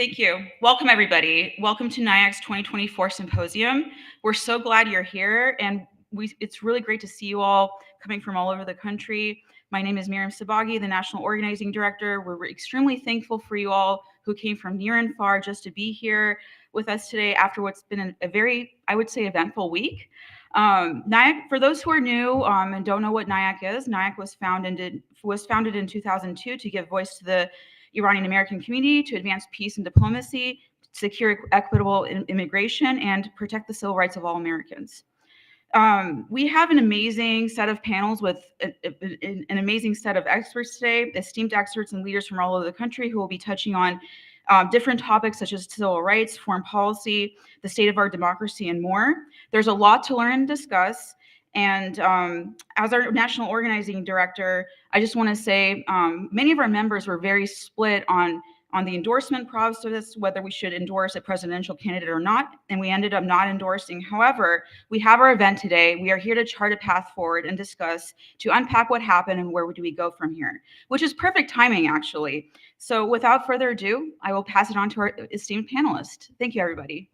Thank you. Welcome, everybody. Welcome to NIAC's 2024 Symposium. We're so glad you're here, and it's really great to see you all coming from all over the country. My name is Miriam Sabagi, the National Organizing Director. We're extremely thankful for you all who came from near and far just to be here with us today after what's been a very, I would say, eventful week. NIAC, for those who are new and don't know what NIAC is, NIAC was founded in 2002 to give voice to the Iranian American community, to advance peace and diplomacy, secure equitable immigration, and protect the civil rights of all Americans. We have an amazing set of panels with an amazing set of experts today, esteemed experts and leaders from all over the country who will be touching on different topics such as civil rights, foreign policy, the state of our democracy, and more. There's a lot to learn and discuss. And as our national organizing director, I just want to say many of our members were very split on the endorsement process, whether we should endorse a presidential candidate or not, and we ended up not endorsing. However, we have our event today. We are here to chart a path forward and discuss, to unpack what happened and where do we go from here, which is perfect timing, actually. So without further ado, I will pass it on to our esteemed panelists. Thank you, everybody.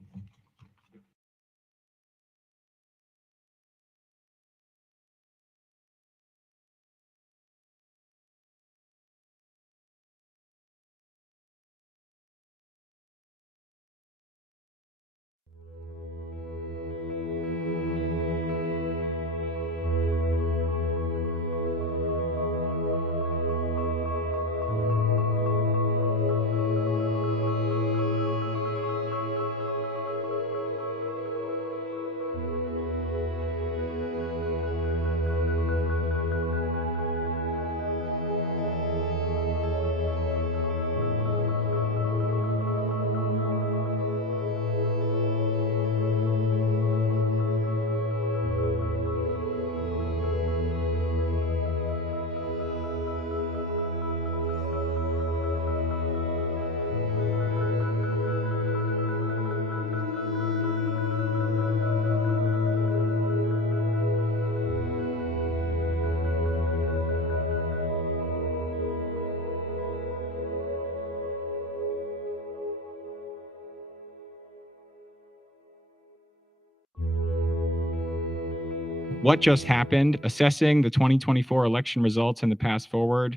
What just happened? Assessing the 2024 election results and the path forward.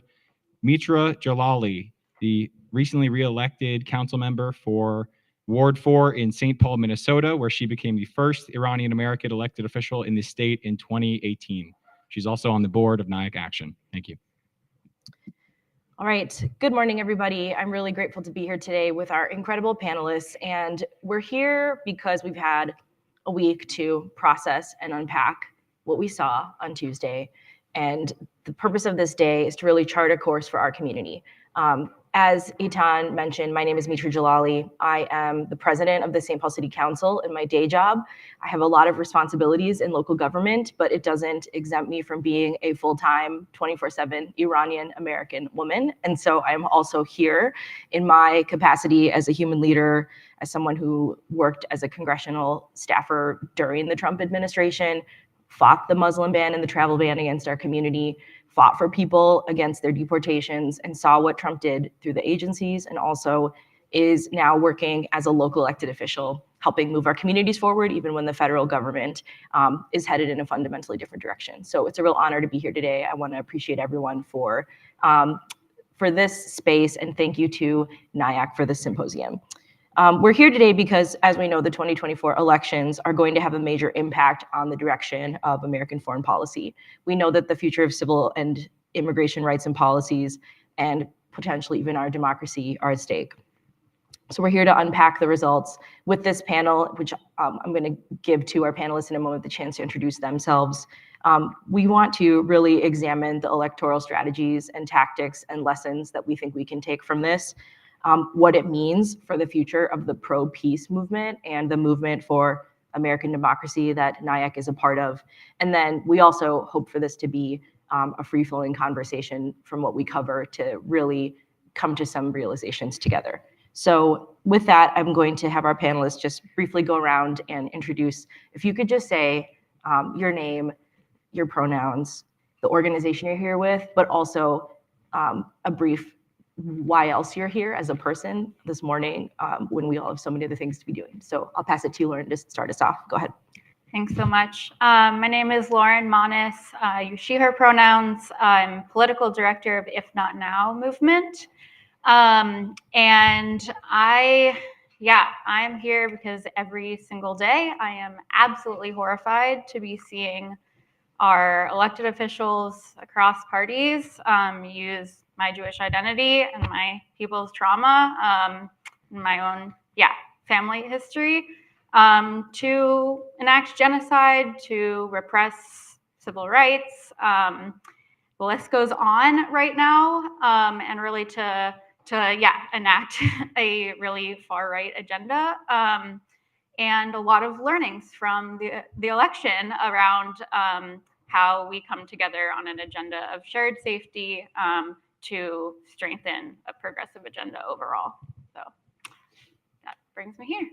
Mitra Jalali, the recently re-elected council member for Ward 4 in St. Paul, Minnesota, where she became the first Iranian American elected official in the state in 2018. She's also on the board of NIAC Action. Thank you. All right. Good morning, everybody. I'm really grateful to be here today with our incredible panelists. And we're here because we've had a week to process and unpack what we saw on Tuesday. And the purpose of this day is to really chart a course for our community. As Eitan mentioned, my name is Mitra Jalali. I am the president of the St. Paul City Council in my day job. I have a lot of responsibilities in local government, but it doesn't exempt me from being a full-time 24/7 Iranian American woman. And so I'm also here in my capacity as a human leader, as someone who worked as a congressional staffer during the Trump administration, fought the Muslim ban and the travel ban against our community, fought for people against their deportations, and saw what Trump did through the agencies, and also is now working as a local elected official, helping move our communities forward, even when the federal government is headed in a fundamentally different direction. So it's a real honor to be here today. I want to appreciate everyone for this space, and thank you to NIAC for this symposium. We're here today because, as we know, the 2024 elections are going to have a major impact on the direction of American foreign policy. We know that the future of civil and immigration rights and policies, and potentially even our democracy, are at stake. So we're here to unpack the results with this panel, which I'm going to give to our panelists in a moment the chance to introduce themselves. We want to really examine the electoral strategies and tactics and lessons that we think we can take from this. What it means for the future of the pro-peace movement and the movement for American democracy that NIAC is a part of. And then we also hope for this to be a free-flowing conversation from what we cover to really come to some realizations together. So with that, I'm going to have our panelists just briefly go around and introduce. If you could just say your name, your pronouns, the organization you're here with, but also a brief why else you're here as a person this morning when we all have so many other things to be doing. So I'll pass it to you, Lauren, to start us off. Go ahead. Thanks so much. My name is Lauren Monis. I use she, her pronouns. I'm political director of If Not Now movement. And I'm here because every single day I am absolutely horrified to be seeing our elected officials across parties use my Jewish identity and my people's trauma, and my own family history to enact genocide, to repress civil rights. The list goes on right now, and really to enact a really far right agenda. And a lot of learnings from the election around how we come together on an agenda of shared safety to strengthen a progressive agenda overall. So that brings me here.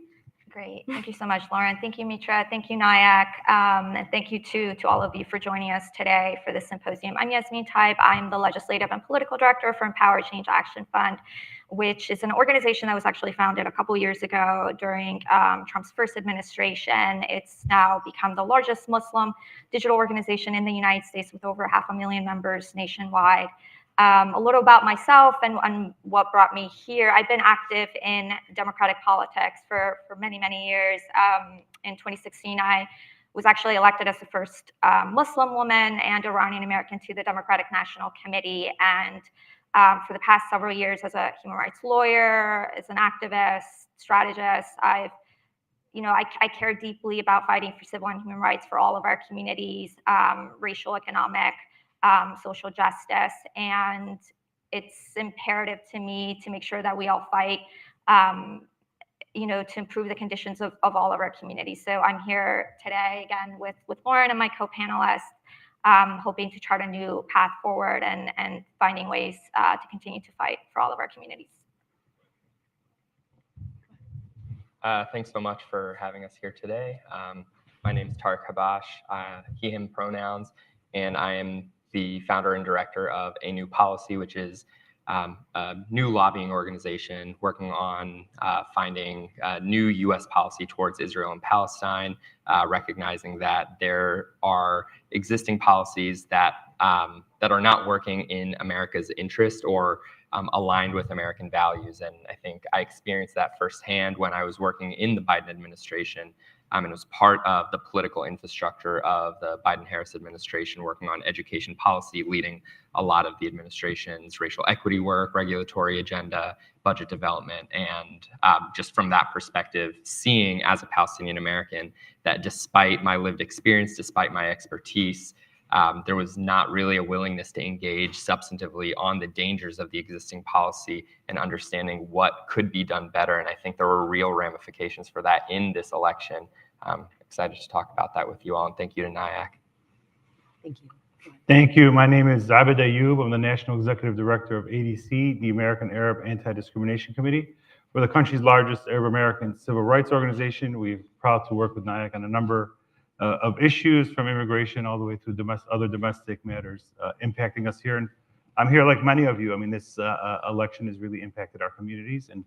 Great. Thank you so much, Lauren. Thank you, Mitra. Thank you, NIAC. And thank you to all of you for joining us today for this symposium. I'm Yasmin Taib. I'm the Legislative and Political Director for Empower Change Action Fund, which is an organization that was actually founded a couple years ago during Trump's first administration. It's now become the largest Muslim digital organization in the United States with over 500,000 members nationwide. A little about myself and what brought me here. I've been active in democratic politics for many, many years. In 2016, I was actually elected as the first Muslim woman and Iranian American to the Democratic National Committee. And for the past several years as a human rights lawyer, as an activist, strategist, I care deeply about fighting for civil and human rights for all of our communities, racial, economic, social justice, and it's imperative to me to make sure that we all fight, to improve the conditions of all of our communities. So I'm here today again with Lauren and my co-panelists, hoping to chart a new path forward and finding ways to continue to fight for all of our communities. Thanks so much for having us here today. My name is Tariq Habash, he, him pronouns, and I am the founder and director of A New Policy, which is a new lobbying organization working on finding new U.S. policy towards Israel and Palestine, recognizing that there are existing policies that are not working in America's interest or aligned with American values. And I think I experienced that firsthand when I was working in the Biden administration. And it was part of the political infrastructure of the Biden-Harris administration, working on education policy, leading a lot of the administration's racial equity work, regulatory agenda, budget development. And just from that perspective, seeing as a Palestinian American that despite my lived experience, despite my expertise, there was not really a willingness to engage substantively on the dangers of the existing policy and understanding what could be done better. And I think there were real ramifications for that in this election. I'm excited to talk about that with you all, and thank you to NIAC. Thank you. Thank you. My name is Abed Ayoub. I'm the National Executive Director of ADC, the American Arab Anti-Discrimination Committee. We're the country's largest Arab American civil rights organization. We're proud to work with NIAC on a number of issues, from immigration all the way to other domestic matters impacting us here. And I'm here like many of you. I mean, this election has really impacted our communities, and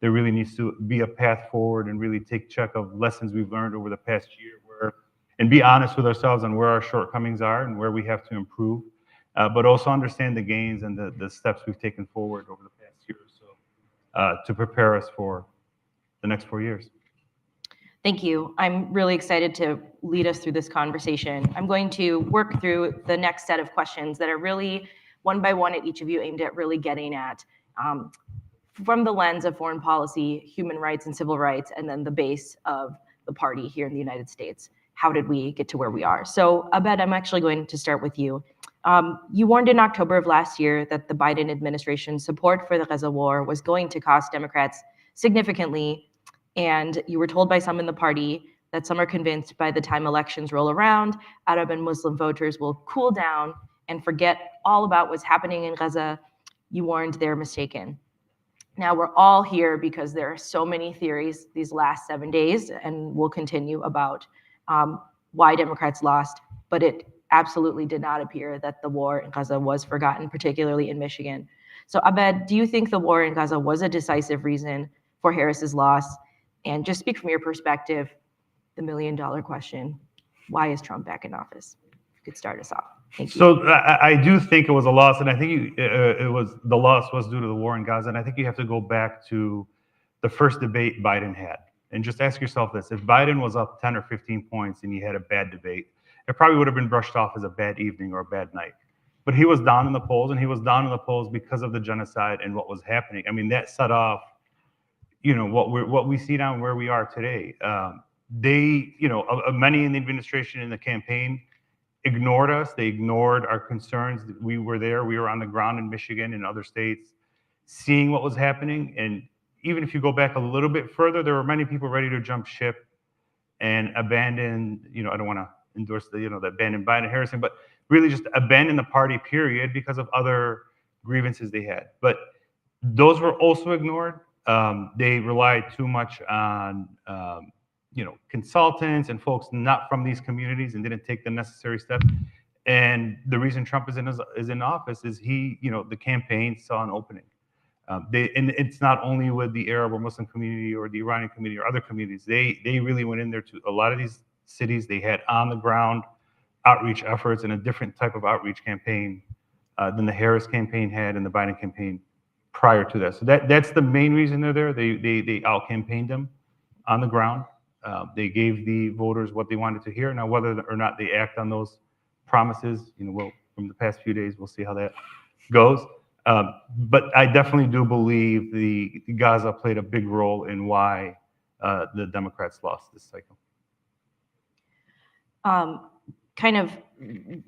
there really needs to be a path forward and really take check of lessons we've learned over the past year, and be honest with ourselves on where our shortcomings are and where we have to improve, but also understand the gains and the steps we've taken forward over the past year or so to prepare us for the next 4 years. Thank you. I'm really excited to lead us through this conversation. I'm going to work through the next set of questions that are really one by one at each of you, aimed at really getting at from the lens of foreign policy, human rights and civil rights, and then the base of the party here in the United States. How did we get to where we are? So Abed, I'm actually going to start with you. You warned in October of last year that the Biden administration's support for the Gaza war was going to cost Democrats significantly, and you were told by some in the party that some are convinced by the time elections roll around, Arab and Muslim voters will cool down and forget all about what's happening in Gaza. You warned they're mistaken. Now we're all here because there are so many theories these last 7 days, and will continue, about why Democrats lost, but it absolutely did not appear that the war in Gaza was forgotten, particularly in Michigan. So Abed, do you think the war in Gaza was a decisive reason for Harris's loss? And just speak from your perspective, the million-dollar question, why is Trump back in office? If you could start us off. Thank you. So I do think it was a loss, and I think the loss was due to the war in Gaza. And I think you have to go back to the first debate Biden had, and just ask yourself this: if Biden was up 10 or 15 points and he had a bad debate, it probably would have been brushed off as a bad evening or a bad night. But he was down in the polls, and he was down in the polls because of the genocide and what was happening. I mean, that set off, what we see now and where we are today. Many in the administration and the campaign ignored us. They ignored our concerns. We were there. We were on the ground in Michigan and other states, seeing what was happening. And even if you go back a little bit further, there were many people ready to jump ship and abandon. I don't want to endorse the abandon Biden Harris thing, but really just abandon the party, period, because of other grievances they had. But those were also ignored. They relied too much on consultants and folks not from these communities, and didn't take the necessary steps. And the reason Trump is in office is the campaign saw an opening. And it's not only with the Arab or Muslim community or the Iranian community or other communities. They really went in there to a lot of these cities. They had on the ground outreach efforts and a different type of outreach campaign than the Harris campaign had and the Biden campaign prior to that. So that's the main reason they're there. They out-campaigned them on the ground. They gave the voters what they wanted to hear. Now, whether or not they act on those promises, from the past few days, we'll see how that goes. But I definitely do believe the Gaza played a big role in why the Democrats lost this cycle. Kind of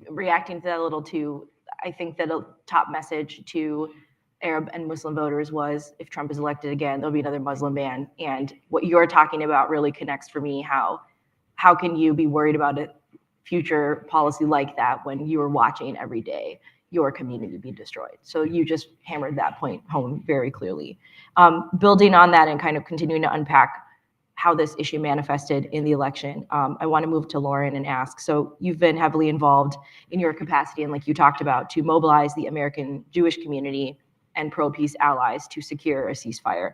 reacting to that a little too, I think that a top message to Arab and Muslim voters was, if Trump is elected again, there'll be another Muslim ban. And what you're talking about really connects for me. How can you be worried about a future policy like that when you are watching every day your community be destroyed? So you just hammered that point home very clearly. Building on that and kind of continuing to unpack how this issue manifested in the election, I want to move to Lauren and ask, so you've been heavily involved in your capacity, and like you talked about, to mobilize the American Jewish community and pro-peace allies to secure a ceasefire.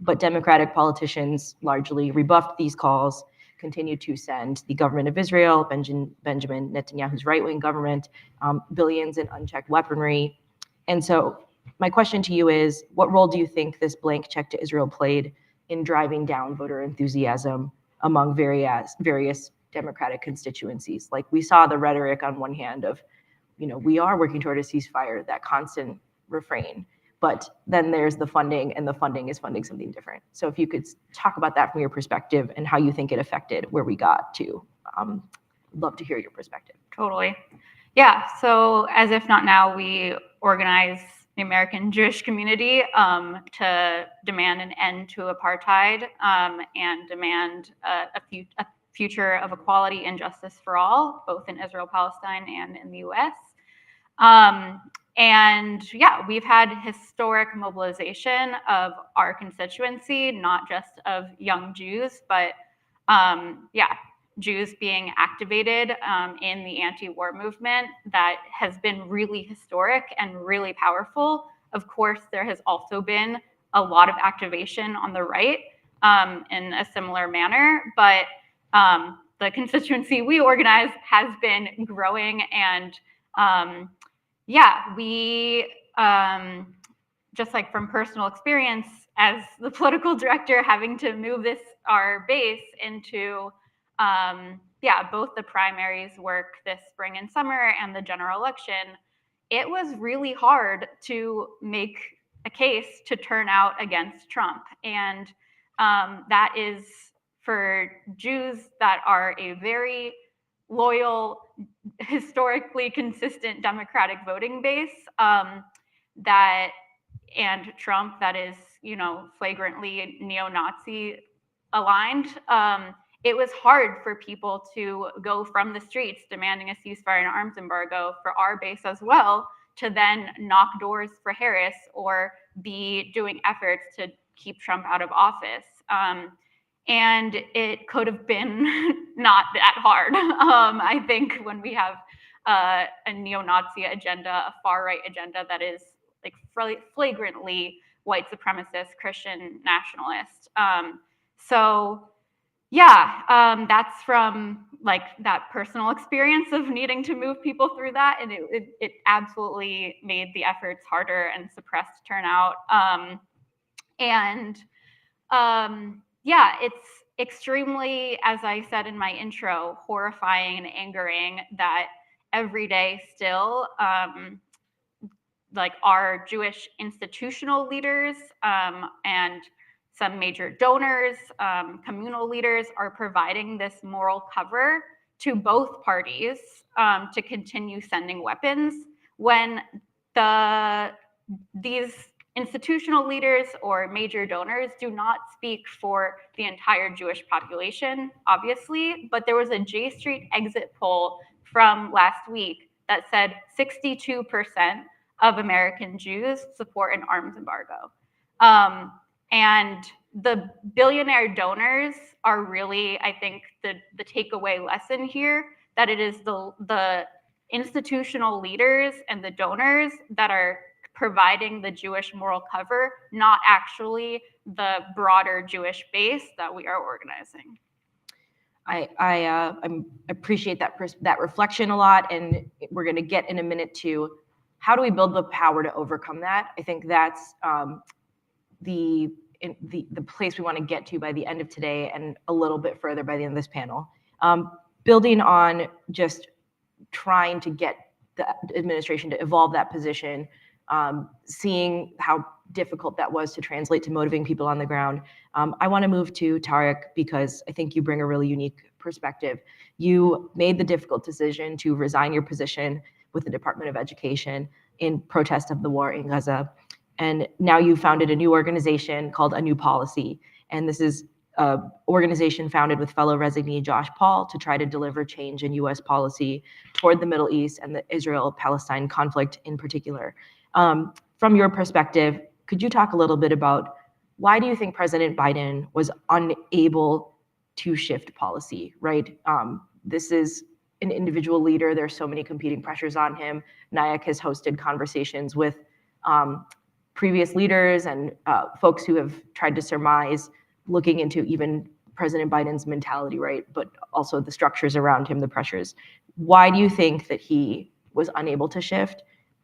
But Democratic politicians largely rebuffed these calls, continued to send the government of Israel, Benjamin Netanyahu's right-wing government, billions in unchecked weaponry. And so my question to you is, what role do you think this blank check to Israel played in driving down voter enthusiasm among various Democratic constituencies? Like, we saw the rhetoric on one hand of, we are working toward a ceasefire, that constant refrain. But then there's the funding, and the funding is funding something different. So if you could talk about that from your perspective and how you think it affected where we got to. Love to hear your perspective. Totally. Yeah, so as if not now, we organize the American Jewish community to demand an end to apartheid and demand a future of equality and justice for all, both in Israel, Palestine, and in the US. And yeah, we've had historic mobilization of our constituency, not just of young Jews, but Jews being activated in the anti-war movement that has been really historic and really powerful. Of course, there has also been a lot of activation on the right in a similar manner, but the constituency we organize has been growing, and we just like from personal experience as the political director, having to move our base into both the primaries work this spring and summer and the general election, it was really hard to make a case to turn out against Trump. And that is for Jews that are a very loyal, historically consistent Democratic voting base, and Trump that is, flagrantly neo-Nazi aligned. It was hard for people to go from the streets demanding a ceasefire and arms embargo for our base as well, to then knock doors for Harris or be doing efforts to keep Trump out of office. And it could have been not that hard. I think when we have a neo-Nazi agenda, a far-right agenda that is like flagrantly white supremacist Christian nationalist. So yeah, that's from like that personal experience of needing to move people through that, and it absolutely made the efforts harder and suppressed turnout. Yeah, it's extremely, as I said in my intro, horrifying and angering that every day still, like our Jewish institutional leaders and some major donors, communal leaders are providing this moral cover to both parties to continue sending weapons when these institutional leaders or major donors do not speak for the entire Jewish population, obviously, but there was a J Street exit poll from last week that said 62% of American Jews support an arms embargo. And the billionaire donors are really, I think, the takeaway lesson here, that it is the institutional leaders and the donors that are providing the Jewish moral cover, not actually the broader Jewish base that we are organizing. I appreciate that reflection a lot, and we're going to get in a minute to how do we build the power to overcome that. I think that's the place we want to get to by the end of today, and a little bit further by the end of this panel. Building on just trying to get the administration to evolve that position, seeing how difficult that was to translate to motivating people on the ground. I want to move to Tarek because I think you bring a really unique perspective. You made the difficult decision to resign your position with the Department of Education in protest of the war in Gaza. And now you founded a new organization called A New Policy. And this is an organization founded with fellow resignee Josh Paul to try to deliver change in US policy toward the Middle East and the Israel-Palestine conflict in particular. From your perspective, could you talk a little bit about why do you think President Biden was unable to shift policy, right? This is an individual leader. There's so many competing pressures on him. NIAC has hosted conversations with previous leaders and folks who have tried to surmise, looking into even President Biden's mentality, right? But also the structures around him, the pressures. Why do you think that he was unable to shift?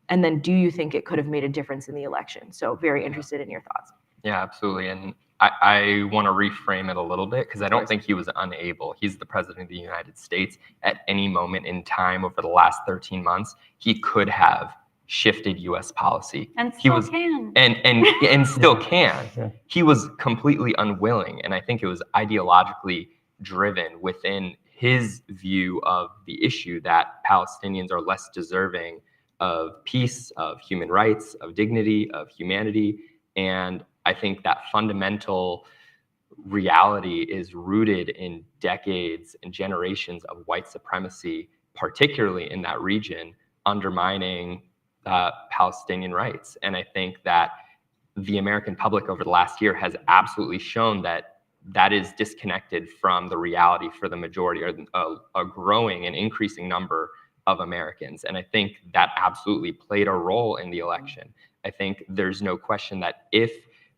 And then do you think it could have made a difference in the election? So very interested in your thoughts. Yeah, absolutely. And I want to reframe it a little bit because I don't think he was unable. He's the president of the United States. At any moment in time over the last 13 months, he could have shifted U.S. policy. And still can. And still can. Yeah. He was completely unwilling. And I think it was ideologically driven within his view of the issue that Palestinians are less deserving of peace, of human rights, of dignity, of humanity. And I think that fundamental reality is rooted in decades and generations of white supremacy, particularly in that region, undermining Palestinian rights. And I think that the American public over the last year has absolutely shown that that is disconnected from the reality for the majority, or a growing and increasing number of Americans. And I think that absolutely played a role in the election. I think there's no question that if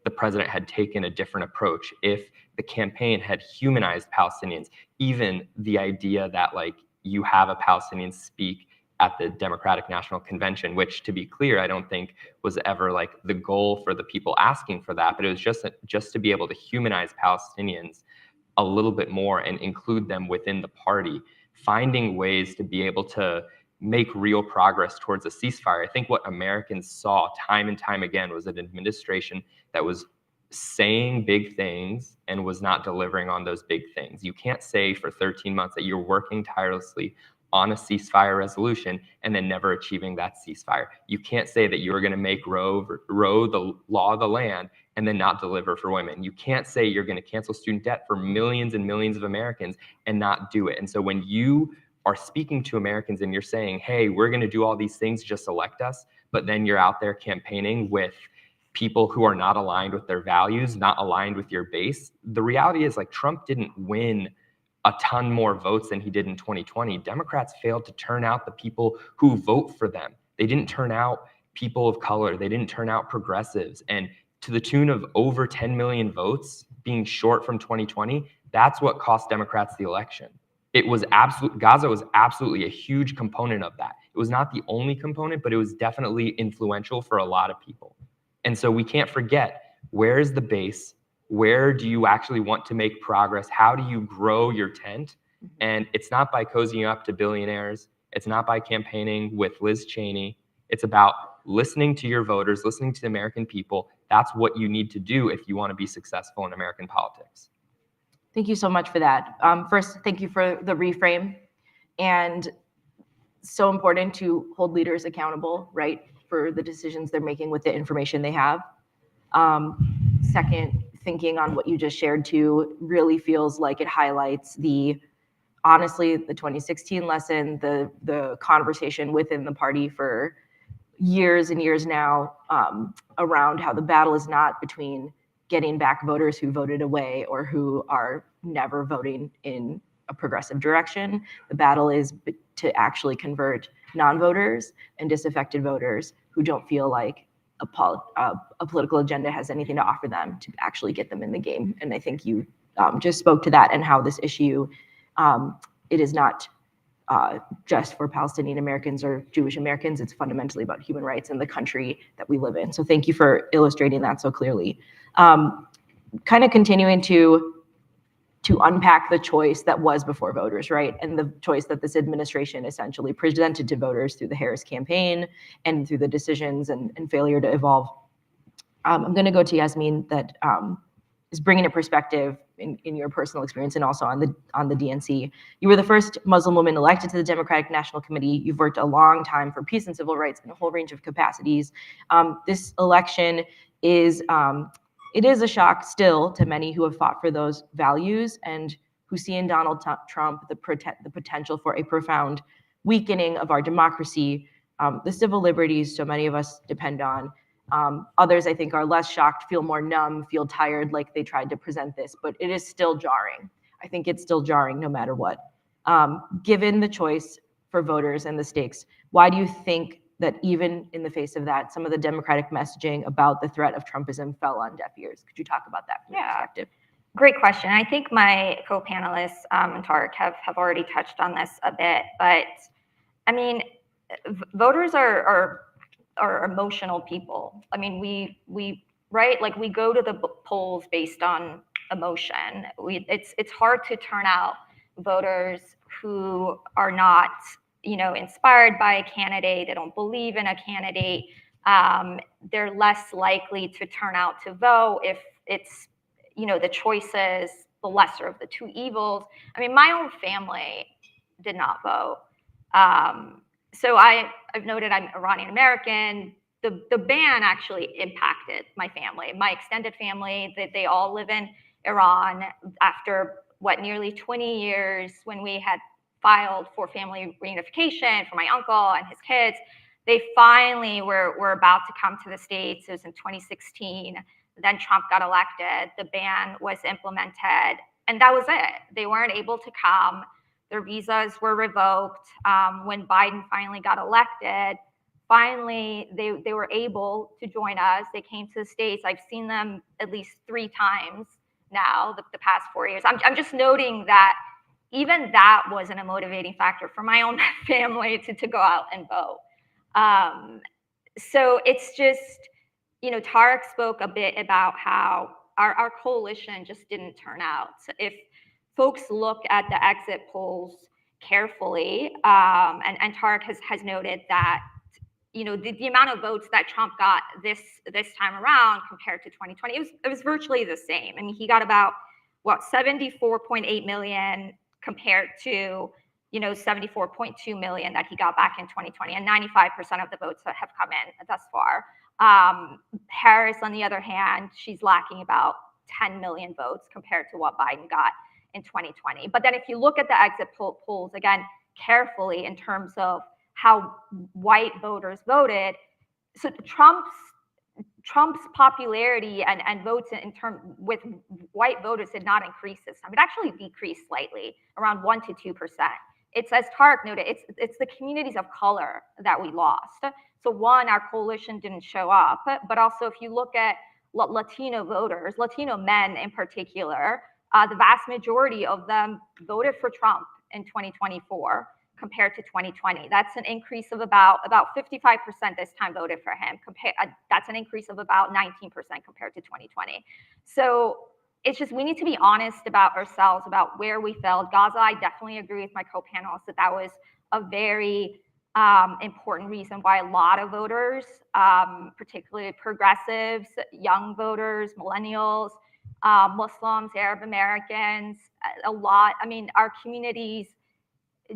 the president had taken a different approach, if the campaign had humanized Palestinians, even the idea that like you have a Palestinian speak at the Democratic National Convention, which, to be clear, I don't think was ever like the goal for the people asking for that, but it was just to be able to humanize Palestinians a little bit more and include them within the party, finding ways to be able to make real progress towards a ceasefire. I think what Americans saw time and time again was an administration that was saying big things and was not delivering on those big things. You can't say for 13 months that you're working tirelessly on a ceasefire resolution and then never achieving that ceasefire. You can't say that you're going to make Roe the law of the land and then not deliver for women. You can't say you're going to cancel student debt for millions and millions of Americans and not do it. And so when you are speaking to Americans and you're saying, hey, we're going to do all these things, just elect us, but then you're out there campaigning with people who are not aligned with their values, not aligned with your base, the reality is like Trump didn't win a ton more votes than he did in 2020. Democrats failed to turn out the people who vote for them. They didn't turn out people of color. They didn't turn out progressives. And to the tune of over 10 million votes being short from 2020, that's what cost Democrats the election. It was Gaza was absolutely a huge component of that. It was not the only component, but it was definitely influential for a lot of people. And so we can't forget, where is the base? Where do you actually want to make progress? How do you grow your tent? And it's not by cozying up to billionaires. It's not by campaigning with Liz Cheney. It's about listening to your voters, listening to the American people. That's what you need to do if you want to be successful in American politics. Thank you so much for that. First, thank you for the reframe. And so important to hold leaders accountable, right, for the decisions they're making with the information they have. Second, thinking on what you just shared too really feels like it highlights honestly, the 2016 lesson, the conversation within the party for years and years now around how the battle is not between getting back voters who voted away or who are never voting in a progressive direction. The battle is to actually convert non-voters and disaffected voters who don't feel like a political agenda has anything to offer them, to actually get them in the game. And I think you just spoke to that, and how this issue, it is not just for Palestinian Americans or Jewish Americans. It's fundamentally about human rights in the country that we live in. So thank you for illustrating that so clearly. Kind of continuing to unpack the choice that was before voters, right? And the choice that this administration essentially presented to voters through the Harris campaign and through the decisions and failure to evolve. I'm going to go to Yasmin, that is bringing a perspective in your personal experience and also on the DNC. You were the first Muslim woman elected to the Democratic National Committee. You've worked a long time for peace and civil rights in a whole range of capacities. This election is it is a shock still to many who have fought for those values and who see in Donald Trump the potential for a profound weakening of our democracy, the civil liberties so many of us depend on. Others, I think, are less shocked, feel more numb, feel tired, like they tried to present this, but it is still jarring. I think it's still jarring no matter what. Given the choice for voters and the stakes, why do you think that even in the face of that, some of the Democratic messaging about the threat of Trumpism fell on deaf ears? Could you talk about that from your perspective? Great question. I think my co-panelists and Tarek have already touched on this a bit, but I mean, voters are emotional people. I mean, we right, like we go to the polls based on emotion. It's hard to turn out voters who are not, inspired by a candidate. They don't believe in a candidate. They're less likely to turn out to vote if it's, the choices, the lesser of the two evils. I mean, my own family did not vote. So I've noted I'm Iranian American. The ban actually impacted my family, my extended family, that they all live in Iran after nearly 20 years when we had filed for family reunification for my uncle and his kids. They finally were about to come to the States. It was in 2016. Then Trump got elected. The ban was implemented, and that was it. They weren't able to come. Their visas were revoked. When Biden finally got elected, finally they were able to join us. They came to the States. I've seen them at least 3 times now the past 4 years. I'm just noting that even that wasn't a motivating factor for my own family to go out and vote. So it's just, Tarek spoke a bit about how our coalition just didn't turn out. So if folks look at the exit polls carefully, and Tarek has noted that, the amount of votes that Trump got this time around compared to 2020, it was virtually the same. I mean, he got about 74.8 million compared to 74.2 million that he got back in 2020, and 95% of the votes that have come in thus far. Harris, on the other hand, she's lacking about 10 million votes compared to what Biden got in 2020. But then if you look at the exit polls again carefully in terms of how white voters voted, so Trump's popularity and votes with white voters did not increase this time. It actually decreased slightly, around 1 to 2%. it's, as Tarek noted, it's the communities of color that we lost. So one, our coalition didn't show up, but also if you look at Latino voters, Latino men in particular, the vast majority of them voted for Trump in 2024 compared to 2020. That's an increase of about 55% this time voted for him. That's an increase of about 19% compared to 2020. So it's just, we need to be honest about ourselves, about where we failed. Gaza, I definitely agree with my co-panelists that was a very important reason why a lot of voters, particularly progressives, young voters, millennials, Muslims, Arab Americans, our communities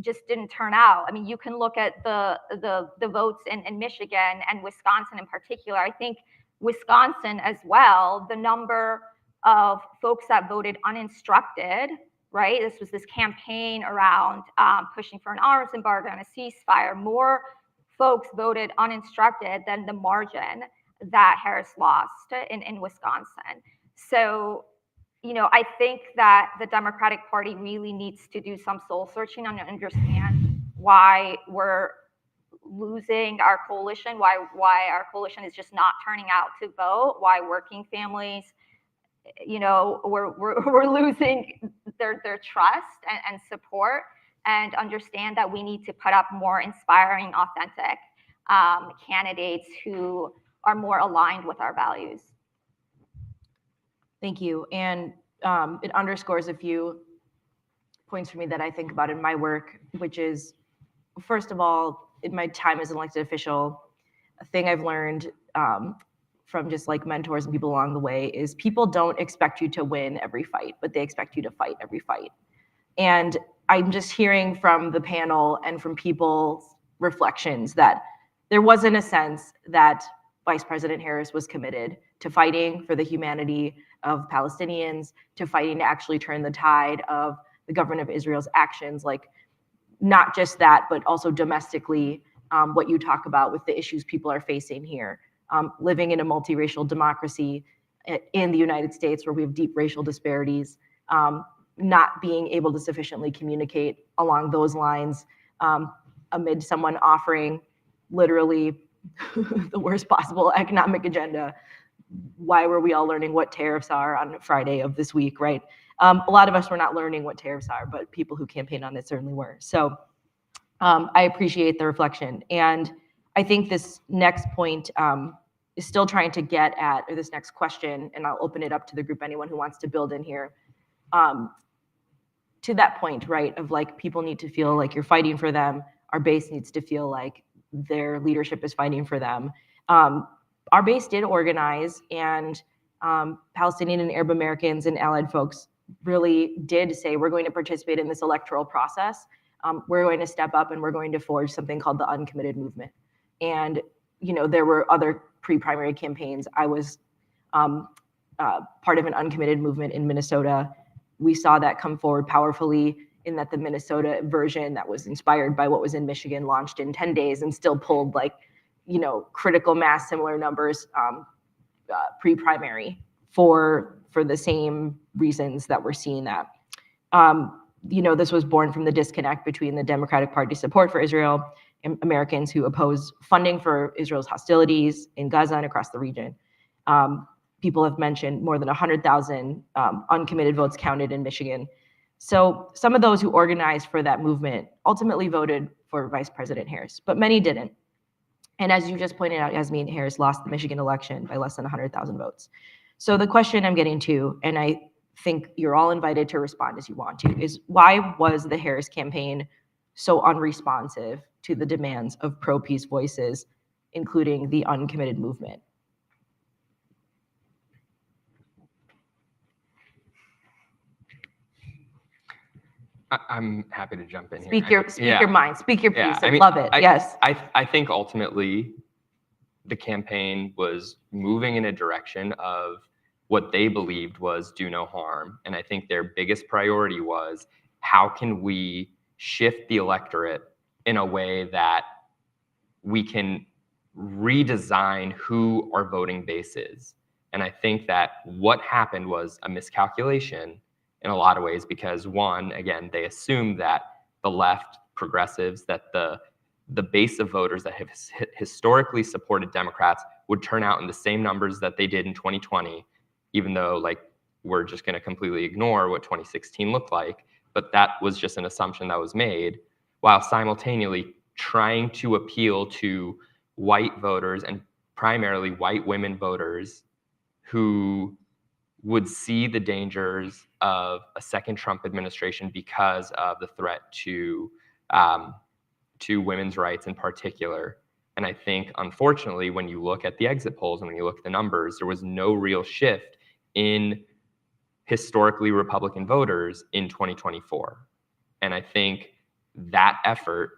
just didn't turn out. I mean, you can look at the votes in Michigan and Wisconsin in particular. I think Wisconsin as well, the number of folks that voted uninstructed, right? This was this campaign around pushing for an arms embargo and a ceasefire. More folks voted uninstructed than the margin that Harris lost in Wisconsin. So, I think that the Democratic Party really needs to do some soul searching and understand why we're losing our coalition, why our coalition is just not turning out to vote, why working families, we're losing their trust and support, and understand that we need to put up more inspiring, authentic candidates who are more aligned with our values. Thank you. And it underscores a few points for me that I think about in my work, which is, first of all, in my time as an elected official, a thing I've learned from just like mentors and people along the way is people don't expect you to win every fight, but they expect you to fight every fight. And I'm just hearing from the panel and from people's reflections that there wasn't a sense that Vice President Harris was committed to fighting for the humanity of Palestinians, to fighting to actually turn the tide of the government of Israel's actions, like not just that, but also domestically, what you talk about with the issues people are facing here. Living in a multiracial democracy in the United States where we have deep racial disparities, not being able to sufficiently communicate along those lines amid someone offering literally the worst possible economic agenda. Why were we all learning what tariffs are on Friday of this week, right? A lot of us were not learning what tariffs are, but people who campaigned on it certainly were. So I appreciate the reflection. And I think this next point is still trying to get at, or this next question, and I'll open it up to the group, anyone who wants to build in here, to that point, right, of like people need to feel like you're fighting for them. Our base needs to feel like their leadership is fighting for them. Our base did organize, and Palestinian and Arab Americans and allied folks really did say, we're going to participate in this electoral process. We're going to step up and we're going to forge something called the uncommitted movement. And, there were other pre-primary campaigns. I was part of an uncommitted movement in Minnesota. We saw that come forward powerfully in that the Minnesota version that was inspired by what was in Michigan launched in 10 days and still pulled critical mass similar numbers pre-primary for the same reasons that we're seeing that. This was born from the disconnect between the Democratic Party's support for Israel and Americans who oppose funding for Israel's hostilities in Gaza and across the region. People have mentioned more than 100,000 uncommitted votes counted in Michigan. So some of those who organized for that movement ultimately voted for Vice President Harris, but many didn't. And as you just pointed out, Yasmin, Harris lost the Michigan election by less than 100,000 votes. So the question I'm getting to, and I think you're all invited to respond as you want to, is why was the Harris campaign so unresponsive to the demands of pro-peace voices, including the uncommitted movement? I'm happy to jump in here. Speak your mind, speak your piece. I love it. Yes. I think ultimately the campaign was moving in a direction of what they believed was do no harm. And I think their biggest priority was how can we shift the electorate in a way that we can redesign who our voting base is. And I think that what happened was a miscalculation in a lot of ways because one, again, they assumed that the left progressives, that the base of voters that have historically supported Democrats would turn out in the same numbers that they did in 2020, even though like we're just going to completely ignore what 2016 looked like. But that was just an assumption that was made, while simultaneously trying to appeal to white voters and primarily white women voters who would see the dangers of a second Trump administration because of the threat to women's rights in particular. And I think, unfortunately, when you look at the exit polls and when you look at the numbers, there was no real shift in historically Republican voters in 2024. And I think that effort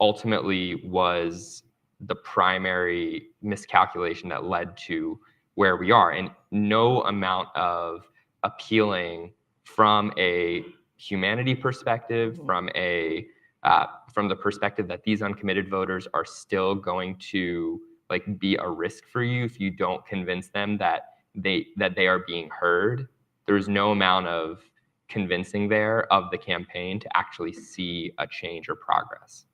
ultimately was the primary miscalculation that led to where we are. And no amount of appealing from a humanity perspective, from the perspective that these uncommitted voters are still going to like be a risk for you if you don't convince them that they are being heard. There's no amount of convincing there of the campaign to actually see a change or progress.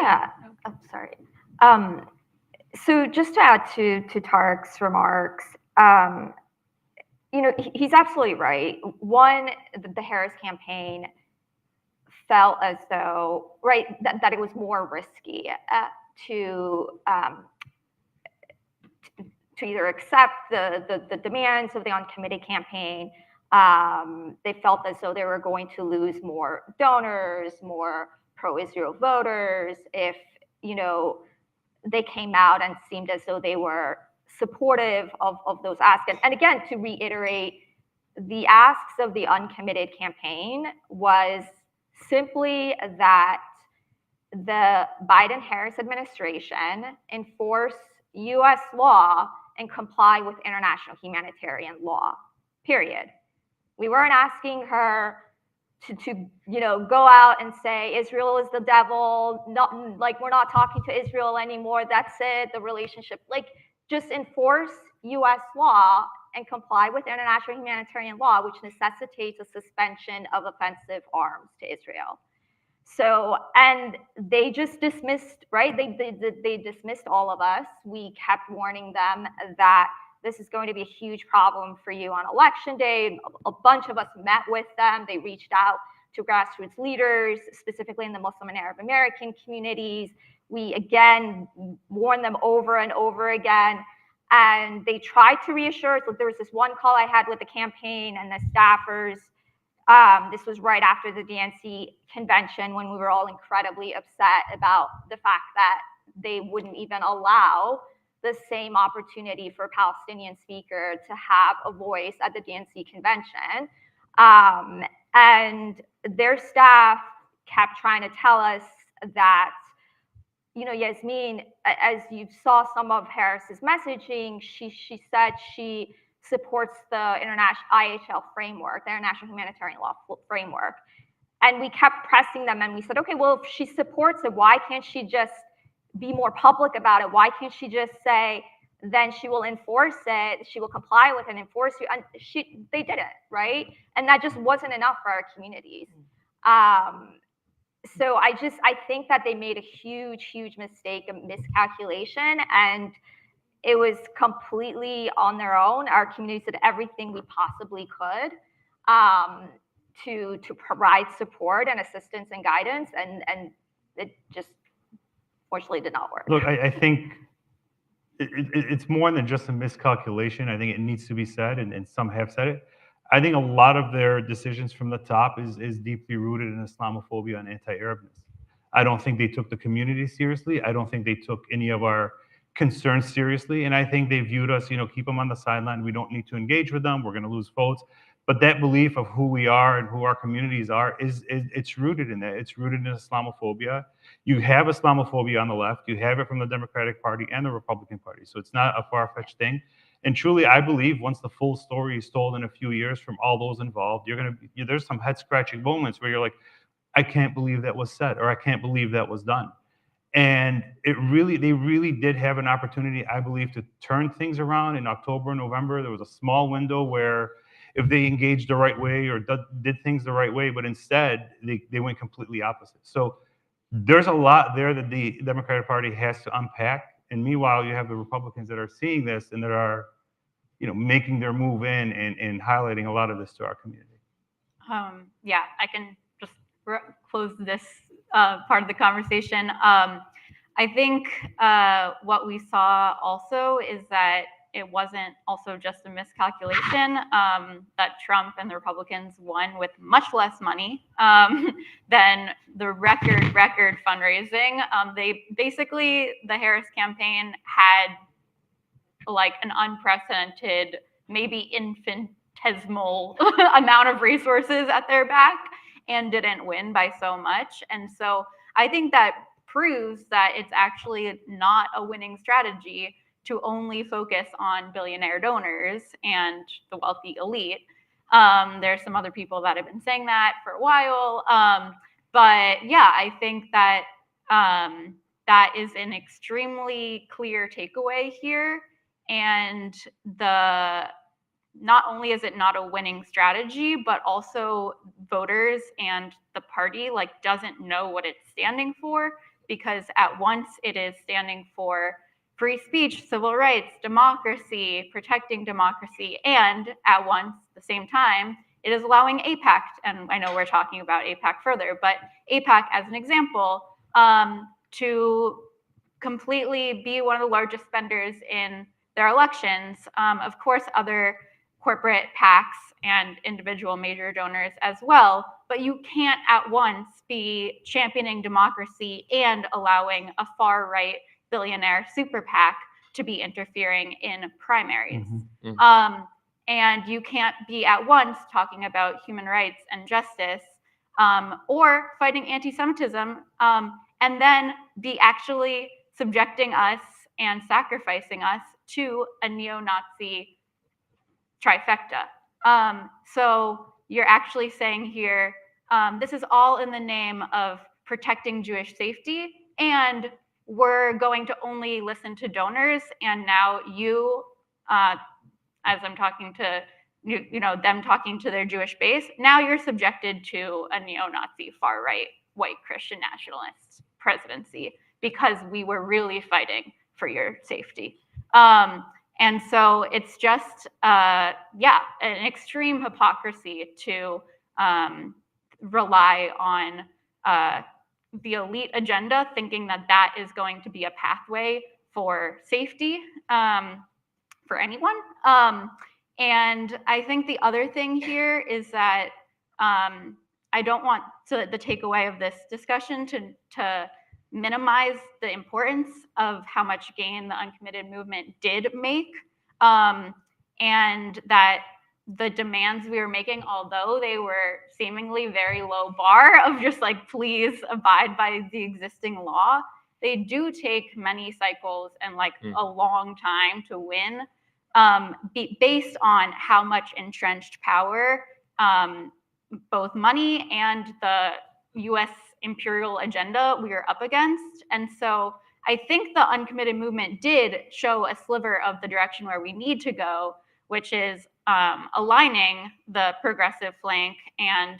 Yeah, I'm sorry. So just to add to Tarek's remarks, he's absolutely right. One, the Harris campaign felt as though, right, that it was more risky to either accept the demands of the uncommitted campaign. They felt as though they were going to lose more donors, more pro-Israel voters, if they came out and seemed as though they were supportive of those asks. And again, to reiterate, the asks of the uncommitted campaign was simply that the Biden-Harris administration enforce U.S. law and comply with international humanitarian law, period. We weren't asking her to go out and say Israel is the devil, not like we're not talking to Israel anymore, that's it, the relationship, like just enforce US law and comply with international humanitarian law, which necessitates a suspension of offensive arms to Israel. So, and they just dismissed, right? They dismissed all of us. We kept warning them that this is going to be a huge problem for you on election day. A bunch of us met with them. They reached out to grassroots leaders, specifically in the Muslim and Arab American communities. We, again, warned them over and over again. And they tried to reassure us. Look, there was this one call I had with the campaign and the staffers. This was right after the DNC convention when we were all incredibly upset about the fact that they wouldn't even allow the same opportunity for a Palestinian speaker to have a voice at the DNC convention. And their staff kept trying to tell us that, Yasmin, as you saw some of Harris's messaging, she said she supports the international IHL framework, the International Humanitarian Law framework. And we kept pressing them and we said, okay, well, if she supports it, why can't she just be more public about it? Why can't she just say, then she will enforce it, she will comply with and enforce you? And they didn't, right? And that just wasn't enough for our communities. So I think that they made a huge mistake, a miscalculation, and it was completely on their own. Our communities did everything we possibly could to provide support and assistance and guidance, and it just fortunately did not work. Look, I think it's more than just a miscalculation. I think it needs to be said, and some have said it. I think a lot of their decisions from the top is deeply rooted in Islamophobia and anti-Arabness. I don't think they took the community seriously. I don't think they took any of our concerns seriously. And I think they viewed us, keep them on the sideline. We don't need to engage with them. We're going to lose votes. But that belief of who we are and who our communities are it's rooted in that. It's rooted in Islamophobia. You have Islamophobia on the left. You have it from the Democratic Party and the Republican Party. So it's not a far-fetched thing. And truly, I believe once the full story is told in a few years from all those involved, there's some head-scratching moments where you're like, I can't believe that was said, or I can't believe that was done. And they really did have an opportunity, I believe, to turn things around in October, November. There was a small window where if they engaged the right way or did things the right way, but instead they went completely opposite. So there's a lot there that the Democratic Party has to unpack. And meanwhile, you have the Republicans that are seeing this and that are, making their move in and highlighting a lot of this to our community. Yeah, I can just close this part of the conversation. I think what we saw also is that it wasn't also just a miscalculation, that Trump and the Republicans won with much less money than the record fundraising. They basically, the Harris campaign had like an unprecedented, maybe infinitesimal amount of resources at their back and didn't win by so much. And so I think that proves that it's actually not a winning strategy to only focus on billionaire donors and the wealthy elite. There's some other people that have been saying that for a while. But yeah, I think that that is an extremely clear takeaway here. And not only is it not a winning strategy, but also voters and the party doesn't know what it's standing for, because at once it is standing for free speech, civil rights, democracy, protecting democracy, and at once, the same time, it is allowing AIPAC, and I know we're talking about AIPAC further, but AIPAC as an example, to completely be one of the largest spenders in their elections. Of course, other corporate PACs and individual major donors as well, but you can't at once be championing democracy and allowing a far-right billionaire super PAC to be interfering in primaries. And you can't be at once talking about human rights and justice or fighting anti-Semitism and then be actually subjecting us and sacrificing us to a neo-Nazi trifecta. So you're actually saying here, this is all in the name of protecting Jewish safety, and we're going to only listen to donors. And now you, as I'm talking to, them talking to their Jewish base, now you're subjected to a neo-Nazi far-right white Christian nationalist presidency because we were really fighting for your safety. And so it's just, an extreme hypocrisy to rely on the elite agenda, thinking that that is going to be a pathway for safety for anyone. And I think the other thing here is that I don't want the takeaway of this discussion to minimize the importance of how much gain the uncommitted movement did make, and that the demands we were making, although they were seemingly very low bar of just please abide by the existing law, they do take many cycles and a long time to win, based on how much entrenched power, both money and the US imperial agenda we are up against. And so I think the uncommitted movement did show a sliver of the direction where we need to go, which is aligning the progressive flank and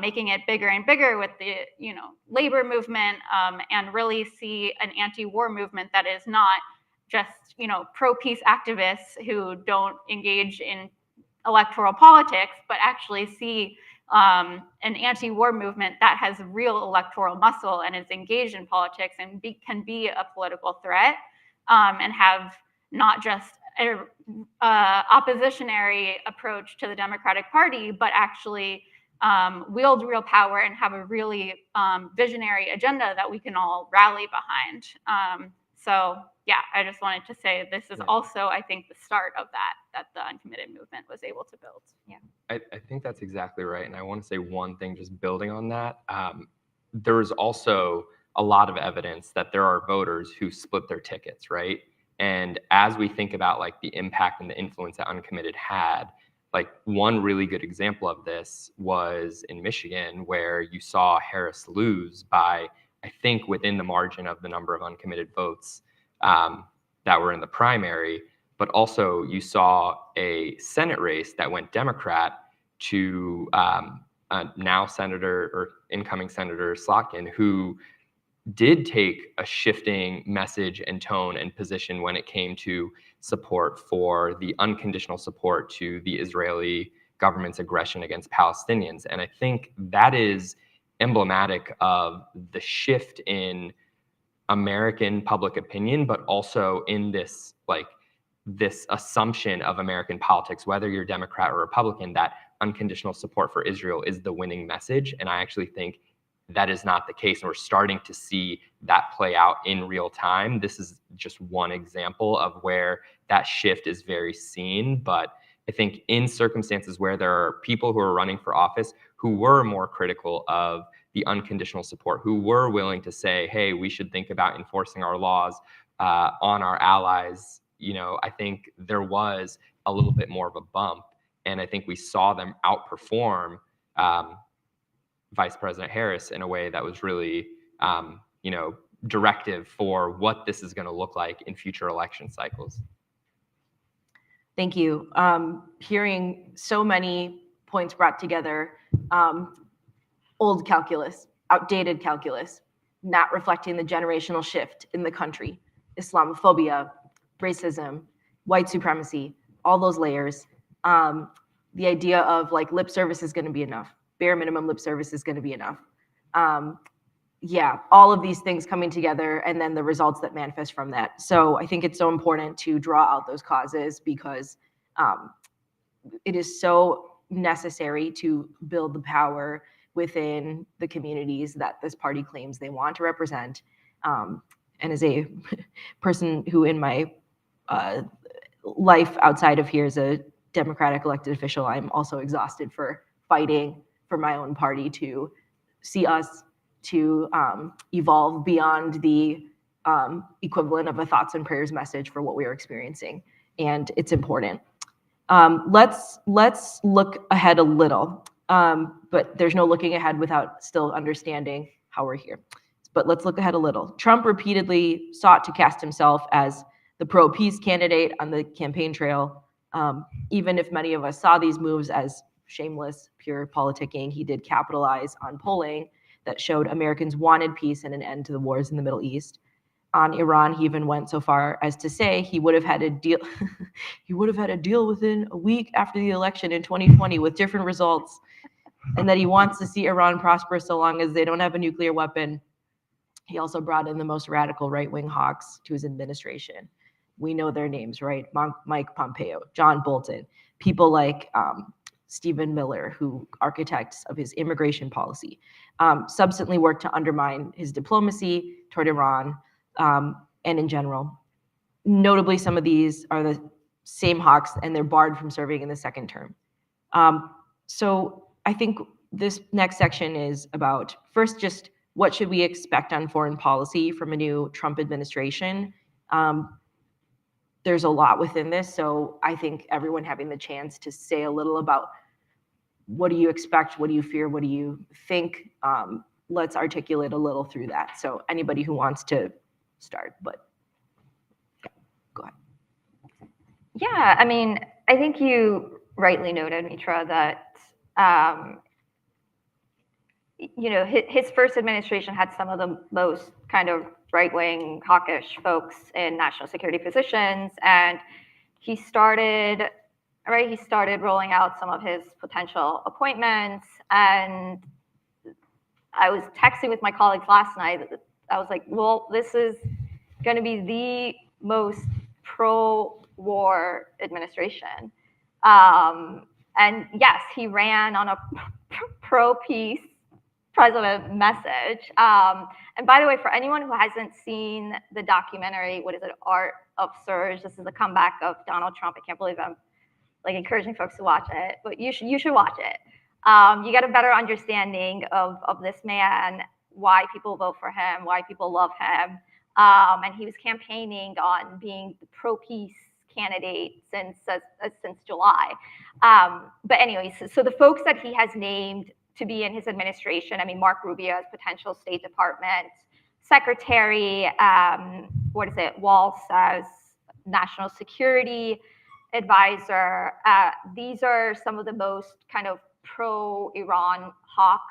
making it bigger and bigger with the labor movement, and really see an anti-war movement that is not just pro-peace activists who don't engage in electoral politics, but actually see an anti-war movement that has real electoral muscle and is engaged in politics and can be a political threat, and have not just a oppositionary approach to the Democratic Party, but actually wield real power and have a really visionary agenda that we can all rally behind. So yeah, I just wanted to say this is also, I think, the start of that the uncommitted movement was able to build. Yeah, I think that's exactly right. And I want to say one thing, just building on that. There is also a lot of evidence that there are voters who split their tickets, right? And as we think about the impact and the influence that uncommitted had, one really good example of this was in Michigan, where you saw Harris lose by, I think, within the margin of the number of uncommitted votes that were in the primary. but also you saw a Senate race that went Democrat to now Senator or incoming Senator Slotkin, who did take a shifting message and tone and position when it came to support for the unconditional support to the Israeli government's aggression against Palestinians. And I think that is emblematic of the shift in American public opinion, but also in this this assumption of American politics, whether you're Democrat or Republican, that unconditional support for Israel is the winning message. And I actually think that is not the case. And we're starting to see that play out in real time. This is just one example of where that shift is very seen. But I think in circumstances where there are people who are running for office who were more critical of the unconditional support, who were willing to say, hey, we should think about enforcing our laws on our allies, I think there was a little bit more of a bump. And I think we saw them outperform Vice President Harris in a way that was really, directive for what this is going to look like in future election cycles. Thank you. Hearing so many points brought together, old calculus, outdated calculus, not reflecting the generational shift in the country, Islamophobia, racism, white supremacy, all those layers. The idea of like lip service is going to be enough. Bare minimum lip service is going to be enough. All of these things coming together and then the results that manifest from that. So I think it's so important to draw out those causes because it is so necessary to build the power within the communities that this party claims they want to represent. And as a person who in my life outside of here is a Democratic elected official, I'm also exhausted for fighting for my own party to see us to evolve beyond the equivalent of a thoughts and prayers message for what we are experiencing. And it's important. Let's look ahead a little, but there's no looking ahead without still understanding how we're here. But let's look ahead a little. Trump repeatedly sought to cast himself as the pro-peace candidate on the campaign trail. Even if many of us saw these moves as shameless, pure politicking, he did capitalize on polling that showed Americans wanted peace and an end to the wars in the Middle East. On Iran, he even went so far as to say he would have had a deal. He would have had a deal within a week after the election in 2020 with different results, and that he wants to see Iran prosper so long as they don't have a nuclear weapon. He also brought in the most radical right-wing hawks to his administration. We know their names, right? Mike Pompeo, John Bolton, people like Stephen Miller, who architects of his immigration policy, subsequently worked to undermine his diplomacy toward Iran and in general. Notably, some of these are the same hawks, and they're barred from serving in the second term. So I think this next section is about, first, just what should we expect on foreign policy from a new Trump administration? There's a lot within this, so I think everyone having the chance to say a little about what do you expect, what do you fear, what do you think? Let's articulate a little through that. So anybody who wants to start, but yeah, go ahead. Yeah, I mean, I think you rightly noted, Mitra, that his first administration had some of the most kind of right-wing, hawkish folks in national security positions, and he started rolling out some of his potential appointments. And I was texting with my colleagues last night. I was like, well, this is going to be the most pro-war administration. And yes, he ran on a pro-peace president message. And by the way, for anyone who hasn't seen the documentary, what is it, Art of Surge? This is the comeback of Donald Trump. I can't believe I'm like encouraging folks to watch it, but you should watch it. You get a better understanding of this man, why people vote for him, why people love him. And he was campaigning on being the pro-peace candidate since July. But anyways, so the folks that he has named to be in his administration, I mean, Mark Rubio as potential State Department Secretary, Waltz as national security advisor. These are some of the most kind of pro-Iran hawk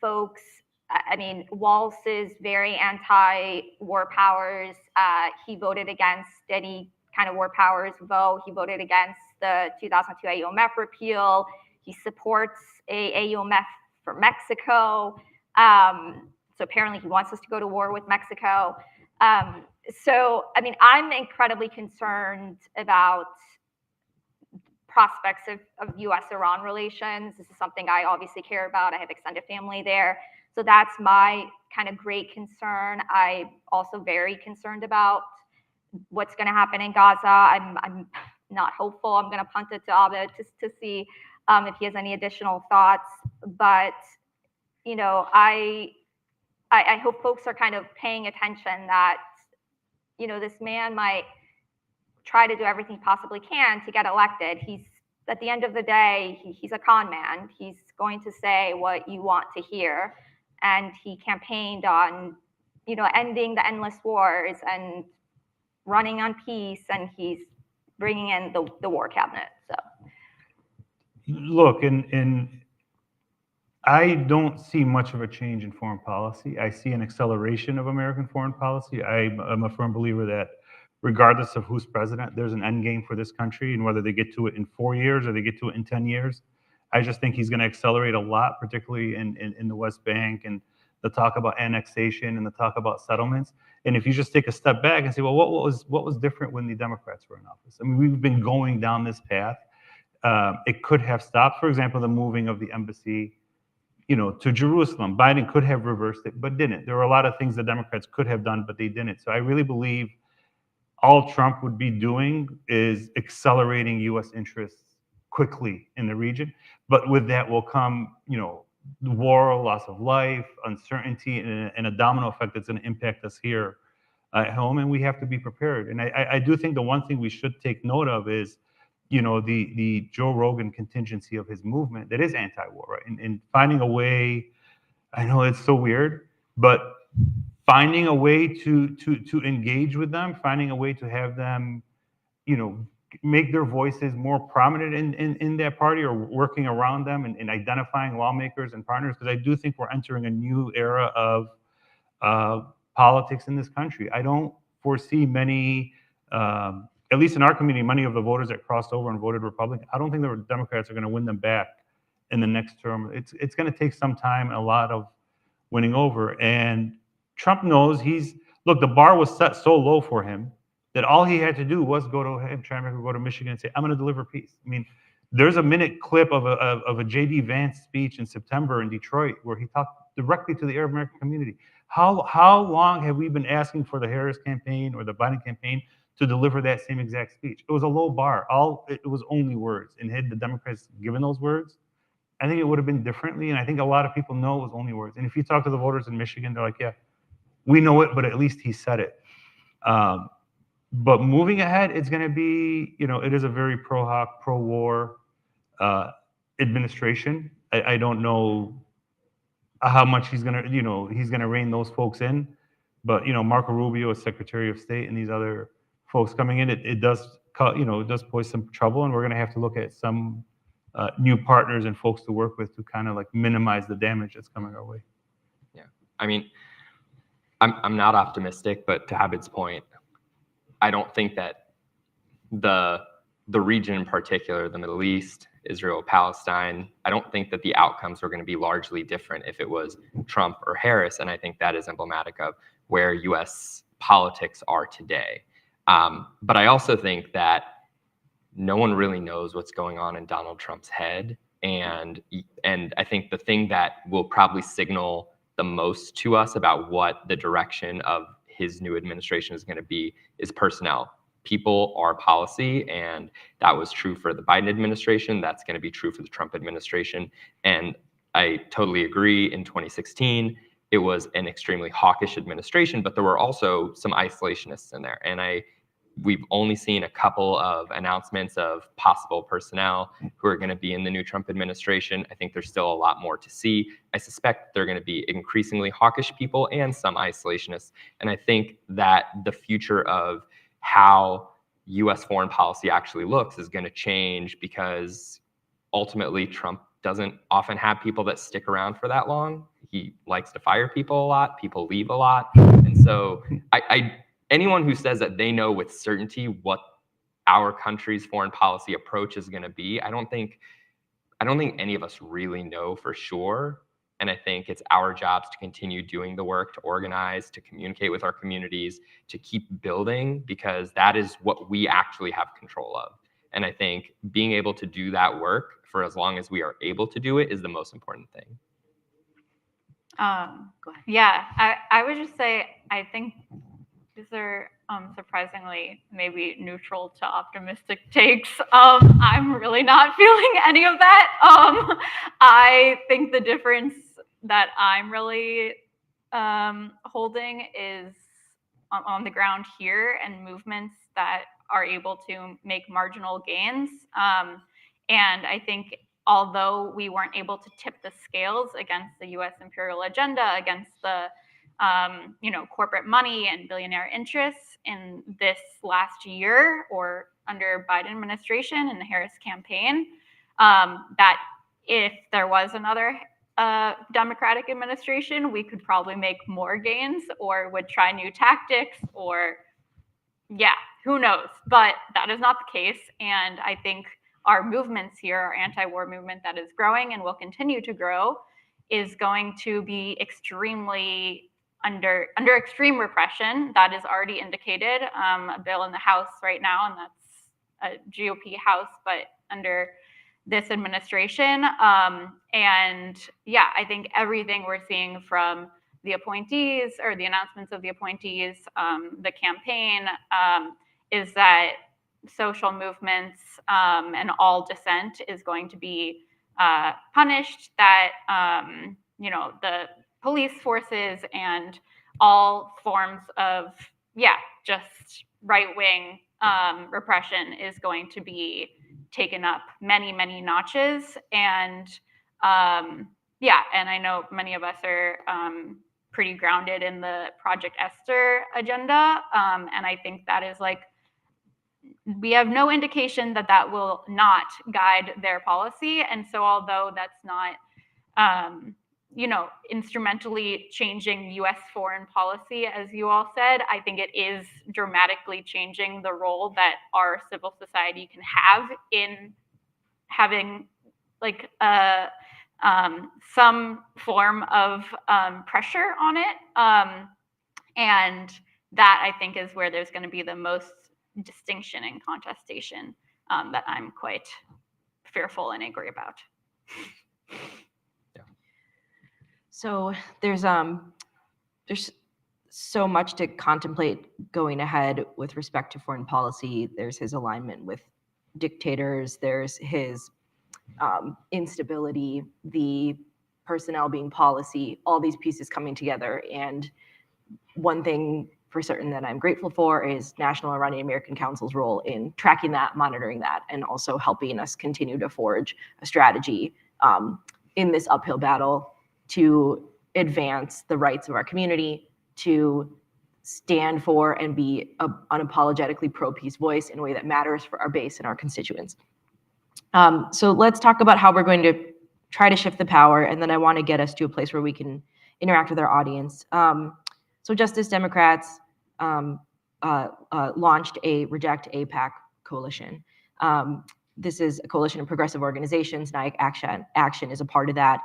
folks. I mean, Walz is very anti-war powers. He voted against any kind of war powers vote. He voted against the 2002 AUMF repeal. He supports a AUMF for Mexico. So apparently he wants us to go to war with Mexico. So, I mean, I'm incredibly concerned about prospects of U.S.-Iran relations. This is something I obviously care about. I have extended family there. So that's my kind of great concern. I'm also very concerned about what's going to happen in Gaza. I'm not hopeful. I'm going to punt it to Abed just to see if he has any additional thoughts. But, you know, I hope folks are kind of paying attention that, you know, this man might try to do everything he possibly can to get elected. He's, at the end of the day, he's a con man. He's going to say what you want to hear. And he campaigned on, you know, ending the endless wars and running on peace, and he's bringing in the war cabinet. So, look, and I don't see much of a change in foreign policy. I see an acceleration of American foreign policy. I'm a firm believer that regardless of who's president, there's an end game for this country, and whether they get to it in 4 years or they get to it in 10 years, I just think he's going to accelerate a lot, particularly in the West Bank, and the talk about annexation and the talk about settlements. And if you just take a step back and say, well, what was different when the Democrats were in office? I mean, we've been going down this path. It could have stopped, for example, the moving of the embassy, you know, to Jerusalem. Biden could have reversed it, but didn't. There were a lot of things the Democrats could have done, but they didn't. So I really believe all Trump would be doing is accelerating U.S. interests quickly in the region. But with that will come, you know, war, loss of life, uncertainty, and a domino effect that's going to impact us here at home. And we have to be prepared. And I do think the one thing we should take note of is, you know, the Joe Rogan contingency of his movement that is anti-war, right? And finding a way, I know it's so weird, but finding a way to engage with them, finding a way to have them, you know, make their voices more prominent in that party, or working around them and identifying lawmakers and partners, because I do think we're entering a new era of politics in this country. I don't foresee many, at least in our community, many of the voters that crossed over and voted Republican, I don't think the Democrats are going to win them back in the next term. It's going to take some time and a lot of winning over. And Trump knows look, the bar was set so low for him that all he had to do was go to Michigan and say, I'm going to deliver peace. I mean, there's a minute clip of a J.D. Vance speech in September in Detroit where he talked directly to the Arab American community. How long have we been asking for the Harris campaign or the Biden campaign to deliver that same exact speech? It was a low bar. It was only words. And had the Democrats given those words, I think it would have been differently. And I think a lot of people know it was only words. And if you talk to the voters in Michigan, they're like, yeah, we know it, but at least he said it. But moving ahead, it's going to be, you know, it is a very pro-hawk, pro-war administration. I don't know how much he's going to, you know, he's going to rein those folks in. But, you know, Marco Rubio as Secretary of State and these other folks coming in, it does pose some trouble. And we're going to have to look at some new partners and folks to work with to kind of like minimize the damage that's coming our way. Yeah, I mean, I'm not optimistic, but to Abed's point, I don't think that the region in particular, the Middle East, Israel, Palestine, I don't think that the outcomes are going to be largely different if it was Trump or Harris. And I think that is emblematic of where U.S. politics are today. But I also think that no one really knows what's going on in Donald Trump's head. And I think the thing that will probably signal the most to us about what the direction of his new administration is going to be is personnel. People are policy, and that was true for the Biden administration. That's going to be true for the Trump administration. And I totally agree. In 2016, it was an extremely hawkish administration, but there were also some isolationists in there. And we've only seen a couple of announcements of possible personnel who are going to be in the new Trump administration. I think there's still a lot more to see. I suspect they're going to be increasingly hawkish people and some isolationists. And I think that the future of how US foreign policy actually looks is going to change, because ultimately Trump doesn't often have people that stick around for that long. He likes to fire people a lot, people leave a lot. And so anyone who says that they know with certainty what our country's foreign policy approach is going to be, I don't think any of us really know for sure. And I think it's our jobs to continue doing the work, to organize, to communicate with our communities, to keep building, because that is what we actually have control of. And I think being able to do that work for as long as we are able to do it is the most important thing. Go ahead. Yeah, I would just say, I think these are surprisingly maybe neutral to optimistic takes. I'm really not feeling any of that. I think the difference that I'm really holding is on the ground here, and movements that are able to make marginal gains. And I think although we weren't able to tip the scales against the US imperial agenda, against the corporate money and billionaire interests in this last year, or under Biden administration and the Harris campaign, that if there was another Democratic administration, we could probably make more gains, or would try new tactics, or who knows? But that is not the case. And I think our movements here, our anti-war movement that is growing and will continue to grow, is going to be extremely under extreme repression. That is already indicated. A bill in the House right now, and that's a GOP House, but under this administration. And I think everything we're seeing from the appointees, or the announcements of the appointees, the campaign, is that social movements and all dissent is going to be punished, that the police forces and all forms of just right-wing repression is going to be taken up many, many notches. And and I know many of us are pretty grounded in the Project Esther agenda, and I think that is we have no indication that that will not guide their policy. And so although that's not instrumentally changing US foreign policy, as you all said, I think it is dramatically changing the role that our civil society can have in having some form of pressure on it. And that, I think, is where there's going to be the most distinction and contestation that I'm quite fearful and angry about. So there's so much to contemplate going ahead with respect to foreign policy. There's his alignment with dictators. There's his instability, the personnel being policy, all these pieces coming together. And one thing for certain that I'm grateful for is National Iranian American Council's role in tracking that, monitoring that, and also helping us continue to forge a strategy in this uphill battle to advance the rights of our community, to stand for and be an unapologetically pro-peace voice in a way that matters for our base and our constituents. So let's talk about how we're going to try to shift the power, and then I want to get us to a place where we can interact with our audience. So Justice Democrats launched a Reject AIPAC coalition. This is a coalition of progressive organizations. NIAC Action is a part of that.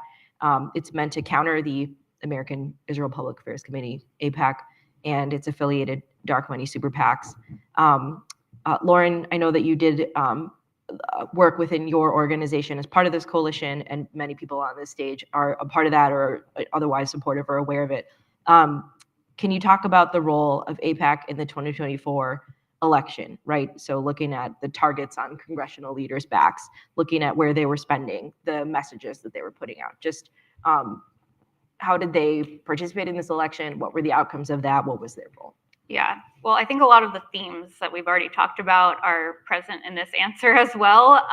It's meant to counter the American Israel Public Affairs Committee, AIPAC, and its affiliated dark money super PACs. Lauren, I know that you did work within your organization as part of this coalition, and many people on this stage are a part of that or otherwise supportive or aware of it. Can you talk about the role of AIPAC in the 2024 election, right? So looking at the targets on congressional leaders' backs, looking at where they were spending, the messages that they were putting out, just how did they participate in this election? What were the outcomes of that? What was their role? Yeah, well, I think a lot of the themes that we've already talked about are present in this answer as well.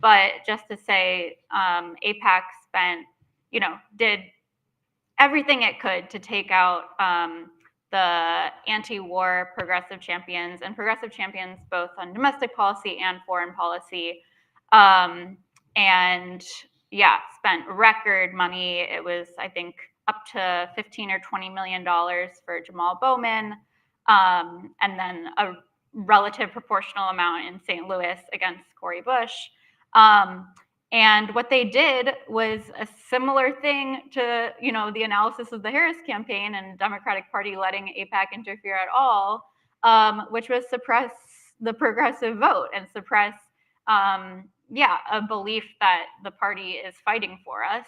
But just to say, AIPAC spent, did everything it could to take out the anti-war progressive champions, and progressive champions both on domestic policy and foreign policy. And yeah, spent record money. It was, I think, up to $15 or $20 million for Jamal Bowman, and then a relative proportional amount in St. Louis against Cori Bush. And what they did was a similar thing to, the analysis of the Harris campaign and Democratic Party letting AIPAC interfere at all, which was suppress the progressive vote and suppress, a belief that the party is fighting for us.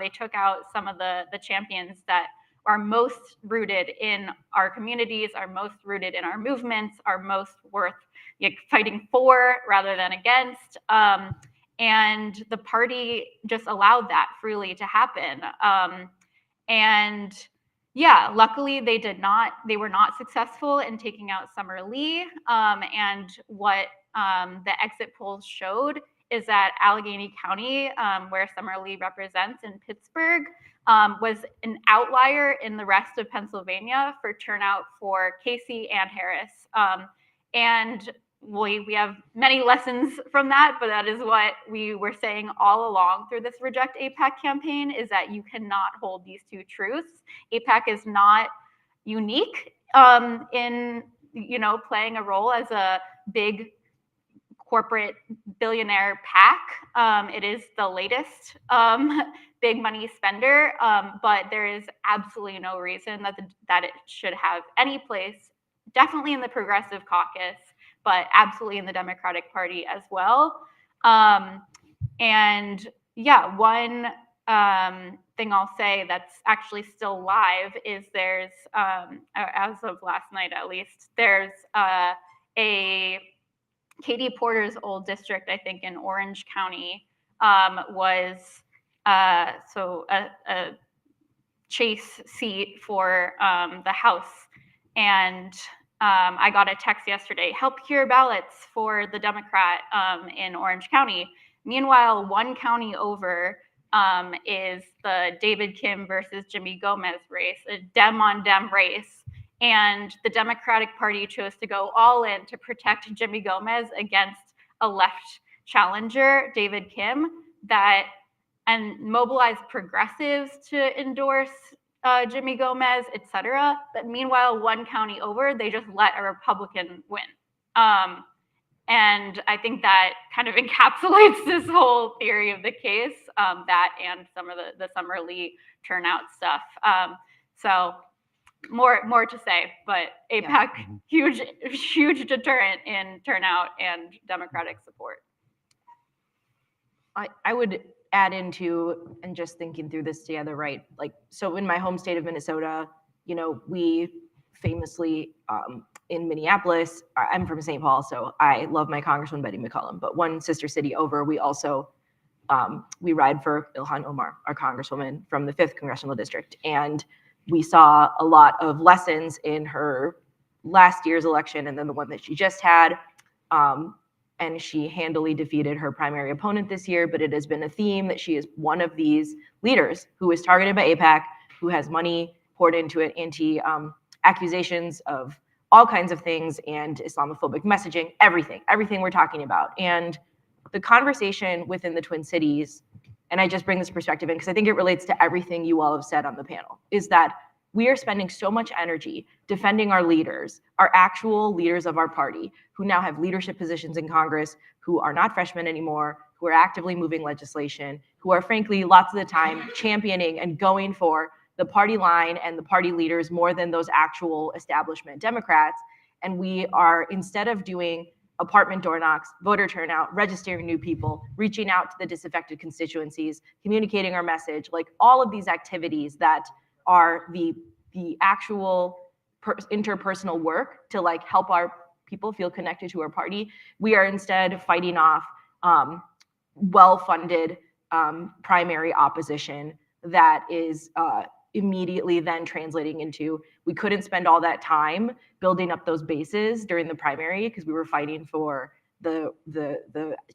They took out some of the champions that are most rooted in our communities, are most rooted in our movements, are most worth fighting for rather than against. And the party just allowed that freely to happen. Luckily they were not successful in taking out Summer Lee. And what the exit polls showed is that Allegheny County, where Summer Lee represents in Pittsburgh, was an outlier in the rest of Pennsylvania for turnout for Casey and Harris. And we have many lessons from that, but that is what we were saying all along through this Reject AIPAC campaign, is that you cannot hold these two truths. AIPAC is not unique in playing a role as a big corporate billionaire PAC. It is the latest big money spender, but there is absolutely no reason that it should have any place, definitely in the Progressive Caucus, but absolutely in the Democratic Party as well. One thing I'll say that's actually still live is there's, as of last night at least, there's a Katie Porter's old district, I think in Orange County, was a Chase seat for the House. And I got a text yesterday, help cure ballots for the Democrat in Orange County. Meanwhile, one county over is the David Kim versus Jimmy Gomez race, a Dem on Dem race. And the Democratic Party chose to go all in to protect Jimmy Gomez against a left challenger, David Kim, and mobilize progressives to endorse Jimmy Gomez, et cetera. But meanwhile, one county over, they just let a Republican win. And I think that kind of encapsulates this whole theory of the case, that and some of the Summer Lee turnout stuff. So more to say, but AIPAC, huge deterrent in turnout and Democratic support. I would add into, and just thinking through this together, right? Like, so in my home state of Minnesota, we famously in Minneapolis, I'm from St. Paul, so I love my Congresswoman Betty McCollum, but one sister city over, we also, we ride for Ilhan Omar, our Congresswoman from the 5th Congressional District. And we saw a lot of lessons in her last year's election and then the one that she just had. And she handily defeated her primary opponent this year, but it has been a theme that she is one of these leaders who is targeted by AIPAC, who has money poured into it, accusations of all kinds of things and Islamophobic messaging, everything we're talking about. And the conversation within the Twin Cities, and I just bring this perspective in because I think it relates to everything you all have said on the panel, is that we are spending so much energy defending our leaders, our actual leaders of our party, who now have leadership positions in Congress, who are not freshmen anymore, who are actively moving legislation, who are frankly lots of the time championing and going for the party line and the party leaders more than those actual establishment Democrats. And we are, instead of doing apartment door knocks, voter turnout, registering new people, reaching out to the disaffected constituencies, communicating our message, like all of these activities that are the actual interpersonal work to like help our people feel connected to our party. We are instead fighting off well-funded primary opposition that is immediately then translating into, we couldn't spend all that time building up those bases during the primary because we were fighting for the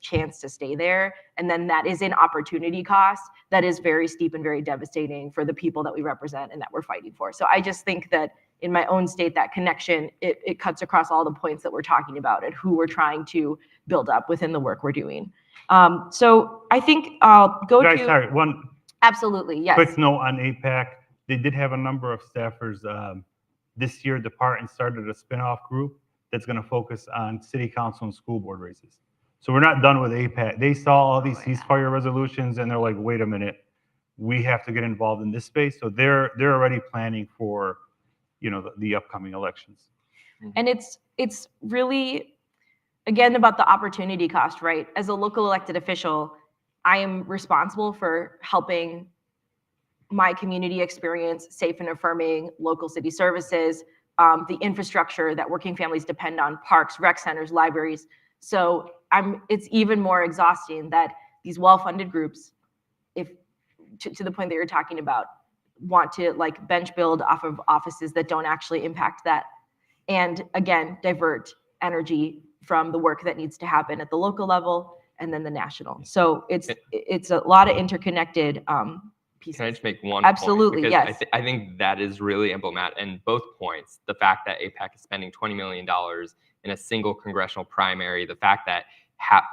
chance to stay there. And then that is an opportunity cost that is very steep and very devastating for the people that we represent and that we're fighting for. So I just think that in my own state, that connection, it cuts across all the points that we're talking about and who we're trying to build up within the work we're doing. So I think I'll go Guys, to. sorry, one Absolutely, yes. quick note on APAC. They did have a number of staffers this year depart and started a spinoff group that's going to focus on city council and school board races. So we're not done with APAC. They saw all these ceasefire resolutions and they're like, wait a minute, we have to get involved in this space. So they're already planning for, the upcoming elections. And it's really, again, about the opportunity cost, right? As a local elected official, I am responsible for helping my community experience safe and affirming local city services, the infrastructure that working families depend on, parks, rec centers, libraries. So it's even more exhausting that these well-funded groups, if to the point that you're talking about, want to like bench build off of offices that don't actually impact that, and again, divert energy from the work that needs to happen at the local level and then the national. So it's a lot of interconnected pieces. Can I just make one Absolutely, point? yes. I think that is really emblematic. And both points, the fact that APAC is spending $20 million in a single congressional primary, the fact that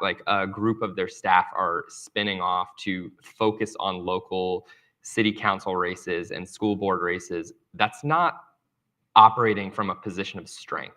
like a group of their staff are spinning off to focus on local city council races and school board races, that's not operating from a position of strength.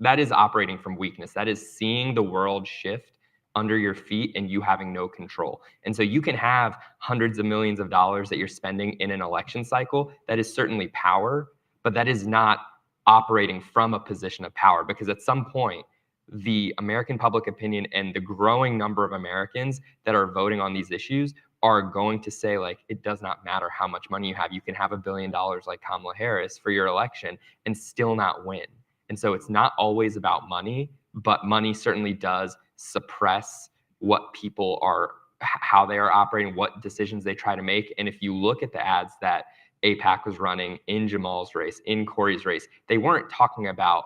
That is operating from weakness. That is seeing the world shift under your feet and you having no control. And so you can have hundreds of millions of dollars that you're spending in an election cycle. That is certainly power, but that is not operating from a position of power, because at some point, the American public opinion and the growing number of Americans that are voting on these issues are going to say, like, it does not matter how much money you have. You can have $1 billion like Kamala Harris for your election and still not win. And so it's not always about money, but money certainly does suppress what people are, how they are operating, what decisions they try to make. And if you look at the ads that APAC was running in Jamal's race, in Corey's race, they weren't talking about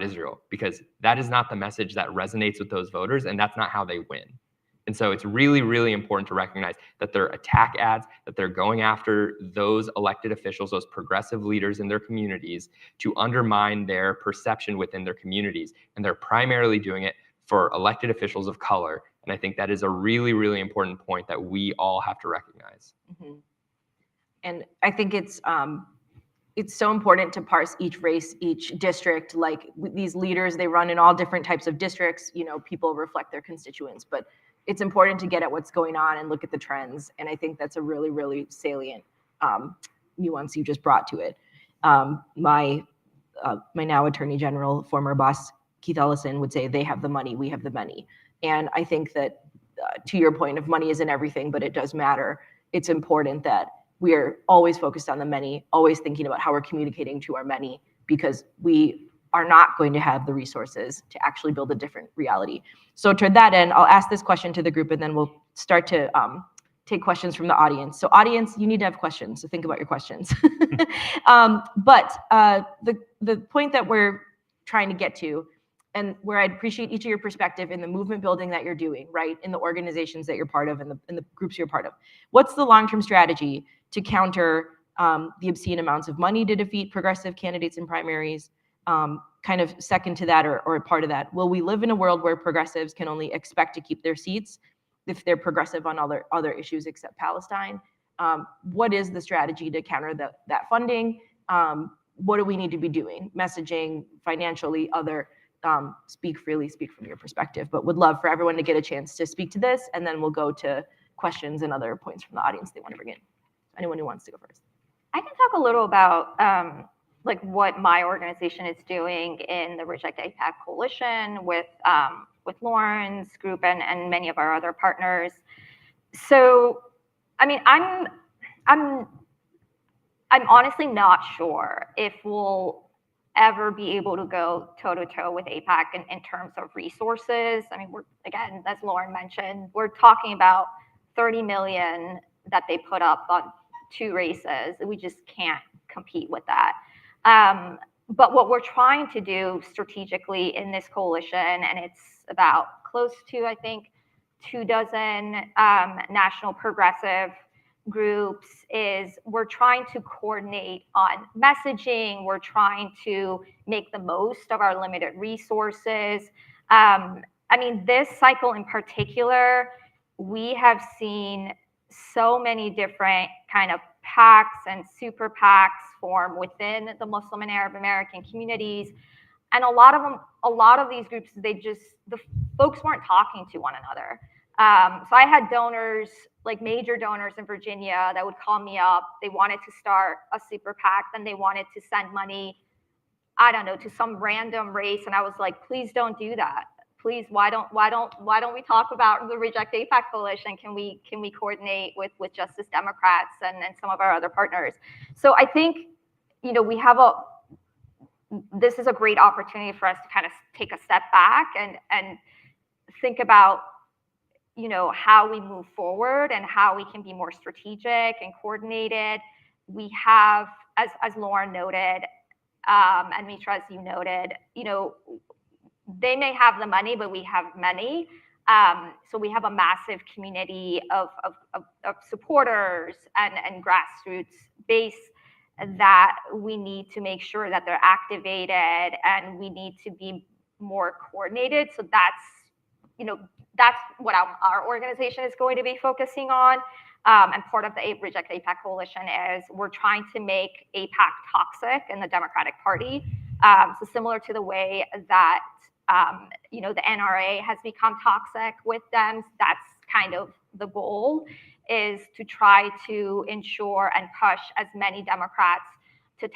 Israel, because that is not the message that resonates with those voters, and that's not how they win. And so it's really, really important to recognize that they're attack ads, that they're going after those elected officials, those progressive leaders in their communities, to undermine their perception within their communities. And they're primarily doing it for elected officials of color. And I think that is a really, really important point that we all have to recognize. Mm-hmm. And I think it's so important to parse each race, each district. Like these leaders, they run in all different types of districts. People reflect their constituents, but it's important to get at what's going on and look at the trends. And I think that's a really, really salient nuance you just brought to it. My now Attorney General, former boss, Keith Ellison, would say, they have the money, we have the many. And I think that to your point of money isn't everything, but it does matter. It's important that we are always focused on the many, always thinking about how we're communicating to our many, because we are not going to have the resources to actually build a different reality. So to that end, I'll ask this question to the group, and then we'll start to take questions from the audience. So audience, you need to have questions, so think about your questions. But the point that we're trying to get to, and where I'd appreciate each of your perspective in the movement building that you're doing, right, in the organizations that you're part of, and the groups you're part of. What's the long-term strategy to counter the obscene amounts of money to defeat progressive candidates in primaries? Kind of second to that, or part of that, will we live in a world where progressives can only expect to keep their seats if they're progressive on other issues except Palestine? What is the strategy to counter that funding? What do we need to be doing? Messaging, financially, other, speak freely, speak from your perspective, but would love for everyone to get a chance to speak to this, and then we'll go to questions and other points from the audience they want to bring in. Anyone who wants to go first. I can talk a little about like what my organization is doing in the Reject APAC Coalition with Lauren's group and many of our other partners. So, I mean, I'm honestly not sure if we'll ever be able to go toe-to-toe with APAC in terms of resources. I mean, we're, again, as Lauren mentioned, we're talking about $30 million that they put up on 2 races. We just can't compete with that. But what we're trying to do strategically in this coalition, and it's about close to, I think, 24 national progressive groups is we're trying to coordinate on messaging. We're trying to make the most of our limited resources. I mean, this cycle in particular, we have seen so many different kind of PACs and super PACs form within the Muslim and Arab American communities. And a lot of these groups, the folks weren't talking to one another. So I had donors, like major donors in Virginia, that would call me up. They wanted to start a super PAC, then they wanted to send money, I don't know, to some random race, and I was like, please don't do that. Please, why don't we talk about the Reject AIPAC coalition? Can we coordinate with Justice Democrats and some of our other partners? So I think, you know, this is a great opportunity for us to kind of take a step back and think about, you know, how we move forward and how we can be more strategic and coordinated. We have, as Lauren noted, and Mitra, as you noted, you know, they may have the money, but we have many. So we have a massive community of supporters and grassroots base that we need to make sure that they're activated, and we need to be more coordinated. So that's what our organization is going to be focusing on. And part of the Reject AIPAC coalition is we're trying to make AIPAC toxic in the Democratic Party. So similar to the way that you know, the NRA has become toxic with Dems, that's kind of the goal, is to try to ensure and push as many Democrats to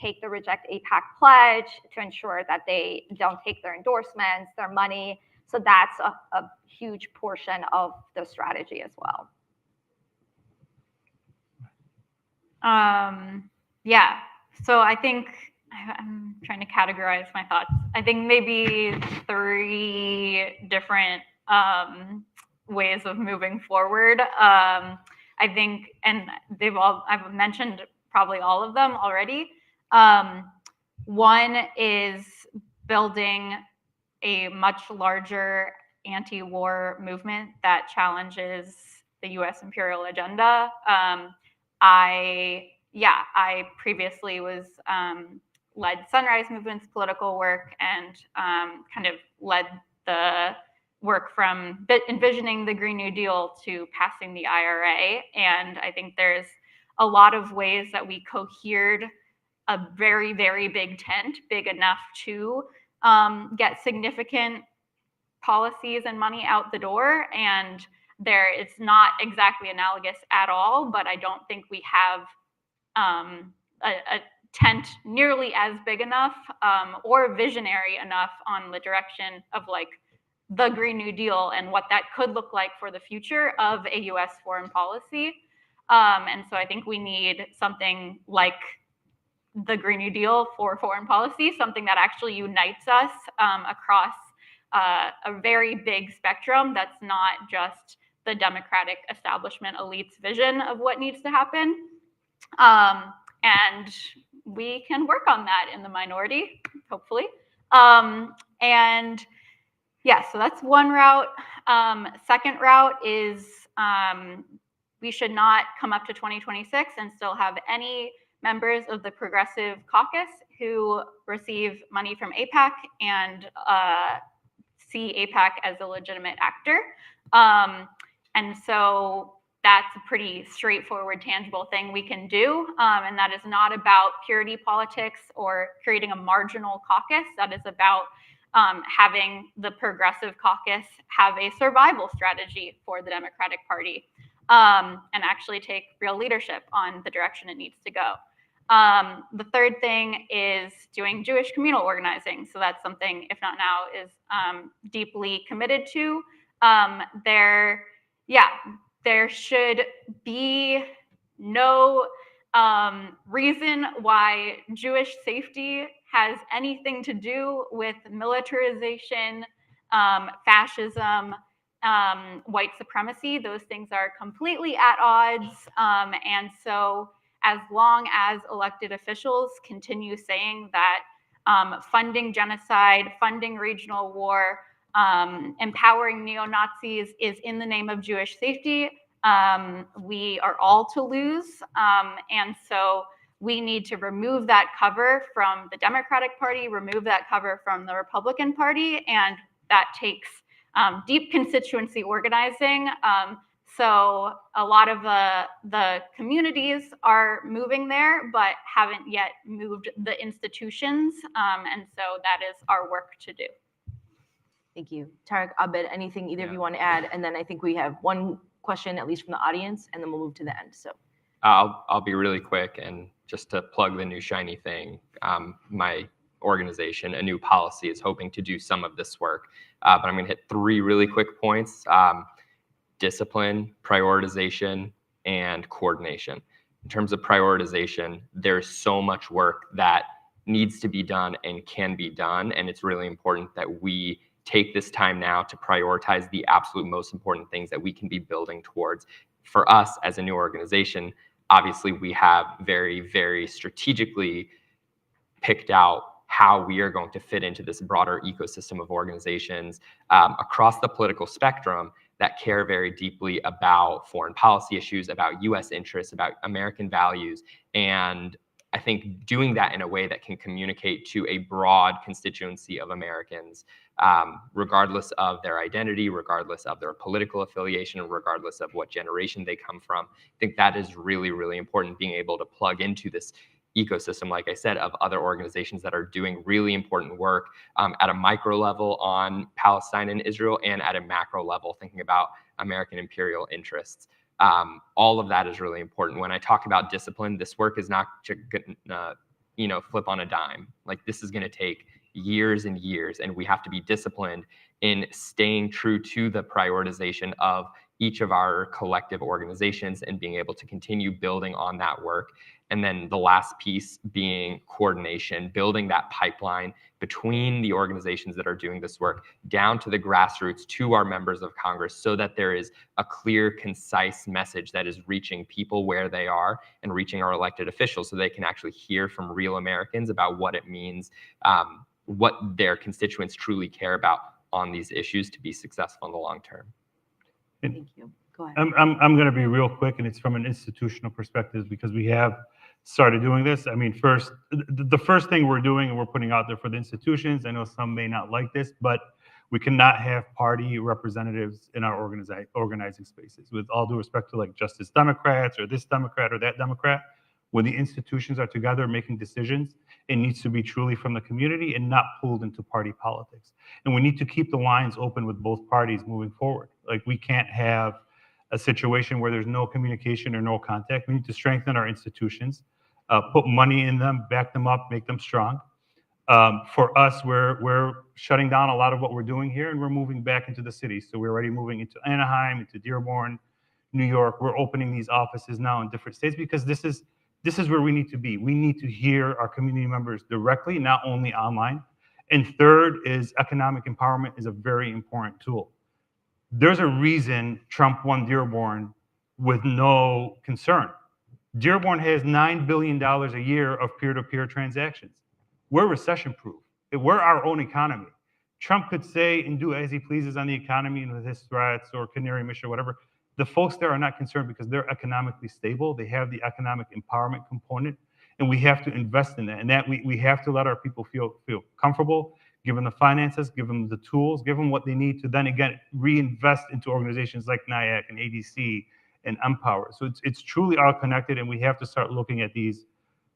take the Reject AIPAC pledge, to ensure that they don't take their endorsements, their money. So that's a huge portion of the strategy as well. Yeah, so I think I'm trying to categorize my thoughts. I think maybe 3 different ways of moving forward. I think, and I've mentioned probably all of them already. One is building a much larger anti-war movement that challenges the U.S. imperial agenda. I previously was led Sunrise Movement's political work and kind of led the work from envisioning the Green New Deal to passing the IRA. And I think there's a lot of ways that we cohered a very, very big tent, big enough to get significant policies and money out the door. And it's not exactly analogous at all, but I don't think we have a tent nearly as big enough or visionary enough on the direction of like the Green New Deal and what that could look like for the future of a US foreign policy. And so I think we need something like the Green New Deal for foreign policy, something that actually unites us across a very big spectrum that's not just the Democratic establishment elite's vision of what needs to happen. And we can work on that in the minority, hopefully. And yeah, so that's one route. Second route is we should not come up to 2026 and still have any members of the Progressive Caucus who receive money from AIPAC and see AIPAC as a legitimate actor. And so that's a pretty straightforward, tangible thing we can do. And that is not about purity politics or creating a marginal caucus. That is about having the Progressive Caucus have a survival strategy for the Democratic Party and actually take real leadership on the direction it needs to go. The third thing is doing Jewish communal organizing. So that's something, if not now, is deeply committed to. There should be no reason why Jewish safety has anything to do with militarization, fascism, white supremacy. Those things are completely at odds. And so as long as elected officials continue saying that funding genocide, funding regional war, empowering neo-Nazis is in the name of Jewish safety, We are all to lose. And so we need to remove that cover from the Democratic Party, remove that cover from the Republican Party, and that takes deep constituency organizing. So a lot of the communities are moving there, but haven't yet moved the institutions. And so that is our work to do. Thank you. Tarek, Abed, anything either of you want to add? And then I think we have one question, at least from the audience, and then we'll move to the end. So I'll be really quick, and just to plug the new shiny thing, my organization, A New Policy, is hoping to do some of this work. But I'm going to hit 3 really quick points: discipline, prioritization, and coordination. In terms of prioritization, there's so much work that needs to be done and can be done, and it's really important that we take this time now to prioritize the absolute most important things that we can be building towards. For us as a new organization, obviously we have very, very strategically picked out how we are going to fit into this broader ecosystem of organizations across the political spectrum that care very deeply about foreign policy issues, about US interests, about American values. And I think doing that in a way that can communicate to a broad constituency of Americans, regardless of their identity, regardless of their political affiliation, regardless of what generation they come from. I think that is really, really important, being able to plug into this ecosystem, like I said, of other organizations that are doing really important work at a micro level on Palestine and Israel, and at a macro level, thinking about American imperial interests. All of that is really important. When I talk about discipline, this work is not flip on a dime. Like, this is going to take years and years, and we have to be disciplined in staying true to the prioritization of each of our collective organizations and being able to continue building on that work. And then the last piece being coordination, building that pipeline between the organizations that are doing this work down to the grassroots, to our members of Congress, so that there is a clear, concise message that is reaching people where they are and reaching our elected officials, so they can actually hear from real Americans about what it means, what their constituents truly care about on these issues to be successful in the long term. thank you. Go ahead. I'm going to be real quick, and it's from an institutional perspective, because we have started doing this. I mean, the first thing we're doing, and we're putting out there for the institutions, I know some may not like this, but we cannot have party representatives in our organizing spaces. With all due respect to, like, Justice Democrats or this Democrat or that Democrat, when the institutions are together making decisions, it needs to be truly from the community and not pulled into party politics. And we need to keep the lines open with both parties moving forward. Like, we can't have a situation where there's no communication or no contact. We need to strengthen our institutions, put money in them, back them up, make them strong. For us, we're shutting down a lot of what we're doing here, and we're moving back into the city. So we're already moving into Anaheim, into Dearborn, New York. We're opening these offices now in different states, because this is where we need to be. We need to hear our community members directly, not only online. And third is economic empowerment is a very important tool. There's a reason Trump won Dearborn with no concern. Dearborn has $9 billion a year of peer-to-peer transactions. We're recession-proof. We're our own economy. Trump could say and do as he pleases on the economy and with his threats or Canary Mission or whatever. The folks there are not concerned because they're economically stable. They have the economic empowerment component, and we have to invest in that. And that we have to let our people feel comfortable, give them the finances, give them the tools, give them what they need to then again reinvest into organizations like NIAC and ADC and Empower. So it's truly all connected, and we have to start looking at these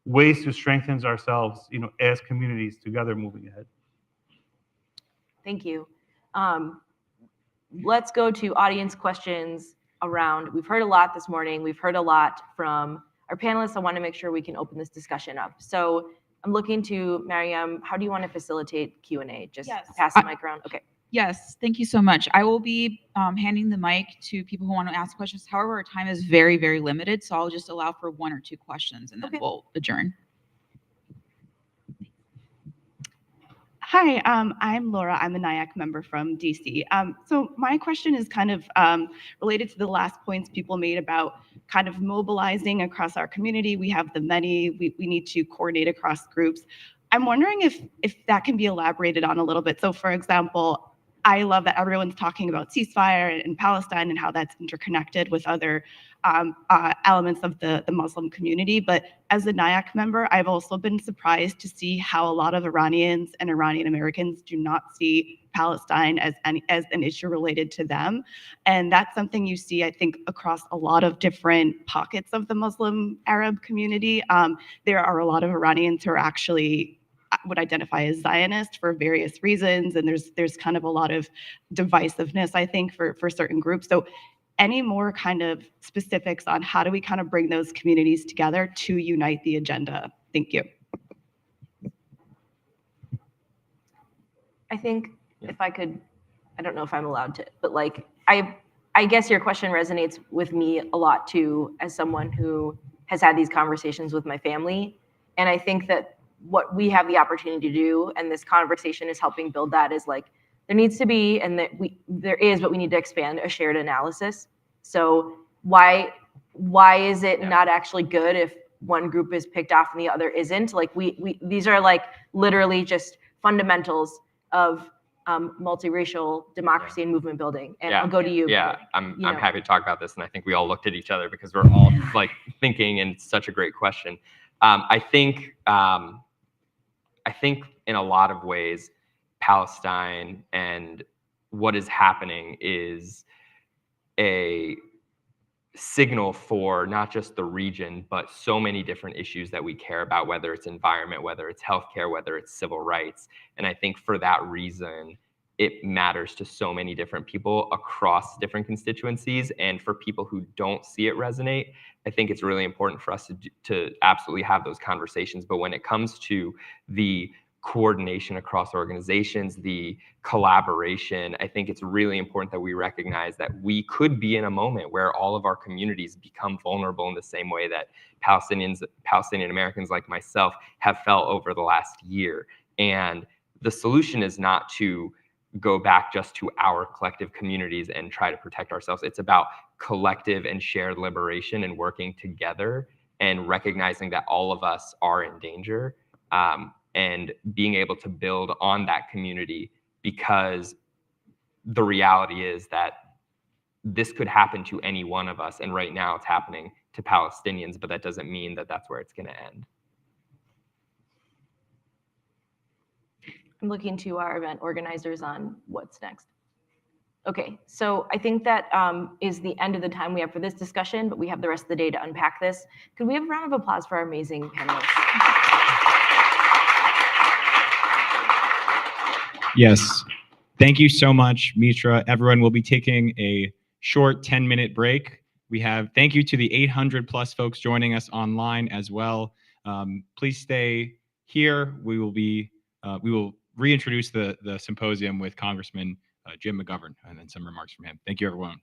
ways to strengthen ourselves, as communities together moving ahead. Thank you. Let's go to audience questions around. We've heard a lot this morning. We've heard a lot from our panelists. I want to make sure we can open this discussion up. So I'm looking to Mariam. How do you want to facilitate Q&A? Just pass the mic around. Okay. Yes, thank you so much. I will be handing the mic to people who want to ask questions. However, our time is very, very limited, so I'll just allow for 1 or 2 questions, and then we'll adjourn. Hi, I'm Laura. I'm a NIAC member from DC. So my question is kind of related to the last points people made about kind of mobilizing across our community. We have the many, we need to coordinate across groups. I'm wondering if that can be elaborated on a little bit. So for example, I love that everyone's talking about ceasefire and Palestine and how that's interconnected with other elements of the Muslim community. But as a NIAC member, I've also been surprised to see how a lot of Iranians and Iranian Americans do not see Palestine as an issue related to them. And that's something you see, I think, across a lot of different pockets of the Muslim Arab community. There are a lot of Iranians who are actually would identify as Zionist for various reasons, and there's kind of a lot of divisiveness, I think, for certain groups. So any more kind of specifics on how do we kind of bring those communities together to unite the agenda? Thank you. I think if I could, I don't know if I'm allowed to, but like I guess your question resonates with me a lot too, as someone who has had these conversations with my family. And I think that what we have the opportunity to do, and this conversation is helping build that, is like there needs to be, and that there is, but we need to expand a shared analysis. So why is it not actually good if one group is picked off and the other isn't? Like these are like literally just fundamentals of multiracial democracy and movement building. And I'll go to you. Yeah, I'm happy to talk about this, and I think we all looked at each other because we're all like thinking, and it's such a great question. I think in a lot of ways, Palestine and what is happening is a signal for not just the region, but so many different issues that we care about, whether it's environment, whether it's healthcare, whether it's civil rights. And I think for that reason, it matters to so many different people across different constituencies. And for people who don't see it resonate, I think it's really important for us to absolutely have those conversations. But when it comes to the coordination across organizations, the collaboration, I think it's really important that we recognize that we could be in a moment where all of our communities become vulnerable in the same way that Palestinian Americans like myself have felt over the last year. And the solution is not to go back just to our collective communities and try to protect ourselves. It's about collective and shared liberation and working together and recognizing that all of us are in danger, and being able to build on that community, because the reality is that this could happen to any one of us. And right now it's happening to Palestinians, but that doesn't mean that that's where it's going to end. I'm looking to our event organizers on what's next. Okay, so I think that is the end of the time we have for this discussion, but we have the rest of the day to unpack this. Could we have a round of applause for our amazing panelists? Yes. Thank you so much, Mitra. Everyone will be taking a short 10-minute break. Thank you to the 800 plus folks joining us online as well. Please stay here. We will reintroduce the symposium with Congressman Jim McGovern, and then some remarks from him. Thank you, everyone.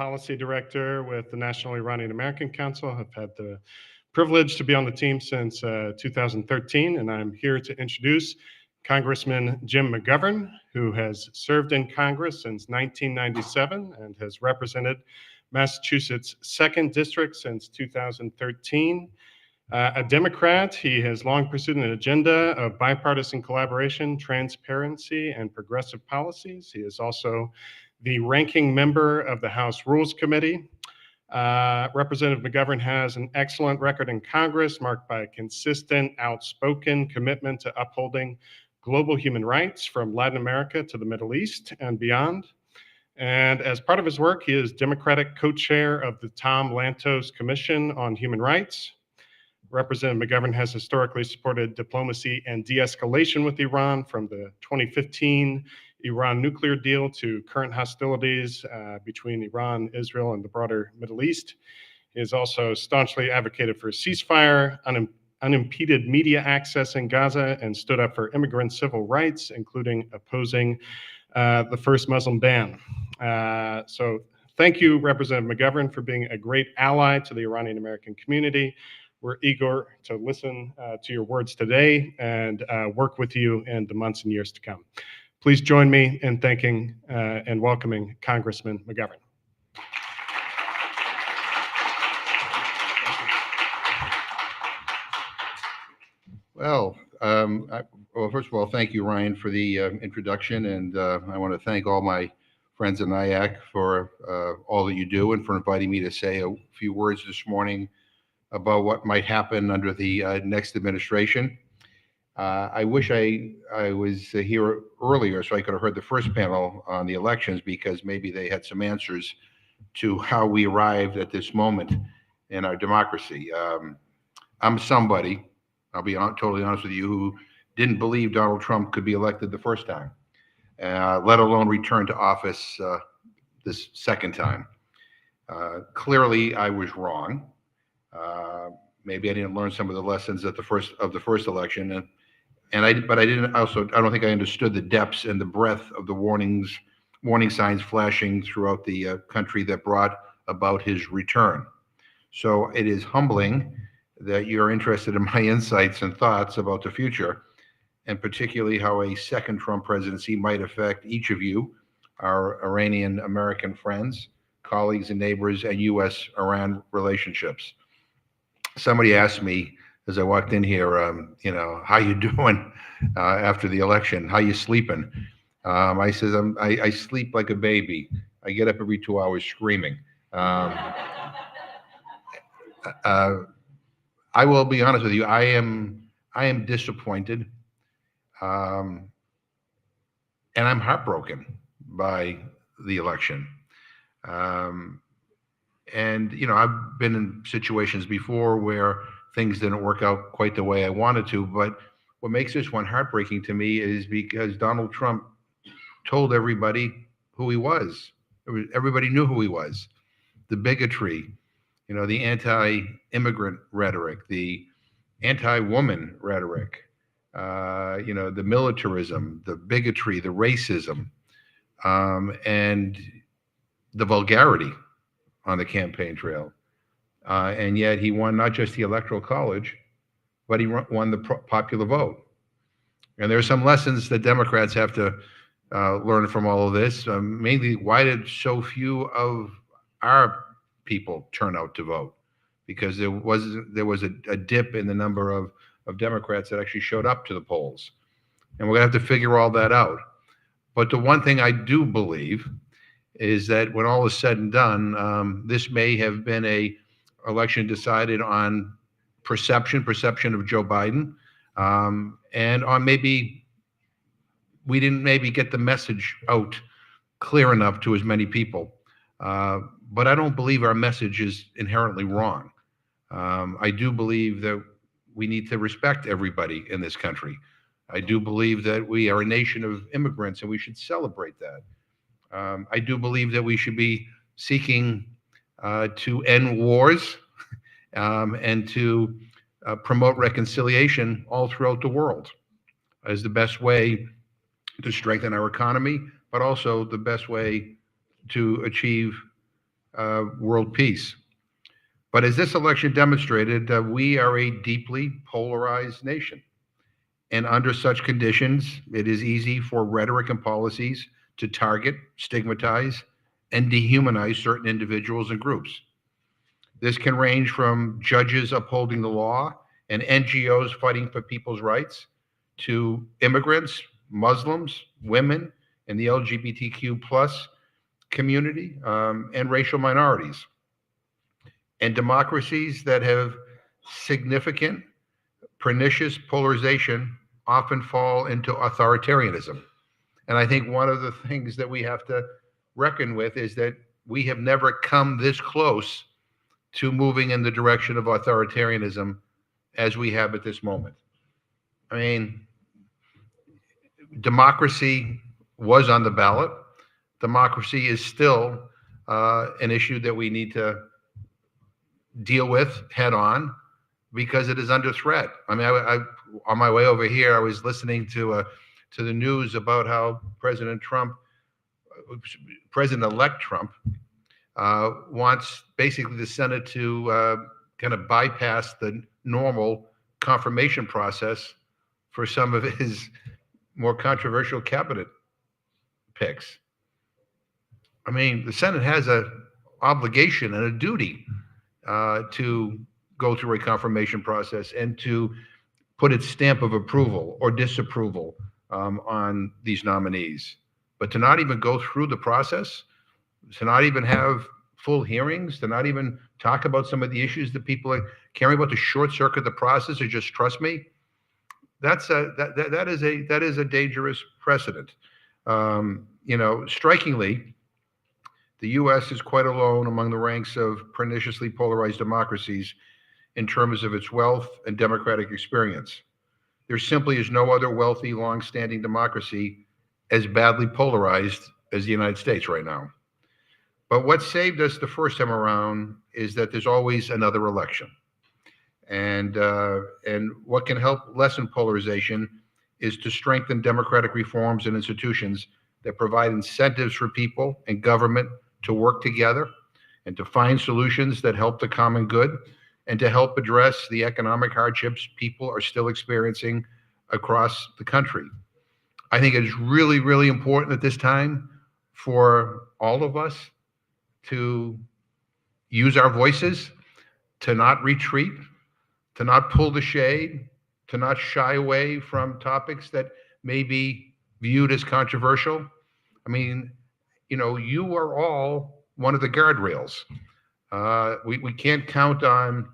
policy director with the National Iranian American Council. I've had the privilege to be on the team since 2013, and I'm here to introduce Congressman Jim McGovern, who has served in Congress since 1997 and has represented Massachusetts' 2nd District since 2013. A Democrat, he has long pursued an agenda of bipartisan collaboration, transparency, and progressive policies. He is also the ranking member of the House Rules Committee. Representative McGovern has an excellent record in Congress, marked by a consistent, outspoken commitment to upholding global human rights from Latin America to the Middle East and beyond. And as part of his work, he is Democratic co-chair of the Tom Lantos Commission on Human Rights. Representative McGovern has historically supported diplomacy and de-escalation with Iran, from the 2015 Iran nuclear deal to current hostilities between Iran, Israel, and the broader Middle East. He has also staunchly advocated for a ceasefire, unimpeded media access in Gaza, and stood up for immigrant civil rights, including opposing the first Muslim ban. So thank you, Representative McGovern, for being a great ally to the Iranian American community. We're eager to listen to your words today and work with you in the months and years to come. Please join me in thanking and welcoming Congressman McGovern. Well, first of all, thank you, Ryan, for the introduction, and I want to thank all my friends in NIAC for all that you do and for inviting me to say a few words this morning about what might happen under the next administration. I wish I was here earlier so I could have heard the first panel on the elections, because maybe they had some answers to how we arrived at this moment in our democracy. I'm somebody, I'll be totally honest with you, who didn't believe Donald Trump could be elected the first time, let alone return to office this second time. Clearly, I was wrong. Maybe I didn't learn some of the lessons at the first election, but I don't think I understood the depths and the breadth of the warning signs flashing throughout the country that brought about his return. So it is humbling that you're interested in my insights and thoughts about the future, and particularly how a second Trump presidency might affect each of you, our Iranian American friends, colleagues and neighbors, and U.S.-Iran relationships. Somebody asked me as I walked in here, how you doing after the election? How you sleeping? I says, I sleep like a baby. I get up every 2 hours screaming. I will be honest with you. I am disappointed, and I'm heartbroken by the election. And, I've been in situations before where things didn't work out quite the way I wanted to. But what makes this one heartbreaking to me is because Donald Trump told everybody who he was. Everybody knew who he was. The bigotry, the anti-immigrant rhetoric, the anti-woman rhetoric, the militarism, the bigotry, the racism, and the vulgarity on the campaign trail. And yet he won not just the Electoral College, but he won the popular vote. And there are some lessons that Democrats have to learn from all of this. Mainly, why did so few of our people turn out to vote? Because there was a dip in the number of Democrats that actually showed up to the polls. And we're going to have to figure all that out. But the one thing I do believe is that when all is said and done, this may have been a election decided on perception of Joe Biden, and on maybe we didn't get the message out clear enough to as many people. But I don't believe our message is inherently wrong. I do believe that we need to respect everybody in this country. I do believe that we are a nation of immigrants and we should celebrate that. I do believe that we should be seeking to end wars and to promote reconciliation all throughout the world as the best way to strengthen our economy, but also the best way to achieve world peace. But as this election demonstrated, we are a deeply polarized nation. And under such conditions, it is easy for rhetoric and policies to target, stigmatize, and dehumanize certain individuals and groups. This can range from judges upholding the law and NGOs fighting for people's rights to immigrants, Muslims, women, and the LGBTQ plus community, and racial minorities. And democracies that have significant pernicious polarization often fall into authoritarianism. And I think one of the things that we have to reckon with is that we have never come this close to moving in the direction of authoritarianism as we have at this moment. I mean, democracy was on the ballot. Democracy is still an issue that we need to deal with head on because it is under threat. I mean, I on my way over here, I was listening to the news about how President-elect Trump, wants basically the Senate to kind of bypass the normal confirmation process for some of his more controversial cabinet picks. I mean, the Senate has an obligation and a duty to go through a confirmation process and to put its stamp of approval or disapproval on these nominees. But to not even go through the process, to not even have full hearings, to not even talk about some of the issues that people are caring about, to short circuit the process or just trust me, that is a dangerous precedent. Strikingly, the U.S. is quite alone among the ranks of perniciously polarized democracies in terms of its wealth and democratic experience. There simply is no other wealthy, long-standing democracy as badly polarized as the United States right now. But what saved us the first time around is that there's always another election. And what can help lessen polarization is to strengthen democratic reforms and institutions that provide incentives for people and government to work together and to find solutions that help the common good and to help address the economic hardships people are still experiencing across the country. I think it is really, really important at this time for all of us to use our voices, to not retreat, to not pull the shade, to not shy away from topics that may be viewed as controversial. I mean, you are all one of the guardrails. We can't count on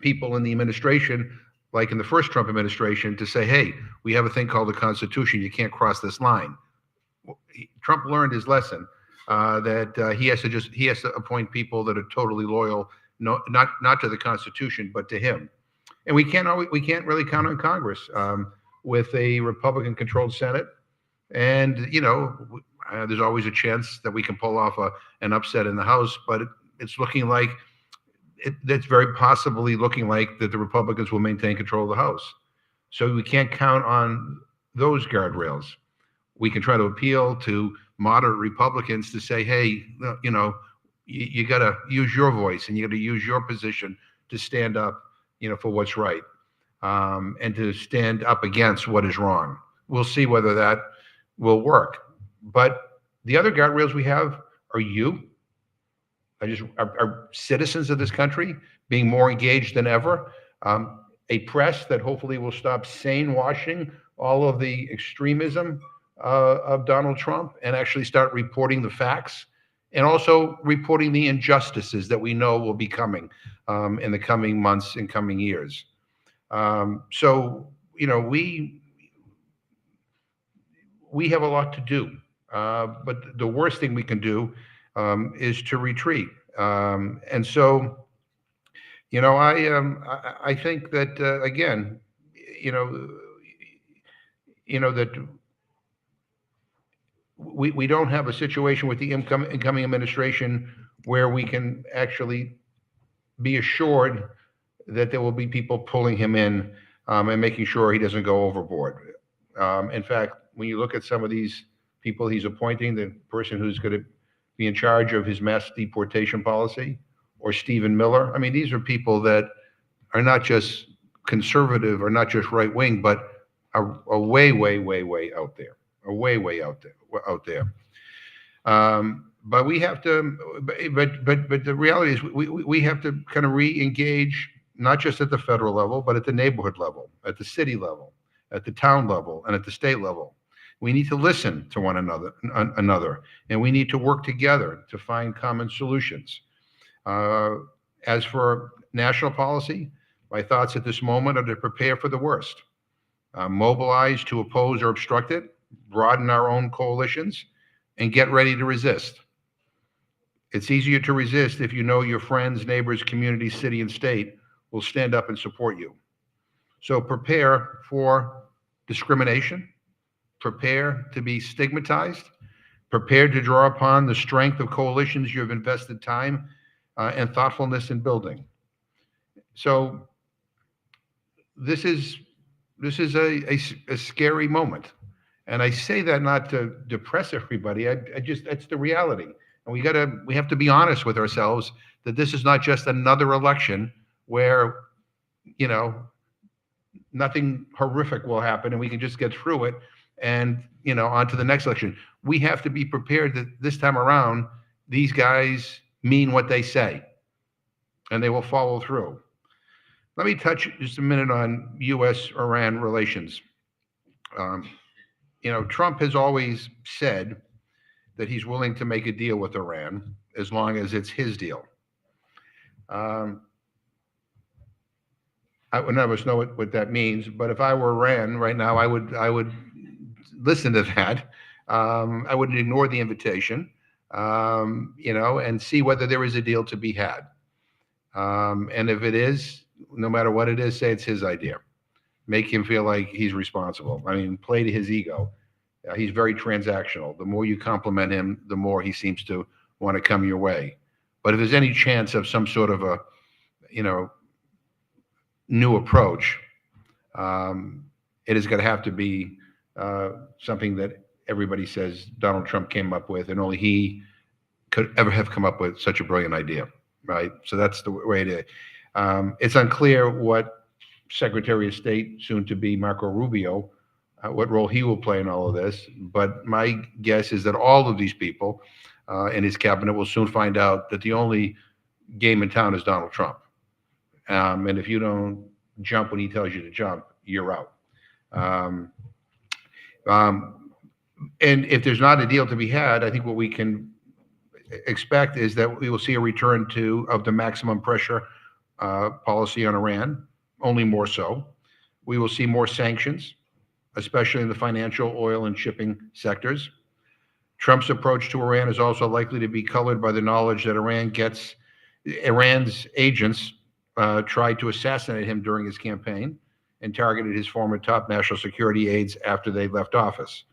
people in the administration, like in the first Trump administration, to say, hey, we have a thing called the Constitution. You can't cross this line. Trump learned his lesson that he has to appoint people that are totally loyal, not to the Constitution, but to him. And we can't really count on Congress with a Republican-controlled Senate. And there's always a chance that we can pull off an upset in the House, but it's looking like it's very possibly looking like that the Republicans will maintain control of the House. So we can't count on those guardrails. We can try to appeal to moderate Republicans to say, hey, you got to use your voice and you got to use your position to stand up, for what's right, and to stand up against what is wrong. We'll see whether that will work. But the other guardrails we have are are citizens of this country being more engaged than ever, a press that hopefully will stop sane washing all of the extremism of Donald Trump and actually start reporting the facts and also reporting the injustices that we know will be coming in the coming months and coming years. So, we have a lot to do, but the worst thing we can do is to retreat. And so, I think that again, that we don't have a situation with the incoming administration where we can actually be assured that there will be people pulling him in and making sure he doesn't go overboard. In fact, when you look at some of these people he's appointing, the person who's going to be in charge of his mass deportation policy, or Stephen Miller. I mean, these are people that are not just conservative or not just right wing, but are way, way, way, way out there, are way, way out there. But we have to, but the reality is we have to kind of re-engage, not just at the federal level, but at the neighborhood level, at the city level, at the town level, and at the state level. We need to listen to one another, and we need to work together to find common solutions. As for national policy, my thoughts at this moment are to prepare for the worst, mobilize to oppose or obstruct it, broaden our own coalitions, and get ready to resist. It's easier to resist if you know your friends, neighbors, community, city, and state will stand up and support you. So prepare for discrimination, prepare to be stigmatized, prepare to draw upon the strength of coalitions you have invested time and thoughtfulness in building. So this is a scary moment. And I say that not to depress everybody. I just, that's the reality. And we have to be honest with ourselves that this is not just another election where, you know, nothing horrific will happen and we can just get through it and, you know, on to the next election. We have to be prepared that this time around, these guys mean what they say and they will follow through. Let me touch just a minute on U.S.-Iran relations. You know, Trump has always said that he's willing to make a deal with Iran as long as it's his deal. None of us know what that means, but if I were Iran right now, I would listen to that. I wouldn't ignore the invitation, you know, and see whether there is a deal to be had. And if it is, no matter what it is, say it's his idea. Make him feel like he's responsible. I mean, play to his ego. He's very transactional. The more you compliment him, the more he seems to want to come your way. But if there's any chance of some sort of a, you know, new approach, it is going to have to be something that everybody says Donald Trump came up with, and only he could ever have come up with such a brilliant idea, right? So that's the way it is. It's unclear what Secretary of State, soon to be Marco Rubio, what role he will play in all of this. But my guess is that all of these people in his cabinet will soon find out that the only game in town is Donald Trump. And if you don't jump when he tells you to jump, you're out. And if there's not a deal to be had, I think what we can expect is that we will see a return of the maximum pressure policy on Iran, only more so. We will see more sanctions, especially in the financial, oil, and shipping sectors. Trump's approach to Iran is also likely to be colored by the knowledge that Iran's agents tried to assassinate him during his campaign and targeted his former top national security aides after they left office.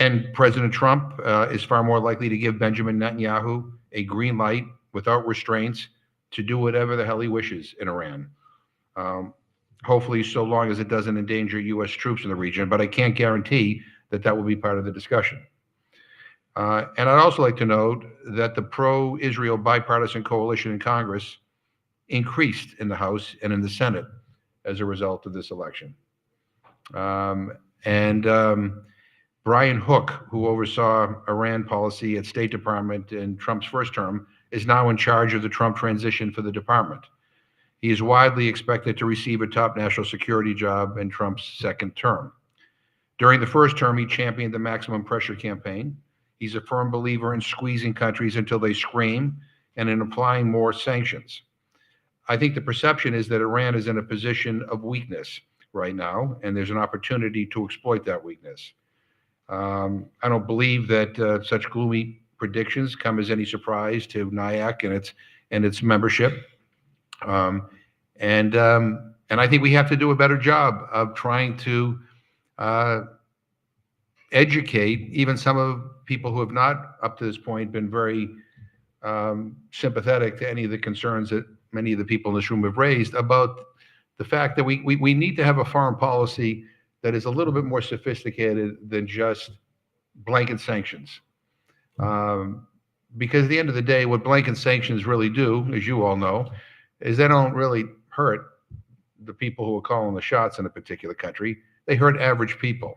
And President Trump is far more likely to give Benjamin Netanyahu a green light without restraints to do whatever the hell he wishes in Iran. Hopefully, so long as it doesn't endanger U.S. troops in the region, but I can't guarantee that that will be part of the discussion. And I'd also like to note that the pro-Israel bipartisan coalition in Congress increased in the House and in the Senate as a result of this election. Brian Hook, who oversaw Iran policy at State Department in Trump's first term, is now in charge of the Trump transition for the department. He is widely expected to receive a top national security job in Trump's second term. During the first term, he championed the maximum pressure campaign. He's a firm believer in squeezing countries until they scream and in applying more sanctions. I think the perception is that Iran is in a position of weakness right now, and there's an opportunity to exploit that weakness. I don't believe that such gloomy predictions come as any surprise to NIAC and its membership. And I think we have to do a better job of trying to educate even some of people who have not, up to this point, been very sympathetic to any of the concerns that many of the people in this room have raised about the fact that we need to have a foreign policy that is a little bit more sophisticated than just blanket sanctions. because at the end of the day, what blanket sanctions really do, as you all know, is they don't really hurt the people who are calling the shots in a particular country. They hurt average people.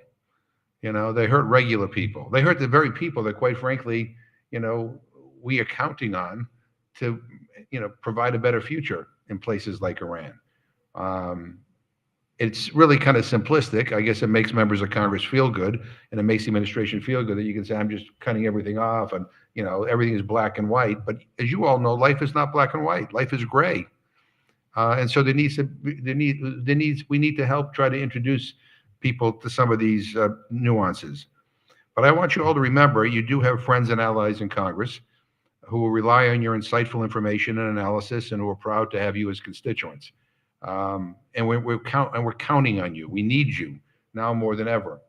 They hurt regular people. They hurt the very people that, quite frankly, we are counting on to, provide a better future in places like Iran. It's really kind of simplistic. I guess it makes members of Congress feel good, and it makes the administration feel good that you can say, I'm just cutting everything off, and everything is black and white. But as you all know, life is not black and white. Life is gray, and so we need to help try to introduce people to some of these nuances. But I want you all to remember, you do have friends and allies in Congress who will rely on your insightful information and analysis, and who are proud to have you as constituents. And we're counting on you. We need you now more than ever.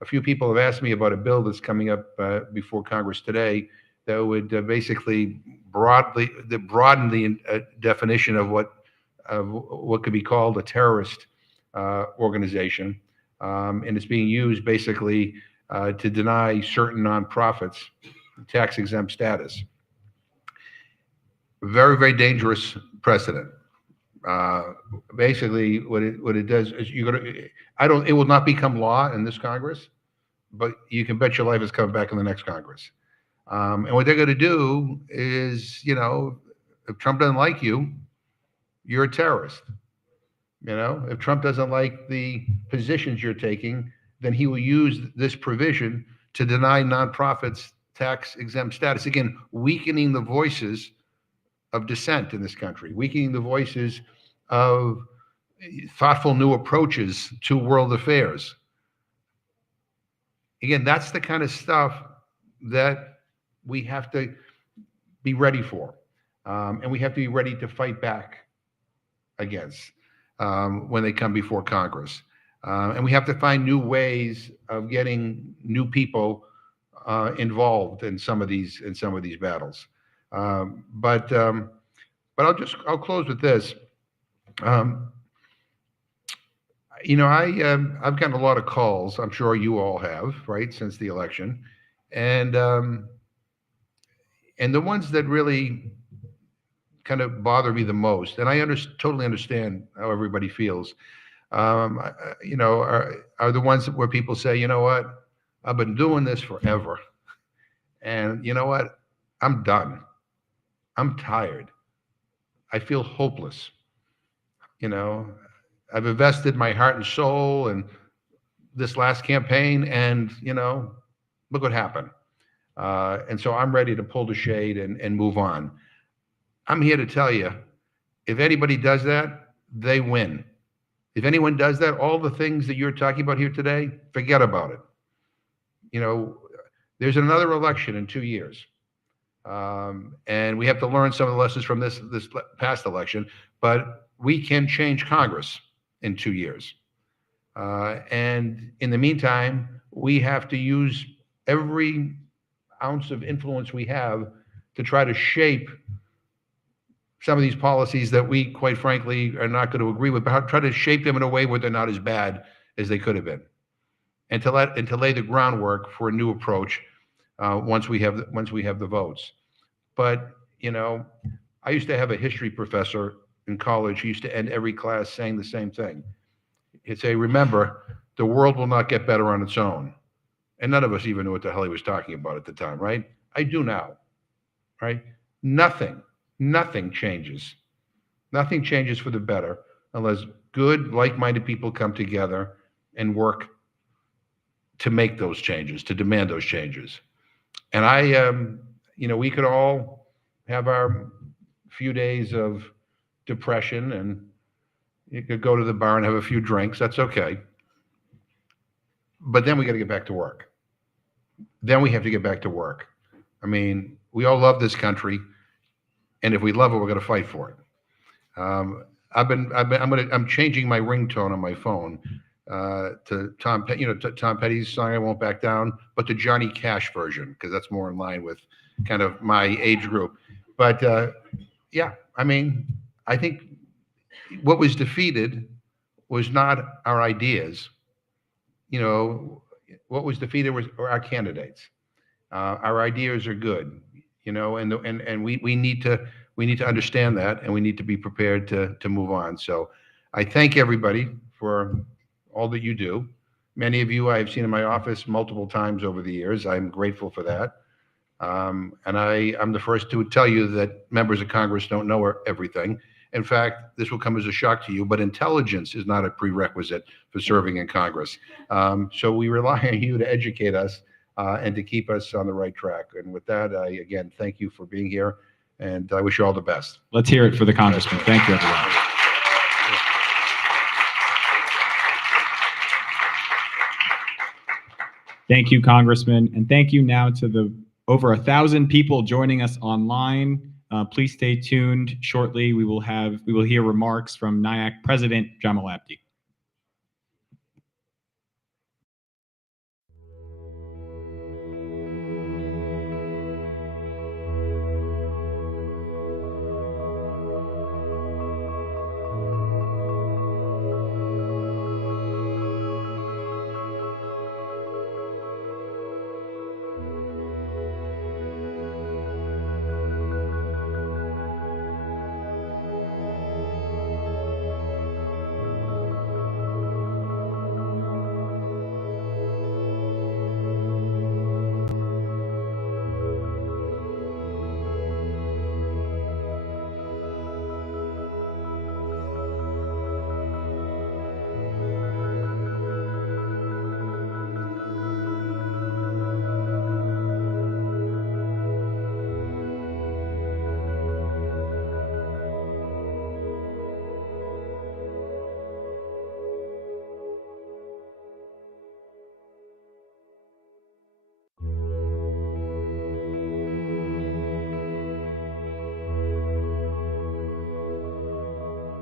A few people have asked me about a bill that's coming up before Congress today that would basically broaden the definition of what could be called a terrorist organization, and it's being used basically to deny certain nonprofits tax-exempt status. Very, very dangerous precedent. Basically, what it does is it will not become law in this Congress, but you can bet your life it's coming back in the next Congress. And what they're going to do is, if Trump doesn't like you, you're a terrorist. If Trump doesn't like the positions you're taking, then he will use this provision to deny nonprofits tax-exempt status. Again, weakening the voices of dissent in this country, weakening the voices of thoughtful new approaches to world affairs. Again, that's the kind of stuff that we have to be ready for, and we have to be ready to fight back against when they come before Congress. And we have to find new ways of getting new people involved in some of these battles. But I'll close with this. I've gotten a lot of calls. I'm sure you all have, right, since the election, and the ones that really kind of bother me the most, and I totally understand how everybody feels, are the ones where people say, you know what, I've been doing this forever, and you know what, I'm done. I'm tired. I feel hopeless. I've invested my heart and soul in this last campaign, and look what happened. And so I'm ready to pull the shade and move on. I'm here to tell you, if anybody does that, they win. If anyone does that, all the things that you're talking about here today, forget about it. There's another election in 2 years. And we have to learn some of the lessons from this past election, but we can change Congress in 2 years. And in the meantime, we have to use every ounce of influence we have to try to shape some of these policies that we, quite frankly, are not going to agree with, but try to shape them in a way where they're not as bad as they could have been, and to lay the groundwork for a new approach once we have the votes. But I used to have a history professor in college. He used to end every class saying the same thing. He'd say, "Remember, the world will not get better on its own." And none of us even knew what the hell he was talking about at the time, right? I do now, right? Nothing changes. Nothing changes for the better unless good, like-minded people come together and work to make those changes, to demand those changes. And we could all have our few days of depression, and you could go to the bar and have a few drinks. That's okay. But then we got to get back to work. Then we have to get back to work. I mean, we all love this country, and if we love it, we're going to fight for it. I'm changing my ringtone on my phone to Tom Petty's song "I Won't Back Down," but the Johnny Cash version, because that's more in line with kind of my age group. But yeah, I mean, I think what was defeated was not our ideas. What was defeated were our candidates. Our ideas are good. and we need to understand that, and we need to be prepared to move on. So I thank everybody for all that you do. Many of you I have seen in my office multiple times over the years. I'm grateful for that. And I'm the first to tell you that members of Congress don't know everything. In fact, this will come as a shock to you, but intelligence is not a prerequisite for serving in Congress. So we rely on you to educate us and to keep us on the right track. And with that, I again thank you for being here, and I wish you all the best. Let's hear it for the Congressman. Thank you, everyone. Thank you, Congressman, and thank you now to the over 1,000 people joining us online. Please stay tuned. Shortly, we will hear remarks from NIAC President Jamal Abdi.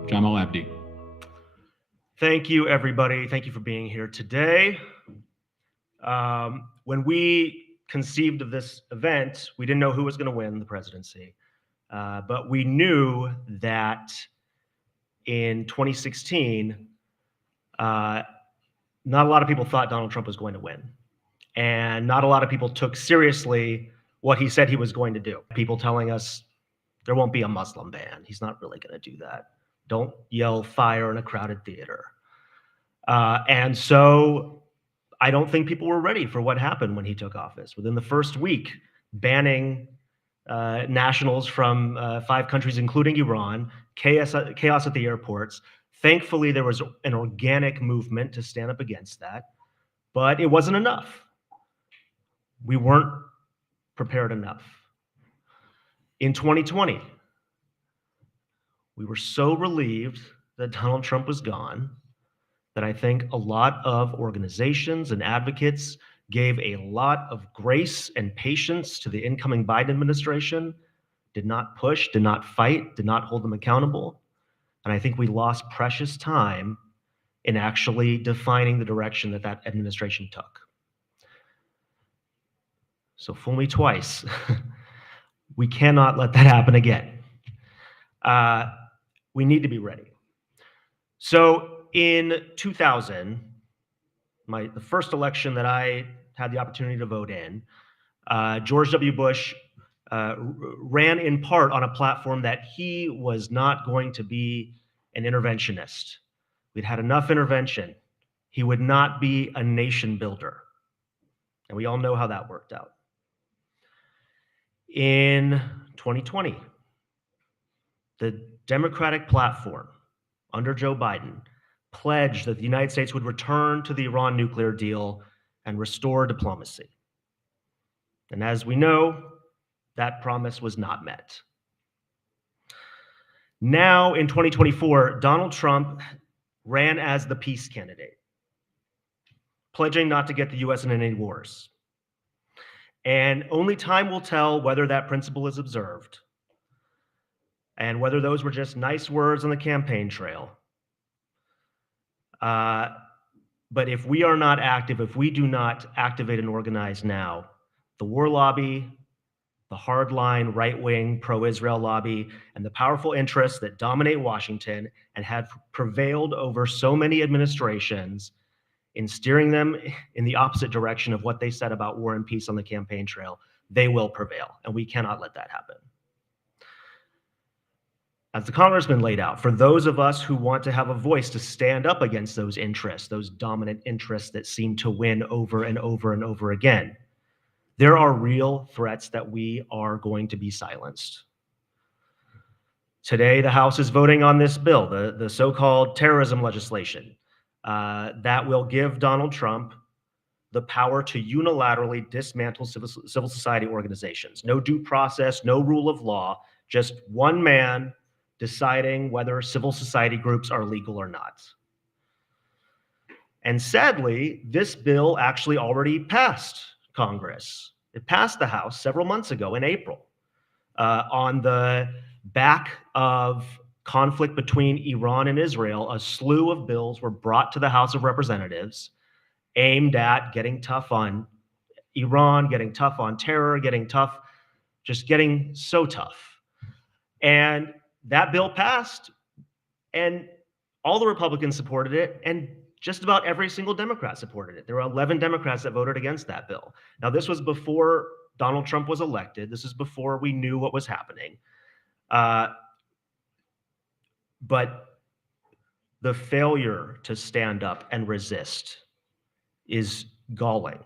Jamal Abdi. Thank you, everybody. Thank you for being here today. When we conceived of this event, we didn't know who was going to win the presidency, but we knew that in 2016, not a lot of people thought Donald Trump was going to win, and not a lot of people took seriously what he said he was going to do. People telling us there won't be a Muslim ban. He's not really going to do that. Don't yell fire in a crowded theater. And so I don't think people were ready for what happened when he took office. Within the first week, banning nationals from 5 countries, including Iran, chaos at the airports. Thankfully, there was an organic movement to stand up against that, but it wasn't enough. We weren't prepared enough. In 2020, we were so relieved that Donald Trump was gone that I think a lot of organizations and advocates gave a lot of grace and patience to the incoming Biden administration, did not push, did not fight, did not hold them accountable. And I think we lost precious time in actually defining the direction that that administration took. So fool me twice. We cannot let that happen again. We need to be ready. So in 2000, the first election that I had the opportunity to vote in, George W. Bush ran in part on a platform that he was not going to be an interventionist. We'd had enough intervention. He would not be a nation builder. And we all know how that worked out. In 2020, the Democratic platform under Joe Biden pledged that the United States would return to the Iran nuclear deal and restore diplomacy. And as we know, that promise was not met. Now in 2024, Donald Trump ran as the peace candidate, pledging not to get the US in any wars. And only time will tell whether that principle is observed and whether those were just nice words on the campaign trail. But if we are not active, if we do not activate and organize now, the war lobby, the hardline right-wing pro-Israel lobby, and the powerful interests that dominate Washington and have prevailed over so many administrations in steering them in the opposite direction of what they said about war and peace on the campaign trail, they will prevail, and we cannot let that happen. As the congressman laid out, for those of us who want to have a voice to stand up against those interests, those dominant interests that seem to win over and over and over again, there are real threats that we are going to be silenced. Today, the House is voting on this bill, the so-called terrorism legislation, that will give Donald Trump the power to unilaterally dismantle civil society organizations. No due process, no rule of law, just one man deciding whether civil society groups are legal or not. And sadly, this bill actually already passed Congress. It passed the House several months ago in April on the back of conflict between Iran and Israel. A slew of bills were brought to the House of Representatives aimed at getting tough on Iran, getting tough on terror, just getting so tough. And that bill passed, and all the Republicans supported it, and just about every single Democrat supported it. There were 11 Democrats that voted against that bill. Now, this was before Donald Trump was elected. This is before we knew what was happening. But the failure to stand up and resist is galling.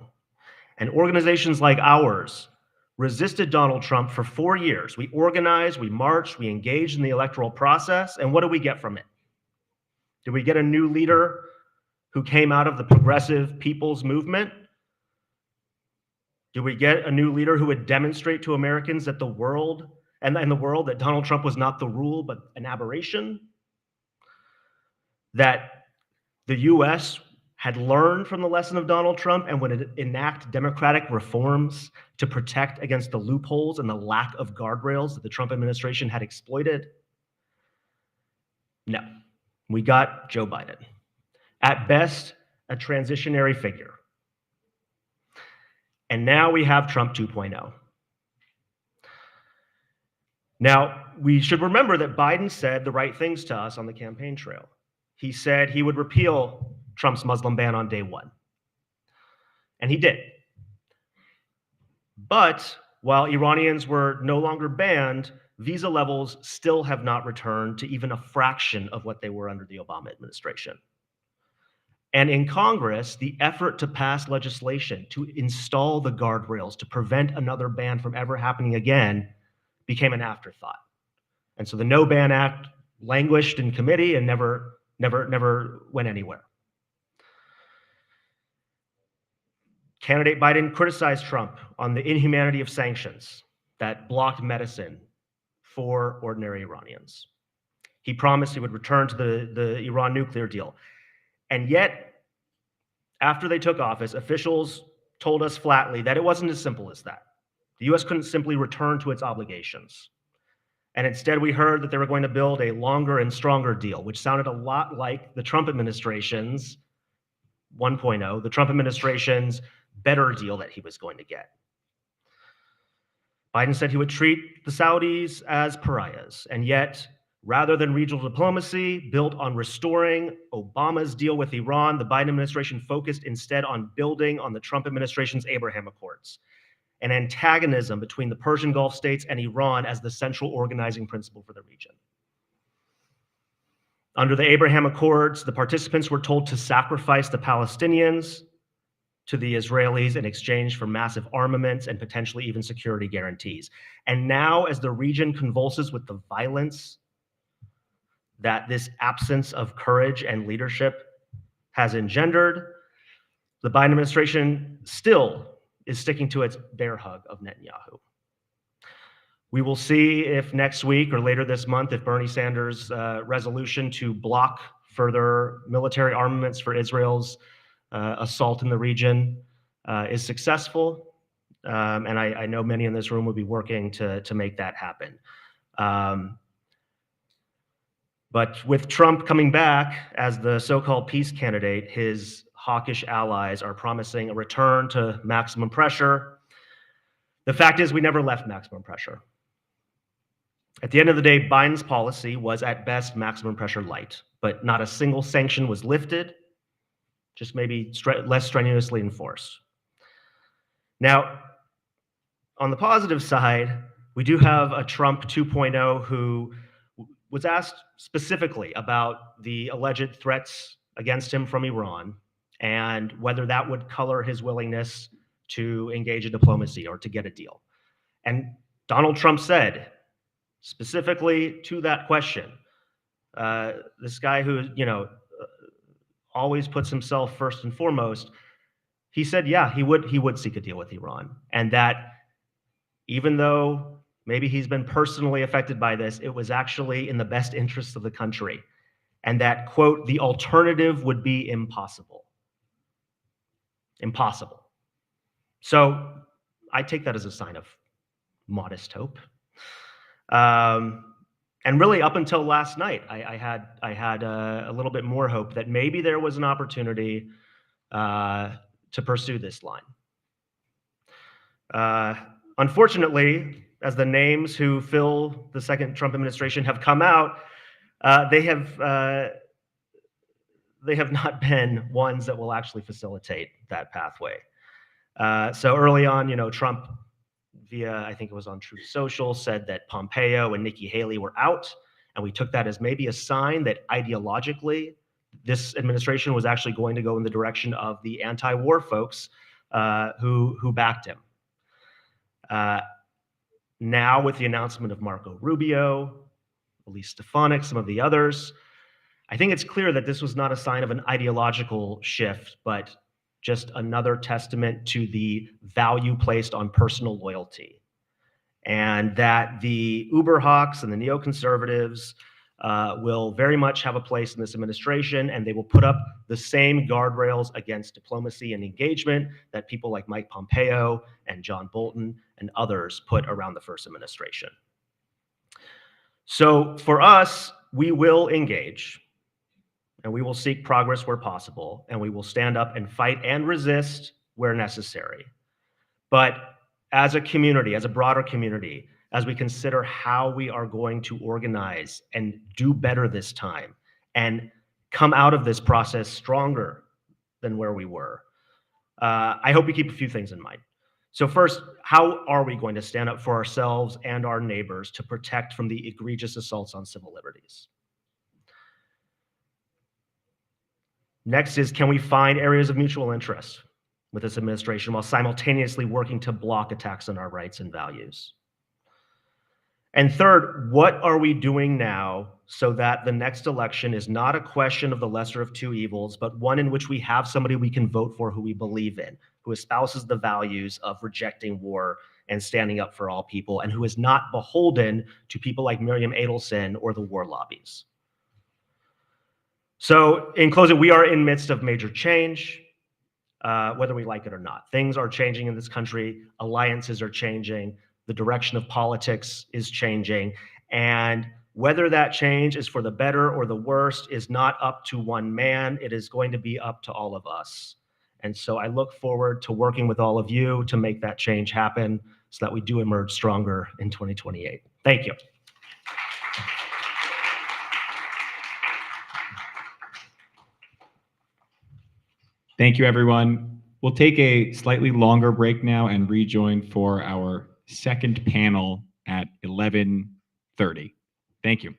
And organizations like ours resisted Donald Trump for 4 years. We organized, we marched, we engaged in the electoral process, and what do we get from it? Did we get a new leader who came out of the progressive people's movement? Did we get a new leader who would demonstrate to Americans that the world that Donald Trump was not the rule, but an aberration? That the US had learned from the lesson of Donald Trump and would enact democratic reforms to protect against the loopholes and the lack of guardrails that the Trump administration had exploited? No, we got Joe Biden. At best, a transitionary figure. And now we have Trump 2.0. Now, we should remember that Biden said the right things to us on the campaign trail. He said he would repeal Trump's Muslim ban on day one. And he did. But while Iranians were no longer banned, visa levels still have not returned to even a fraction of what they were under the Obama administration. And in Congress, the effort to pass legislation to install the guardrails to prevent another ban from ever happening again became an afterthought. And so the No Ban Act languished in committee and never went anywhere. Candidate Biden criticized Trump on the inhumanity of sanctions that blocked medicine for ordinary Iranians. He promised he would return to the Iran nuclear deal. And yet, after they took office, officials told us flatly that it wasn't as simple as that. The US couldn't simply return to its obligations. And instead, we heard that they were going to build a longer and stronger deal, which sounded a lot like the Trump administration's 1.0, the Trump administration's better deal that he was going to get. Biden said he would treat the Saudis as pariahs, and yet, rather than regional diplomacy built on restoring Obama's deal with Iran, the Biden administration focused instead on building on the Trump administration's Abraham Accords, an antagonism between the Persian Gulf states and Iran as the central organizing principle for the region. Under the Abraham Accords, the participants were told to sacrifice the Palestinians to the Israelis in exchange for massive armaments and potentially even security guarantees. And now, as the region convulses with the violence that this absence of courage and leadership has engendered, the Biden administration still is sticking to its bear hug of Netanyahu. We will see if next week or later this month, if Bernie Sanders' resolution to block further military armaments for Israel's assault in the region is successful. And I know many in this room will be working to make that happen. But with Trump coming back as the so-called peace candidate, his hawkish allies are promising a return to maximum pressure. The fact is, we never left maximum pressure. At the end of the day, Biden's policy was at best maximum pressure light, but not a single sanction was lifted, just maybe less strenuously enforced. Now, on the positive side, we do have a Trump 2.0 who was asked specifically about the alleged threats against him from Iran and whether that would color his willingness to engage in diplomacy or to get a deal. And Donald Trump said specifically to that question, this guy who, always puts himself first and foremost, he said, yeah, he would seek a deal with Iran. And that even though maybe he's been personally affected by this, it was actually in the best interests of the country. And that, quote, the alternative would be impossible. Impossible. So I take that as a sign of modest hope. And really, up until last night, I had a little bit more hope that maybe there was an opportunity to pursue this line. Unfortunately, as the names who fill the second Trump administration have come out, they have not been ones that will actually facilitate that pathway. So early on, Trump, via, I think it was on Truth Social, said that Pompeo and Nikki Haley were out, and we took that as maybe a sign that ideologically, this administration was actually going to go in the direction of the anti-war folks who backed him. Now, with the announcement of Marco Rubio, Elise Stefanik, some of the others, I think it's clear that this was not a sign of an ideological shift, but just another testament to the value placed on personal loyalty. And that the Uberhawks and the neoconservatives will very much have a place in this administration, and they will put up the same guardrails against diplomacy and engagement that people like Mike Pompeo and John Bolton and others put around the first administration. So for us, we will engage, and we will seek progress where possible, and we will stand up and fight and resist where necessary. But as a community, as a broader community, as we consider how we are going to organize and do better this time and come out of this process stronger than where we were, I hope we keep a few things in mind. So first, how are we going to stand up for ourselves and our neighbors to protect from the egregious assaults on civil liberties? Next is, can we find areas of mutual interest with this administration while simultaneously working to block attacks on our rights and values? And third, what are we doing now so that the next election is not a question of the lesser of two evils, but one in which we have somebody we can vote for who we believe in, who espouses the values of rejecting war and standing up for all people, and who is not beholden to people like Miriam Adelson or the war lobbies? So in closing, we are in midst of major change, whether we like it or not. Things are changing in this country. Alliances are changing. The direction of politics is changing. And whether that change is for the better or the worst is not up to one man. It is going to be up to all of us. And so I look forward to working with all of you to make that change happen so that we do emerge stronger in 2028. Thank you. Thank you, everyone. We'll take a slightly longer break now and rejoin for our second panel at 11:30. Thank you.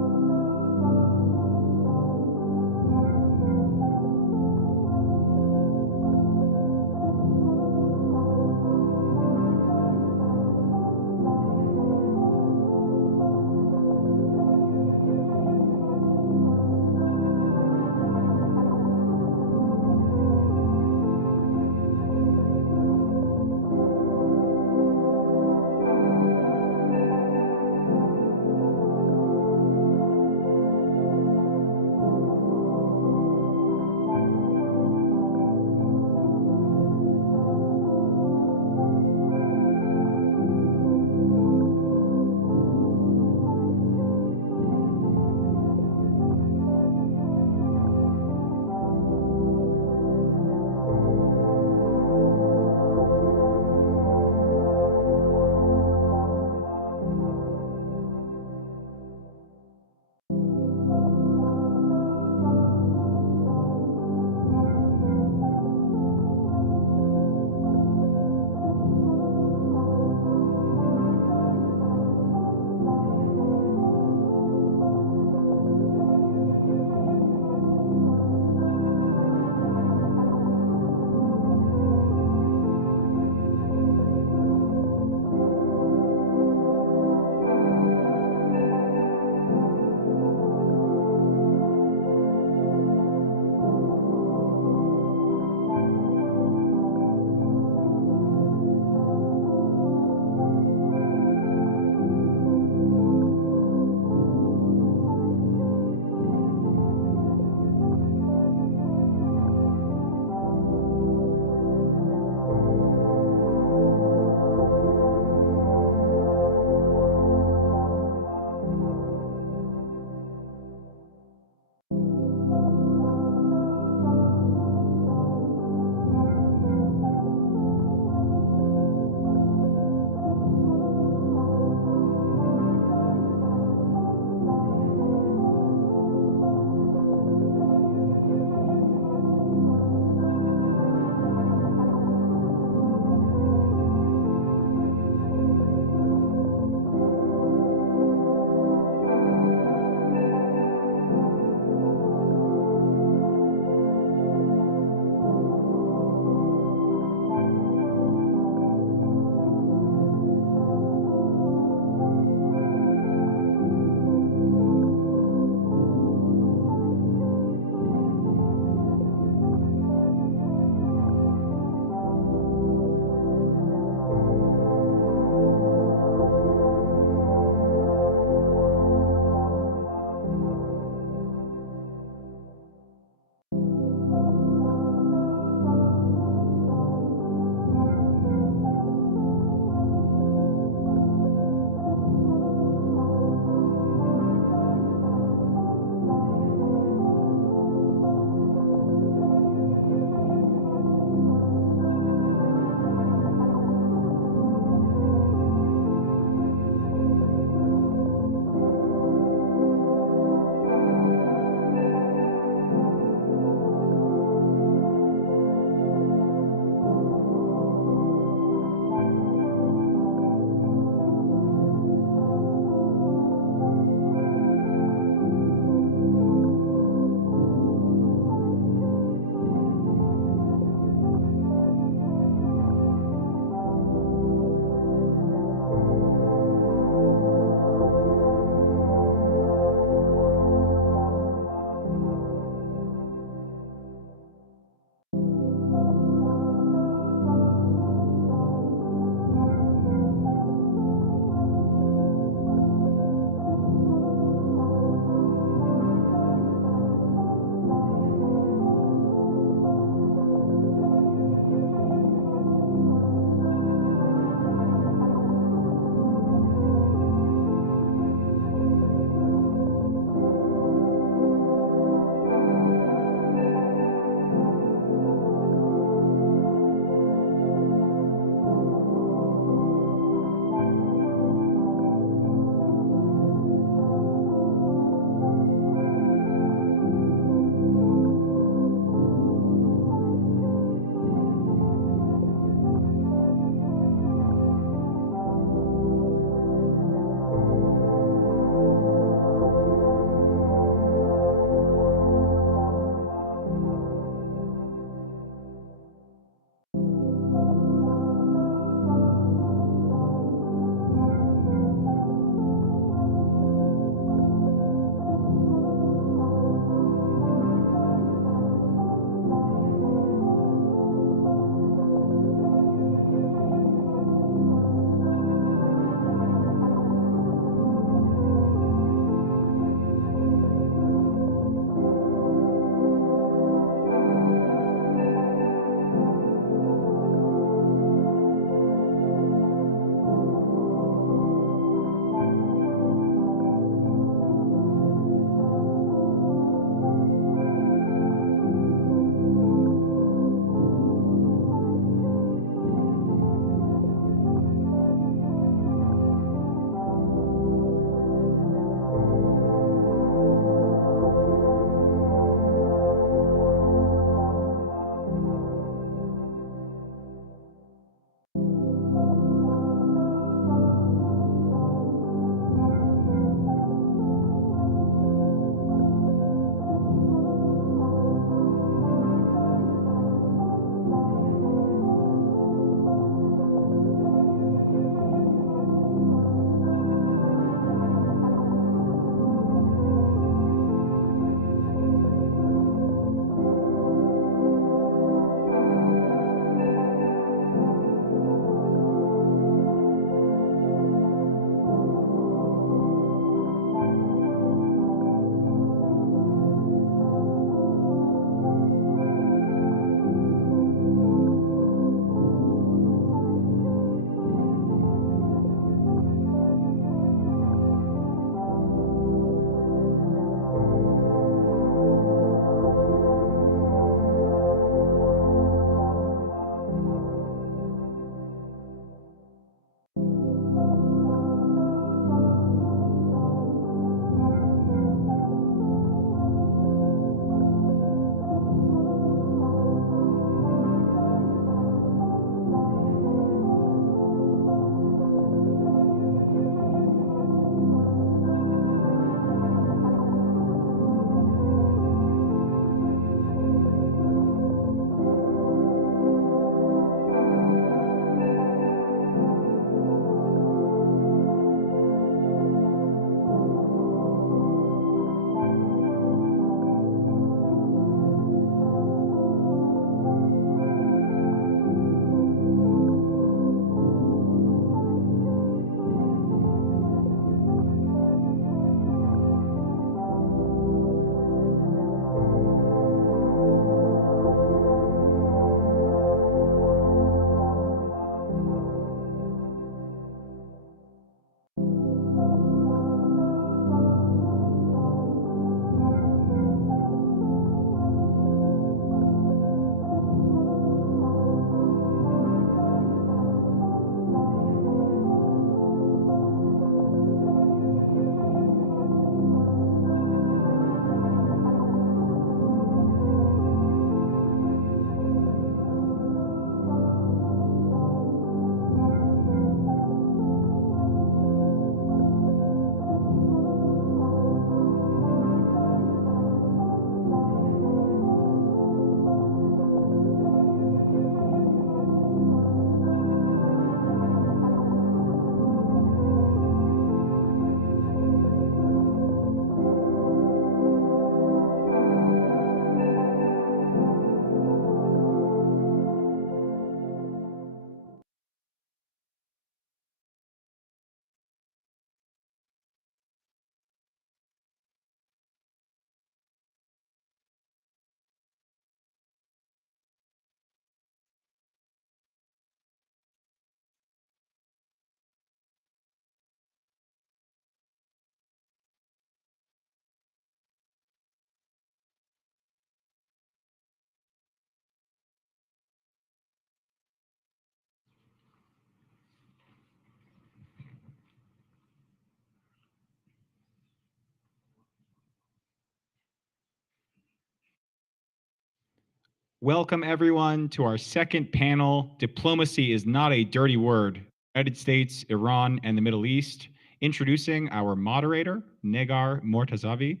Welcome everyone to our second panel, Diplomacy is Not a Dirty Word, United States, Iran, and the Middle East. Introducing our moderator, Negar Mortazavi,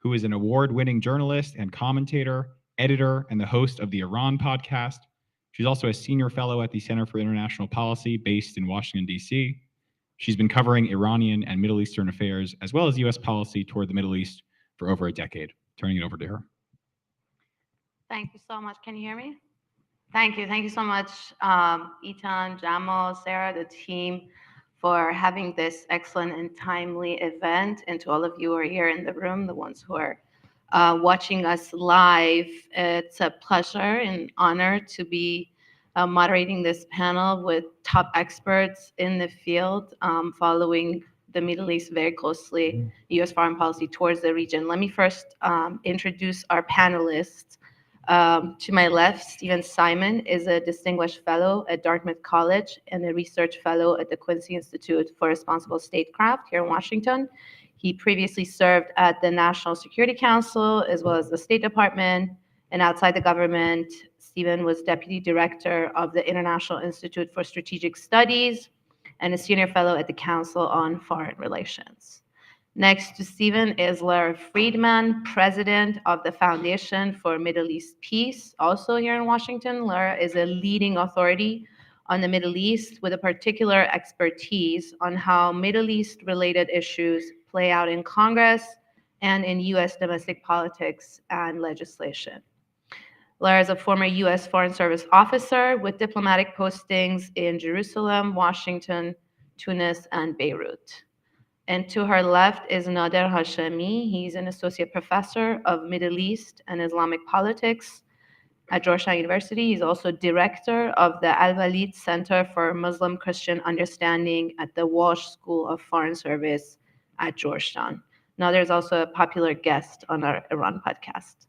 who is an award-winning journalist and commentator, editor, and the host of the Iran podcast. She's also a senior fellow at the Center for International Policy based in Washington, D.C. She's been covering Iranian and Middle Eastern affairs, as well as U.S. policy toward the Middle East for over a decade. Turning it over to her. Thank you so much. Can you hear me? Thank you. Thank you so much, Ethan, Jamo, Sarah, the team, for having this excellent and timely event. And to all of you who are here in the room, the ones who are watching us live, it's a pleasure and honor to be moderating this panel with top experts in the field, following the Middle East very closely, U.S. foreign policy towards the region. Let me first introduce our panelists. To my left, Stephen Simon is a distinguished fellow at Dartmouth College and a research fellow at the Quincy Institute for Responsible Statecraft here in Washington. He previously served at the National Security Council as well as the State Department, and outside the government, Stephen was deputy director of the International Institute for Strategic Studies and a senior fellow at the Council on Foreign Relations. Next to Stephen is Lara Friedman, president of the Foundation for Middle East Peace, also here in Washington. Lara is a leading authority on the Middle East with a particular expertise on how Middle East-related issues play out in Congress and in U.S. domestic politics and legislation. Lara is a former U.S. Foreign Service officer with diplomatic postings in Jerusalem, Washington, Tunis, and Beirut. And to her left is Nader Hashemi. He's an associate professor of Middle East and Islamic politics at Georgetown University. He's also director of the Al-Walid Center for Muslim-Christian Understanding at the Walsh School of Foreign Service at Georgetown. Nader is also a popular guest on our Iran podcast.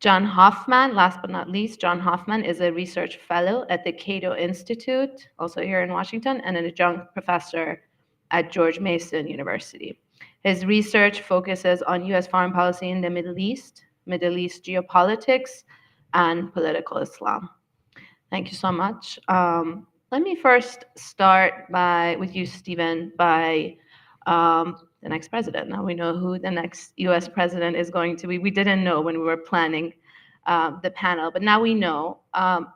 John Hoffman, last but not least, John Hoffman is a research fellow at the Cato Institute, also here in Washington, and an adjunct professor at George Mason University. His research focuses on U.S. foreign policy in the Middle East geopolitics, and political Islam. Thank you so much. Let me first start with you, Stephen, by the next president. Now we know who the next U.S. president is going to be. We didn't know when we were planning the panel, but now we know.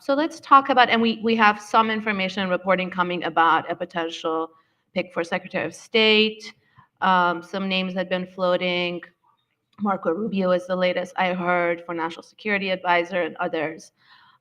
So let's talk about, and we have some information and reporting coming about a potential pick for Secretary of State. Some names had been floating. Marco Rubio is the latest I heard for National Security Advisor and others.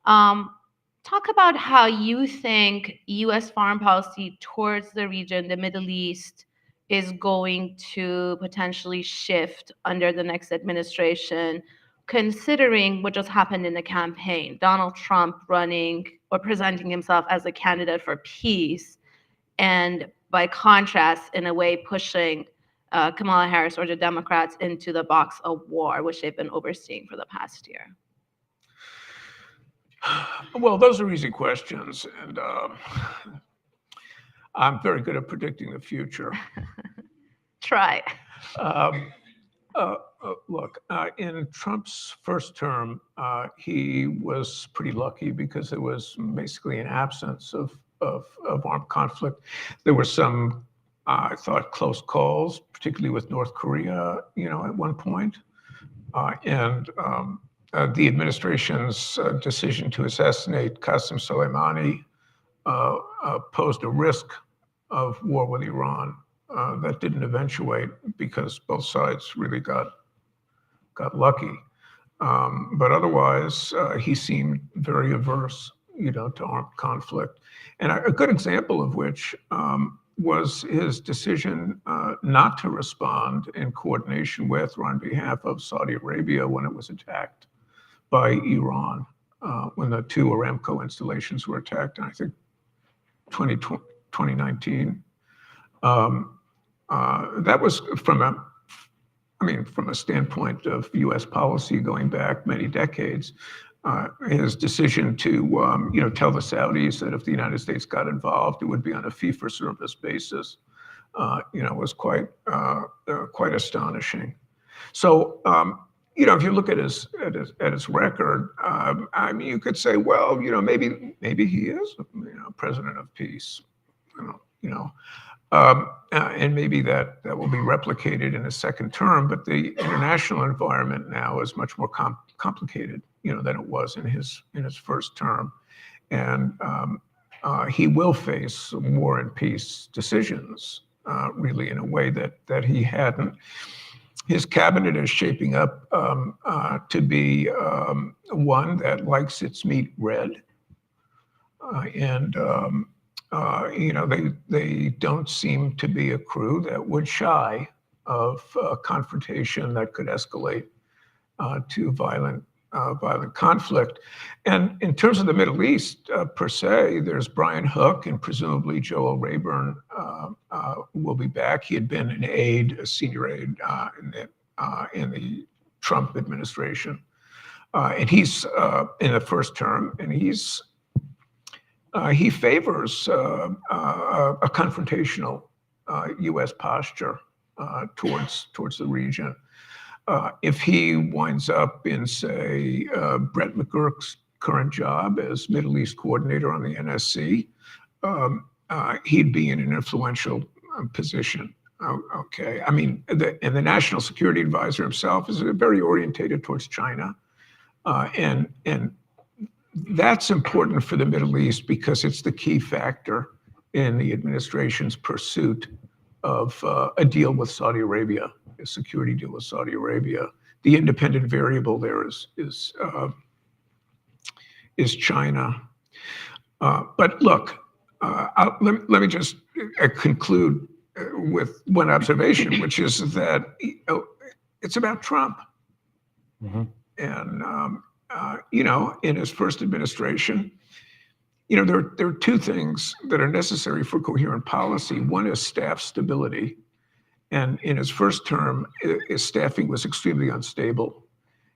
Talk about how you think U.S. foreign policy towards the region, the Middle East, is going to potentially shift under the next administration, considering what just happened in the campaign, Donald Trump running or presenting himself as a candidate for peace, and by contrast, in a way, pushing Kamala Harris or the Democrats into the box of war, which they've been overseeing for the past year? Well, those are easy questions, and I'm very good at predicting the future. Try. Look, in Trump's first term, he was pretty lucky because there was basically an absence of armed conflict. There were some, I thought, close calls, particularly with North Korea, at one point. And the administration's decision to assassinate Qasem Soleimani posed a risk of war with Iran that didn't eventuate because both sides really got lucky. But otherwise, he seemed very averse, to armed conflict. And a good example of which was his decision not to respond in coordination with or on behalf of Saudi Arabia when it was attacked by Iran, when the two Aramco installations were attacked, in, I think, 2019. That was from a standpoint of U.S. policy going back many decades. His decision to, tell the Saudis that if the United States got involved, it would be on a fee-for-service basis, was quite astonishing. So if you look at his record, I mean, you could say, well, maybe he is, president of peace, and maybe that will be replicated in his second term. But the international environment now is much more complicated, than it was in his first term, and he will face war and peace decisions, really, in a way that he hadn't. His cabinet is shaping up to be one that likes its meat red, and they don't seem to be a crew that would shy of confrontation that could escalate to violent conflict. And in terms of the Middle East per se, there's Brian Hook, and presumably Joel Rayburn will be back. He had been a senior aide in the Trump administration, and he's in the first term, and he favors a confrontational U.S. posture towards the region. If he winds up in, say, Brett McGurk's current job as Middle East coordinator on the NSC, he'd be in an influential position. Okay, I mean, and the National Security Advisor himself is very orientated towards China, and that's important for the Middle East because it's the key factor in the administration's pursuit of a deal with Saudi Arabia, a security deal with Saudi Arabia. The independent variable there is China. But look, let me just conclude with one observation, which is that it's about Trump. Mm-hmm. And in his first administration, there are two things that are necessary for coherent policy. One is staff stability. And in his first term, his staffing was extremely unstable.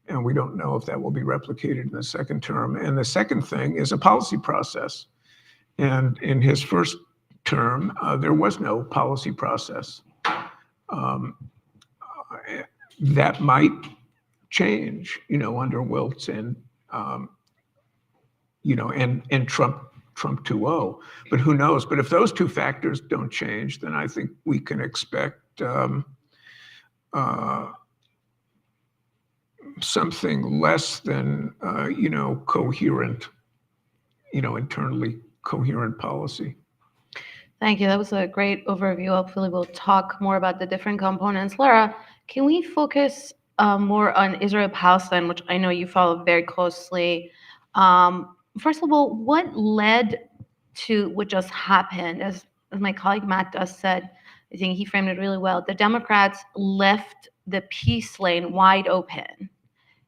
And we don't know if that will be replicated in the second term. And the second thing is a policy process. And in his first term, there was no policy process. That might change, under Wiltz and Trump 2.0. But who knows? But if those two factors don't change, then I think we can expect something less than coherent, internally coherent policy. Thank you. That was a great overview. Hopefully we'll talk more about the different components. Laura, can we focus more on Israel-Palestine, which I know you follow very closely? First of all, what led to what just happened? As my colleague Matt Duss said, I think he framed it really well. The Democrats left the peace lane wide open,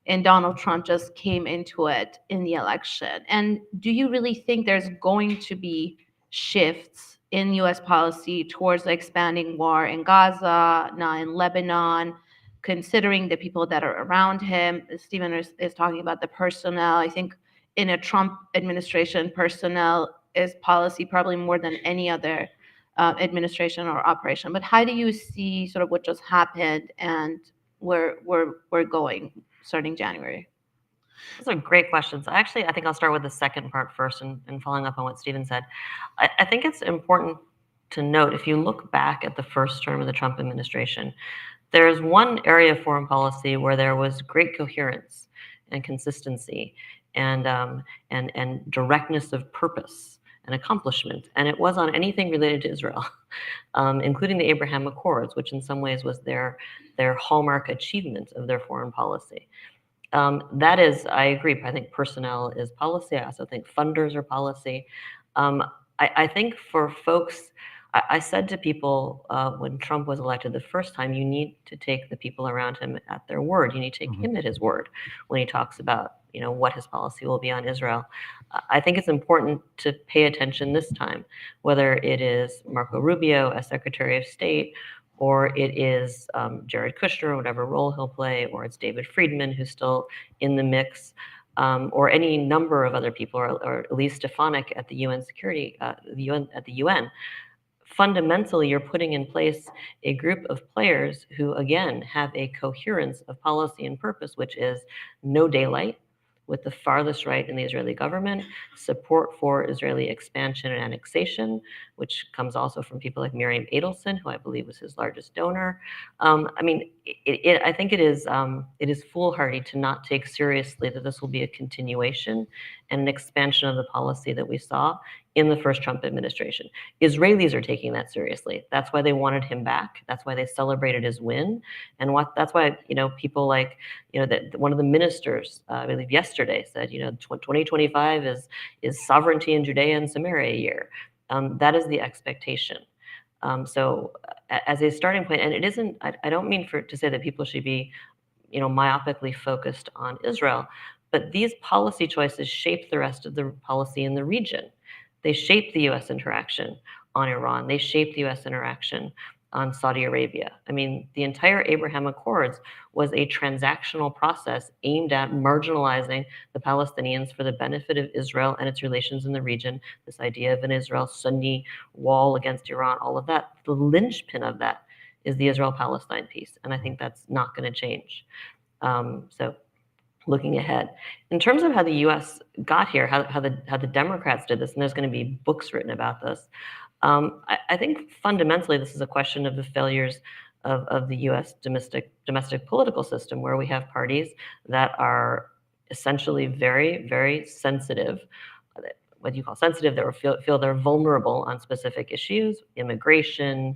and Donald Trump just came into it in the election. And do you really think there's going to be shifts in U.S. policy towards the expanding war in Gaza, now in Lebanon, considering the people that are around him? Stephen is talking about the personnel. I think in a Trump administration, personnel is policy probably more than any other administration or operation. But how do you see sort of what just happened and where we're going starting January? Those are great questions. I think I'll start with the second part first and following up on what Stephen said. I think it's important to note, if you look back at the first term of the Trump administration, there's one area of foreign policy where there was great coherence and consistency and directness of purpose and accomplishment. And it was on anything related to Israel, including the Abraham Accords, which in some ways was their hallmark achievement of their foreign policy. That is, I agree, I think personnel is policy. I also think funders are policy. I think for folks, I said to people when Trump was elected the first time, you need to take the people around him at their word. You need to take him at his word when he talks about what his policy will be on Israel. I think it's important to pay attention this time, whether it is Marco Rubio as Secretary of State, or it is Jared Kushner, whatever role he'll play, or it's David Friedman, who's still in the mix, or any number of other people, or Elise Stefanik at the UN security, at the UN. fundamentally, you're putting in place a group of players who, again, have a coherence of policy and purpose, which is no daylight with the farthest right in the Israeli government, support for Israeli expansion and annexation, which comes also from people like Miriam Edelson, who I believe was his largest donor. I mean, I think it is foolhardy to not take seriously that this will be a continuation and an expansion of the policy that we saw in the first Trump administration. Israelis are taking that seriously. That's why they wanted him back. That's why they celebrated his win. And that's why, people like, that one of the ministers, I believe yesterday said, 2025 is sovereignty in Judea and Samaria year. That is the expectation. So as a starting point, and it isn't, I don't mean to say that people should be, myopically focused on Israel, but these policy choices shape the rest of the policy in the region. They shape the U.S. interaction on Iran. They shape the U.S. interaction on Saudi Arabia. I mean, the entire Abraham Accords was a transactional process aimed at marginalizing the Palestinians for the benefit of Israel and its relations in the region. This idea of an Israel-Sunni wall against Iran, all of that. The linchpin of that is the Israel-Palestine piece, and I think that's not going to change. So looking ahead. In terms of how the U.S. got here, how the Democrats did this, and there's going to be books written about this, I think fundamentally this is a question of the failures of the U.S. domestic political system, where we have parties that are essentially very, very sensitive. What do you call sensitive? That feel they're vulnerable on specific issues, immigration.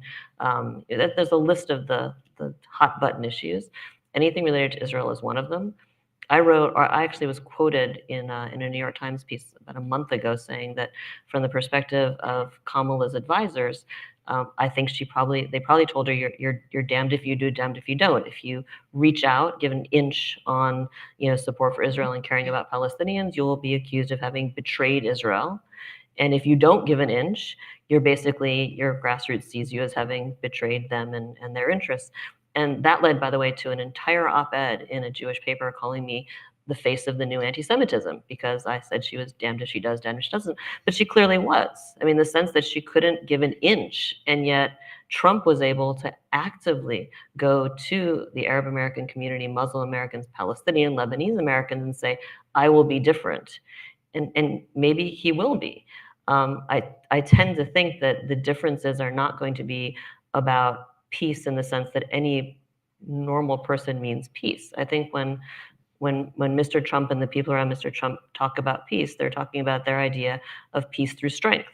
There's a list of the hot button issues. Anything related to Israel is one of them. I actually was quoted in a New York Times piece about a month ago saying that from the perspective of Kamala's advisors, I think they probably told her you're damned if you do, damned if you don't. If you reach out, give an inch on support for Israel and caring about Palestinians, you will be accused of having betrayed Israel. And if you don't give an inch, your grassroots sees you as having betrayed them and their interests. And that led, by the way, to an entire op-ed in a Jewish paper calling me the face of the new anti-Semitism, because I said she was damned if she does, damned if she doesn't. But she clearly was. I mean, the sense that she couldn't give an inch, and yet Trump was able to actively go to the Arab American community, Muslim Americans, Palestinian, Lebanese Americans, and say, I will be different. And maybe he will be. I tend to think that the differences are not going to be about peace in the sense that any normal person means peace. I think when Mr. Trump and the people around Mr. Trump talk about peace, they're talking about their idea of peace through strength,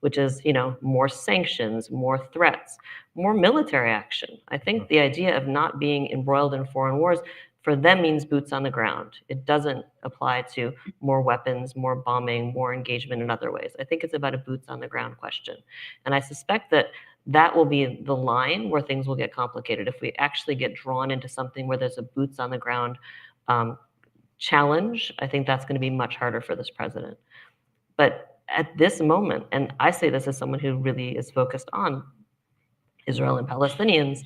which is, more sanctions, more threats, more military action. I think the idea of not being embroiled in foreign wars for them means boots on the ground. It doesn't apply to more weapons, more bombing, more engagement in other ways. I think it's about a boots on the ground question. And I suspect that will be the line where things will get complicated. If we actually get drawn into something where there's a boots on the ground challenge, I think that's going to be much harder for this president. But at this moment, and I say this as someone who really is focused on Israel and Palestinians,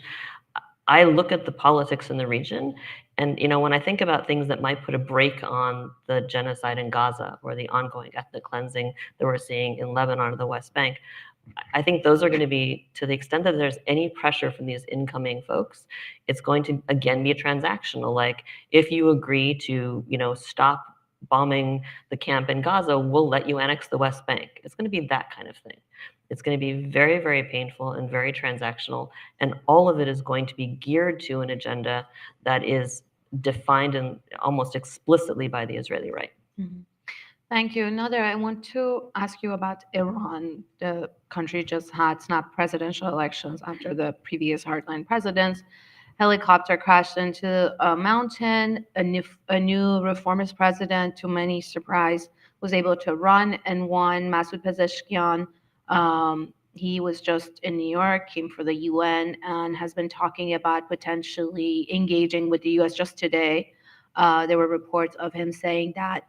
I look at the politics in the region, and when I think about things that might put a brake on the genocide in Gaza or the ongoing ethnic cleansing that we're seeing in Lebanon or the West Bank, I think those are going to be, to the extent that there's any pressure from these incoming folks, it's going to, again, be a transactional. Like, if you agree to, stop bombing the camp in Gaza, we'll let you annex the West Bank. It's going to be that kind of thing. It's going to be very, very painful and very transactional. And all of it is going to be geared to an agenda that is defined and almost explicitly by the Israeli right. Mm-hmm. Thank you. Nader, I want to ask you about Iran. The country just had snap presidential elections after the previous hardline presidents. Helicopter crashed into a mountain. A new reformist president, to many surprise, was able to run and won. Masoud Pezeshkian, he was just in New York, came for the UN, and has been talking about potentially engaging with the US. Just today, there were reports of him saying that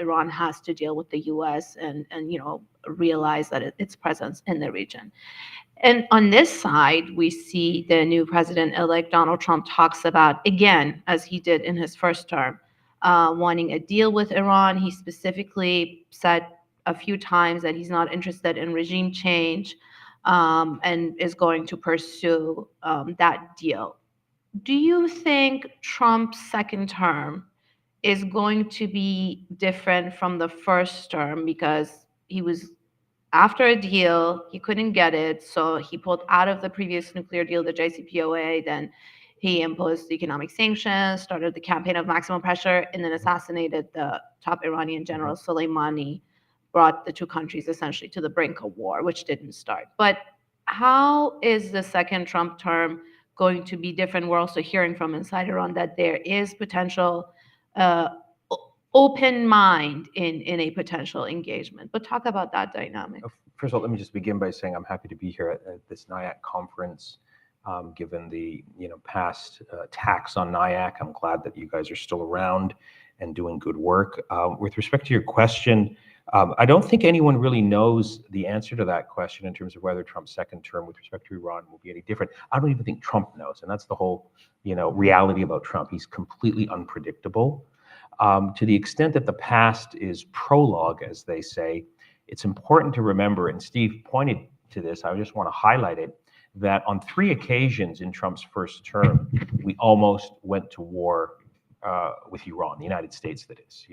Iran has to deal with the U.S. and realize that its presence in the region. And on this side, we see the new president-elect Donald Trump talks about, again, as he did in his first term, wanting a deal with Iran. He specifically said a few times that he's not interested in regime change. and is going to pursue that deal. Do you think Trump's second term is going to be different from the first term because he was after a deal, he couldn't get it, so he pulled out of the previous nuclear deal, the JCPOA, then he imposed economic sanctions, started the campaign of maximum pressure, and then assassinated the top Iranian general Soleimani, brought the two countries essentially to the brink of war, which didn't start. But how is the second Trump term going to be different? We're also hearing from inside Iran that there is potential open mind in a potential engagement. But talk about that dynamic. First of all, let me just begin by saying I'm happy to be here at this NIAC conference. Given the past attacks on NIAC, I'm glad that you guys are still around and doing good work. With respect to your question, I don't think anyone really knows the answer to that question in terms of whether Trump's second term with respect to Iran will be any different. I don't even think Trump knows, and that's the whole reality about Trump. He's completely unpredictable. To the extent that the past is prologue, as they say, it's important to remember, and Steve pointed to this, I just want to highlight it, that on 3 occasions in Trump's first term, we almost went to war with Iran, the United States, that is.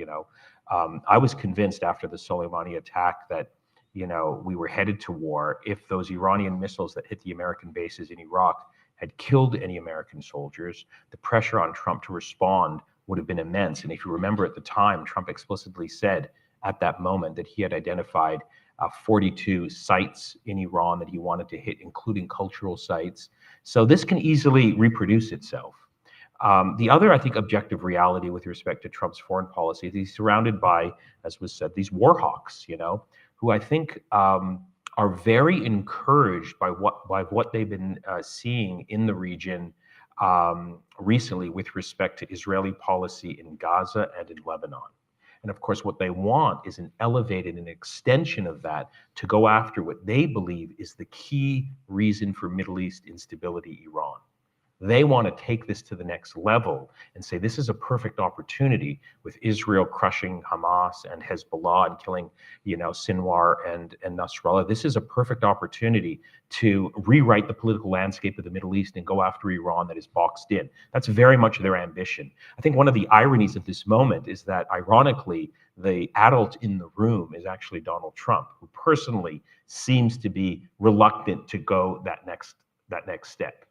I was convinced after the Soleimani attack that we were headed to war if those Iranian missiles that hit the American bases in Iraq had killed any American soldiers. The pressure on Trump to respond would have been immense. And if you remember at the time, Trump explicitly said at that moment that he had identified 42 sites in Iran that he wanted to hit, including cultural sites. So this can easily reproduce itself. The other, I think, objective reality with respect to Trump's foreign policy is he's surrounded by, as was said, these war hawks, who I think are very encouraged by what they've been seeing in the region recently with respect to Israeli policy in Gaza and in Lebanon. And of course, what they want is an elevated an extension of that to go after what they believe is the key reason for Middle East instability, Iran. They want to take this to the next level and say this is a perfect opportunity with Israel crushing Hamas and Hezbollah and killing, Sinwar and Nasrallah. This is a perfect opportunity to rewrite the political landscape of the Middle East and go after Iran that is boxed in. That's very much their ambition. I think one of the ironies of this moment is that, ironically, the adult in the room is actually Donald Trump, who personally seems to be reluctant to go that next step.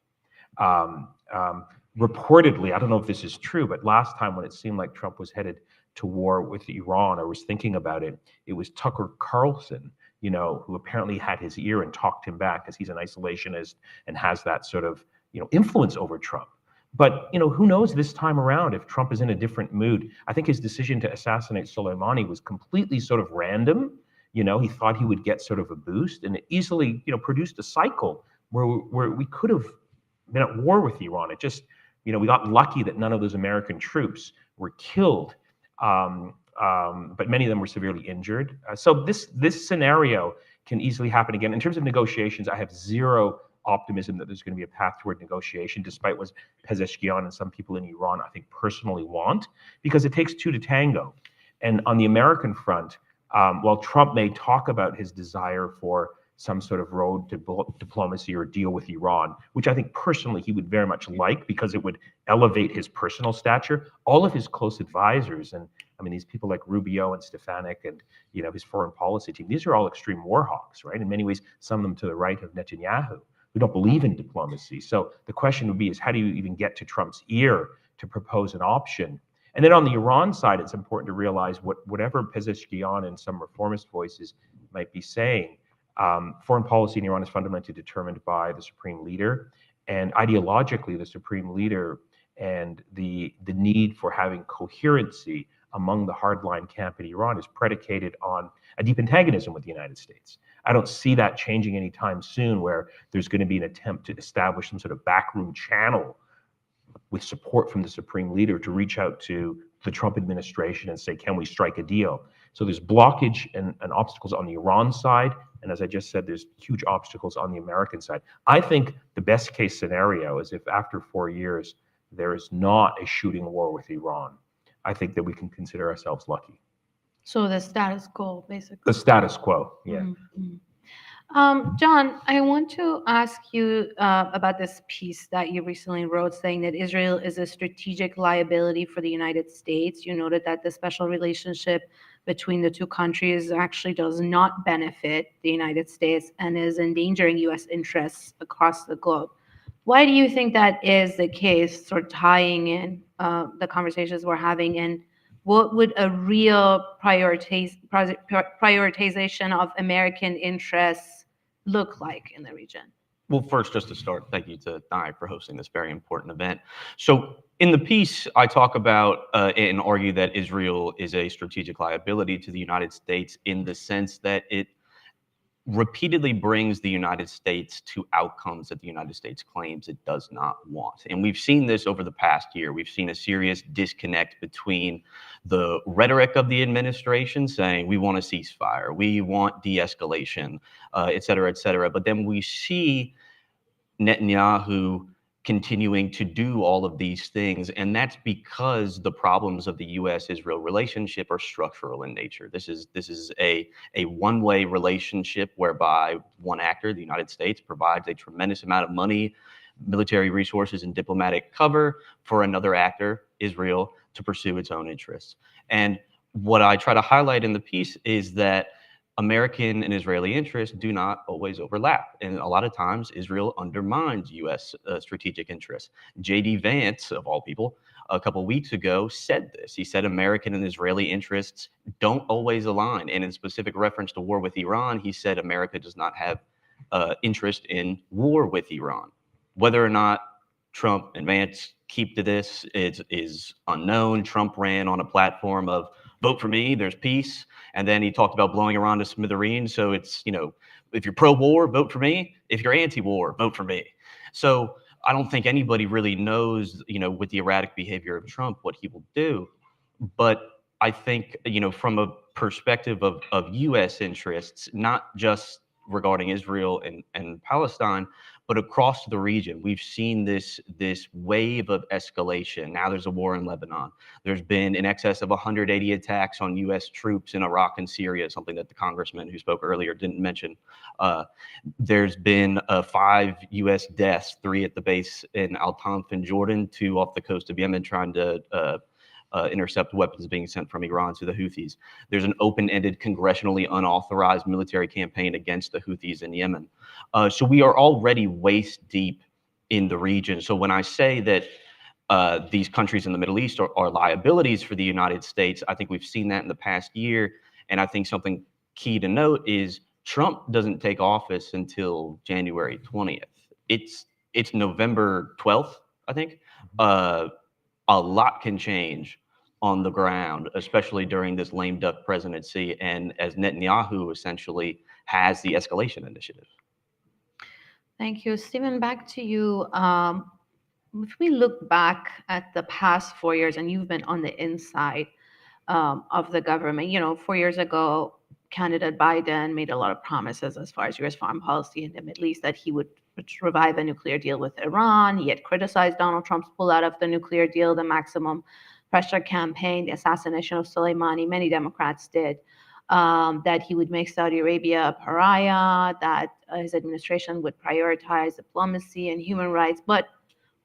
Reportedly, I don't know if this is true, but last time when it seemed like Trump was headed to war with Iran or was thinking about it, it was Tucker Carlson, who apparently had his ear and talked him back because he's an isolationist and has that sort of, influence over Trump. But, who knows this time around if Trump is in a different mood. I think his decision to assassinate Soleimani was completely sort of random. He thought he would get sort of a boost, and it easily, produced a cycle where we could have been at war with Iran. It just, we got lucky that none of those American troops were killed, but many of them were severely injured. So this scenario can easily happen again. In terms of negotiations, I have zero optimism that there's going to be a path toward negotiation, despite what Pezeshkian and some people in Iran, I think, personally want, because it takes 2 to tango. And on the American front, while Trump may talk about his desire for some sort of road to diplomacy or deal with Iran, which I think personally he would very much like because it would elevate his personal stature. All of his close advisors, and I mean these people like Rubio and Stefanik and his foreign policy team, these are all extreme war hawks, right? In many ways, some of them to the right of Netanyahu, who don't believe in diplomacy. So the question would be is how do you even get to Trump's ear to propose an option? And then on the Iran side, it's important to realize whatever Pezeshkian and some reformist voices might be saying, foreign policy in Iran is fundamentally determined by the supreme leader, and ideologically, the supreme leader and the need for having coherency among the hardline camp in Iran is predicated on a deep antagonism with the United States. I don't see that changing anytime soon, where there's going to be an attempt to establish some sort of backroom channel with support from the supreme leader to reach out to the Trump administration and say, can we strike a deal? So there's blockage and obstacles on the Iran side. And as I just said, there's huge obstacles on the American side. I think the best case scenario is if after 4 years, there is not a shooting war with Iran. I think that we can consider ourselves lucky. So the status quo, basically. The status quo, yeah. Mm-hmm. John, I want to ask you about this piece that you recently wrote saying that Israel is a strategic liability for the United States. You noted that the special relationship between the two countries actually does not benefit the United States and is endangering U.S. interests across the globe. Why do you think that is the case, sort of tying in the conversations we're having, and what would a real prioritization of American interests look like in the region? Well, first, just to start, thank you to NIAC for hosting this very important event. So in the piece, I talk about and argue that Israel is a strategic liability to the United States in the sense that it repeatedly brings the United States to outcomes that the United States claims it does not want. And we've seen this over the past year. We've seen a serious disconnect between the rhetoric of the administration saying we want a ceasefire, we want de-escalation, et cetera, et cetera. But then we see Netanyahu continuing to do all of these things. And that's because the problems of the U.S.-Israel relationship are structural in nature. This is a one-way relationship whereby one actor, the United States, provides a tremendous amount of money, military resources, and diplomatic cover for another actor, Israel, to pursue its own interests. And what I try to highlight in the piece is that American and Israeli interests do not always overlap. And a lot of times, Israel undermines U.S. Strategic interests. J.D. Vance, of all people, a couple weeks ago said this. He said American and Israeli interests don't always align. And in specific reference to war with Iran, he said America does not have interest in war with Iran. Whether or not Trump and Vance keep to this is unknown. Trump ran on a platform of vote for me, there's peace. And then he talked about blowing Iran to smithereens. So it's, if you're pro-war, vote for me. If you're anti-war, vote for me. So I don't think anybody really knows, with the erratic behavior of Trump, what he will do. But I think, from a perspective of U.S. interests, not just regarding Israel and Palestine, but across the region, we've seen this wave of escalation. Now there's a war in Lebanon. There's been in excess of 180 attacks on U.S. troops in Iraq and Syria, something that the congressman who spoke earlier didn't mention. There's been 5 U.S. deaths, 3 at the base in Al Tanf in Jordan, 2 off the coast of Yemen trying to intercept weapons being sent from Iran to the Houthis. There's an open-ended, congressionally unauthorized military campaign against the Houthis in Yemen. So we are already waist deep in the region. So when I say that these countries in the Middle East are liabilities for the United States, I think we've seen that in the past year. And I think something key to note is Trump doesn't take office until January 20th. It's November 12th, I think. A lot can change on the ground, especially during this lame duck presidency, and as Netanyahu essentially has the escalation initiative. Thank you. Stephen, back to you. If we look back at the past 4 years, and you've been on the inside of the government, 4 years ago, candidate Biden made a lot of promises as far as U.S. foreign policy in the Middle East, that he would revive a nuclear deal with Iran. He had criticized Donald Trump's pullout of the nuclear deal, the maximum pressure campaign, the assassination of Soleimani. Many Democrats did. That he would make Saudi Arabia a pariah, that his administration would prioritize diplomacy and human rights. But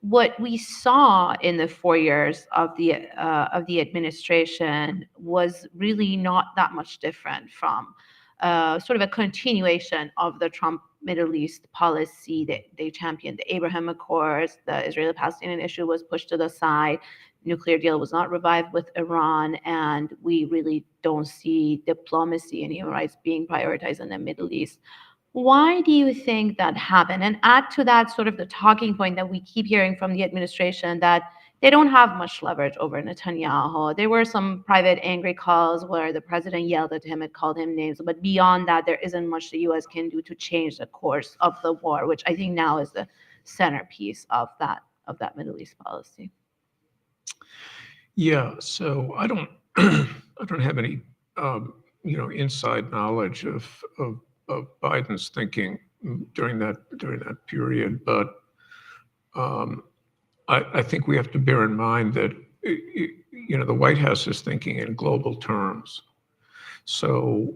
what we saw in the 4 years of the administration was really not that much different from sort of a continuation of the Trump Middle East policy. They championed the Abraham Accords. The Israeli-Palestinian issue was pushed to the side. Nuclear deal was not revived with Iran, and we really don't see diplomacy and human rights being prioritized in the Middle East. Why do you think that happened? And add to that sort of the talking point that we keep hearing from the administration, that they don't have much leverage over Netanyahu. There were some private angry calls where the president yelled at him and called him names, but beyond that, there isn't much the U.S. can do to change the course of the war, which I think now is the centerpiece of that Middle East policy. Yeah, so I don't I don't have any inside knowledge of Biden's thinking during that period, but I think we have to bear in mind that the White House is thinking in global terms. So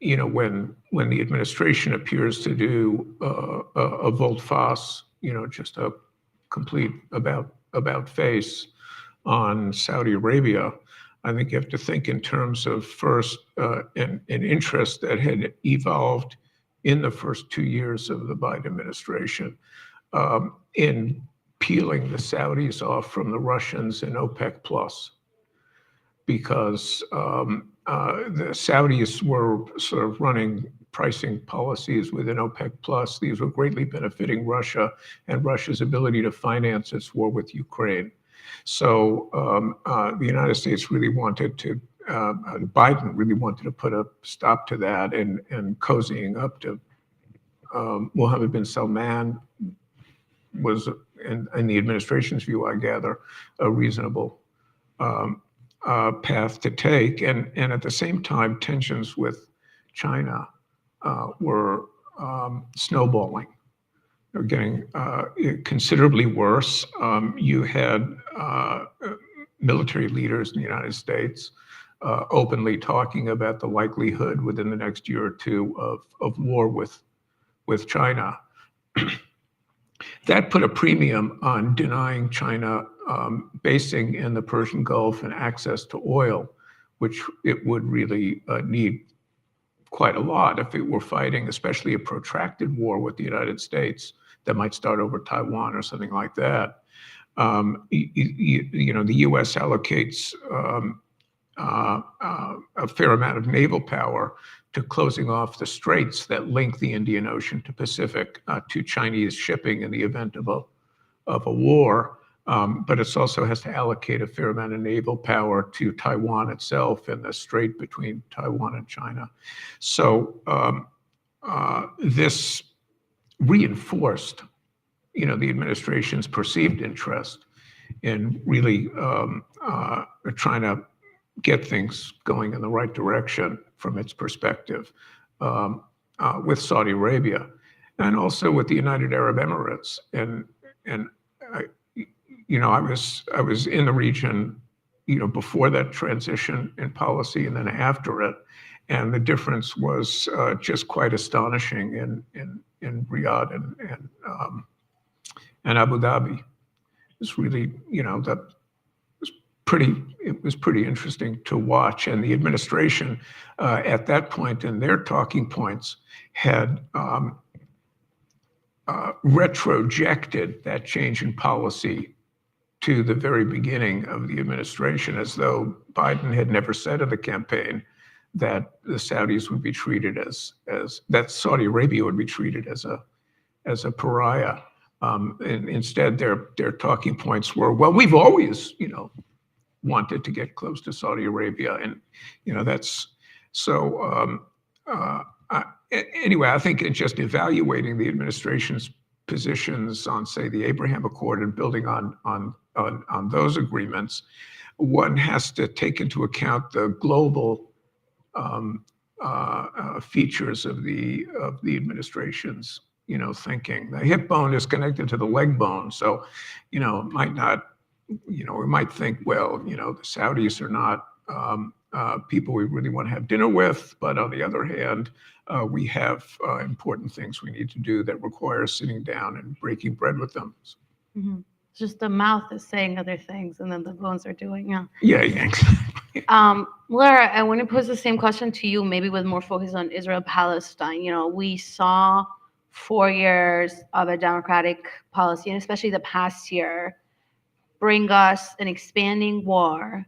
when the administration appears to do a volte-face, just a complete about face on Saudi Arabia, I think you have to think in terms of first an interest that had evolved in the first 2 years of the Biden administration in peeling the Saudis off from the Russians and OPEC Plus, because the Saudis were sort of running pricing policies within OPEC Plus. These were greatly benefiting Russia and Russia's ability to finance its war with Ukraine. So the United States really wanted to, Biden really wanted to put a stop to that, and cozying up to Mohammed bin Salman was, in the administration's view, I gather, a reasonable path to take. And at the same time, tensions with China were snowballing. They were getting considerably worse. You had military leaders in the United States openly talking about the likelihood within the next year or two of war with China. That put a premium on denying China basing in the Persian Gulf and access to oil, which it would really need quite a lot if it were fighting, especially a protracted war with the United States that might start over Taiwan or something like that. The U.S. allocates a fair amount of naval power to closing off the straits that link the Indian Ocean to Pacific to Chinese shipping in the event of a war. But it also has to allocate a fair amount of naval power to Taiwan itself and the strait between Taiwan and China. So this reinforced, the administration's perceived interest in really trying to get things going in the right direction from its perspective with Saudi Arabia, and also with the United Arab Emirates. And I was in the region, before that transition in policy and then after it, and the difference was just quite astonishing in Riyadh and Abu Dhabi. It's really, it was pretty interesting to watch. And the administration at that point in their talking points had retrojected that change in policy to the very beginning of the administration, as though Biden had never said in the campaign that the Saudis would be treated as that Saudi Arabia would be treated as a pariah. And instead, their talking points were, well, we've always, wanted to get close to Saudi Arabia, and that's so. Anyway, I think in just evaluating the administration's positions on, say, the Abraham Accord and building on those agreements, one has to take into account the global features of the administration's thinking. The hip bone is connected to the leg bone, so it might not. We might think, well, the Saudis are not people we really want to have dinner with, but on the other hand, we have important things we need to do that require sitting down and breaking bread with them. Mm-hmm. Just the mouth is saying other things, and then the bones are doing, yeah. Yeah, exactly. Laura, I want to pose the same question to you, maybe with more focus on Israel-Palestine. We saw 4 years of a democratic policy, and especially the past year, bring us an expanding war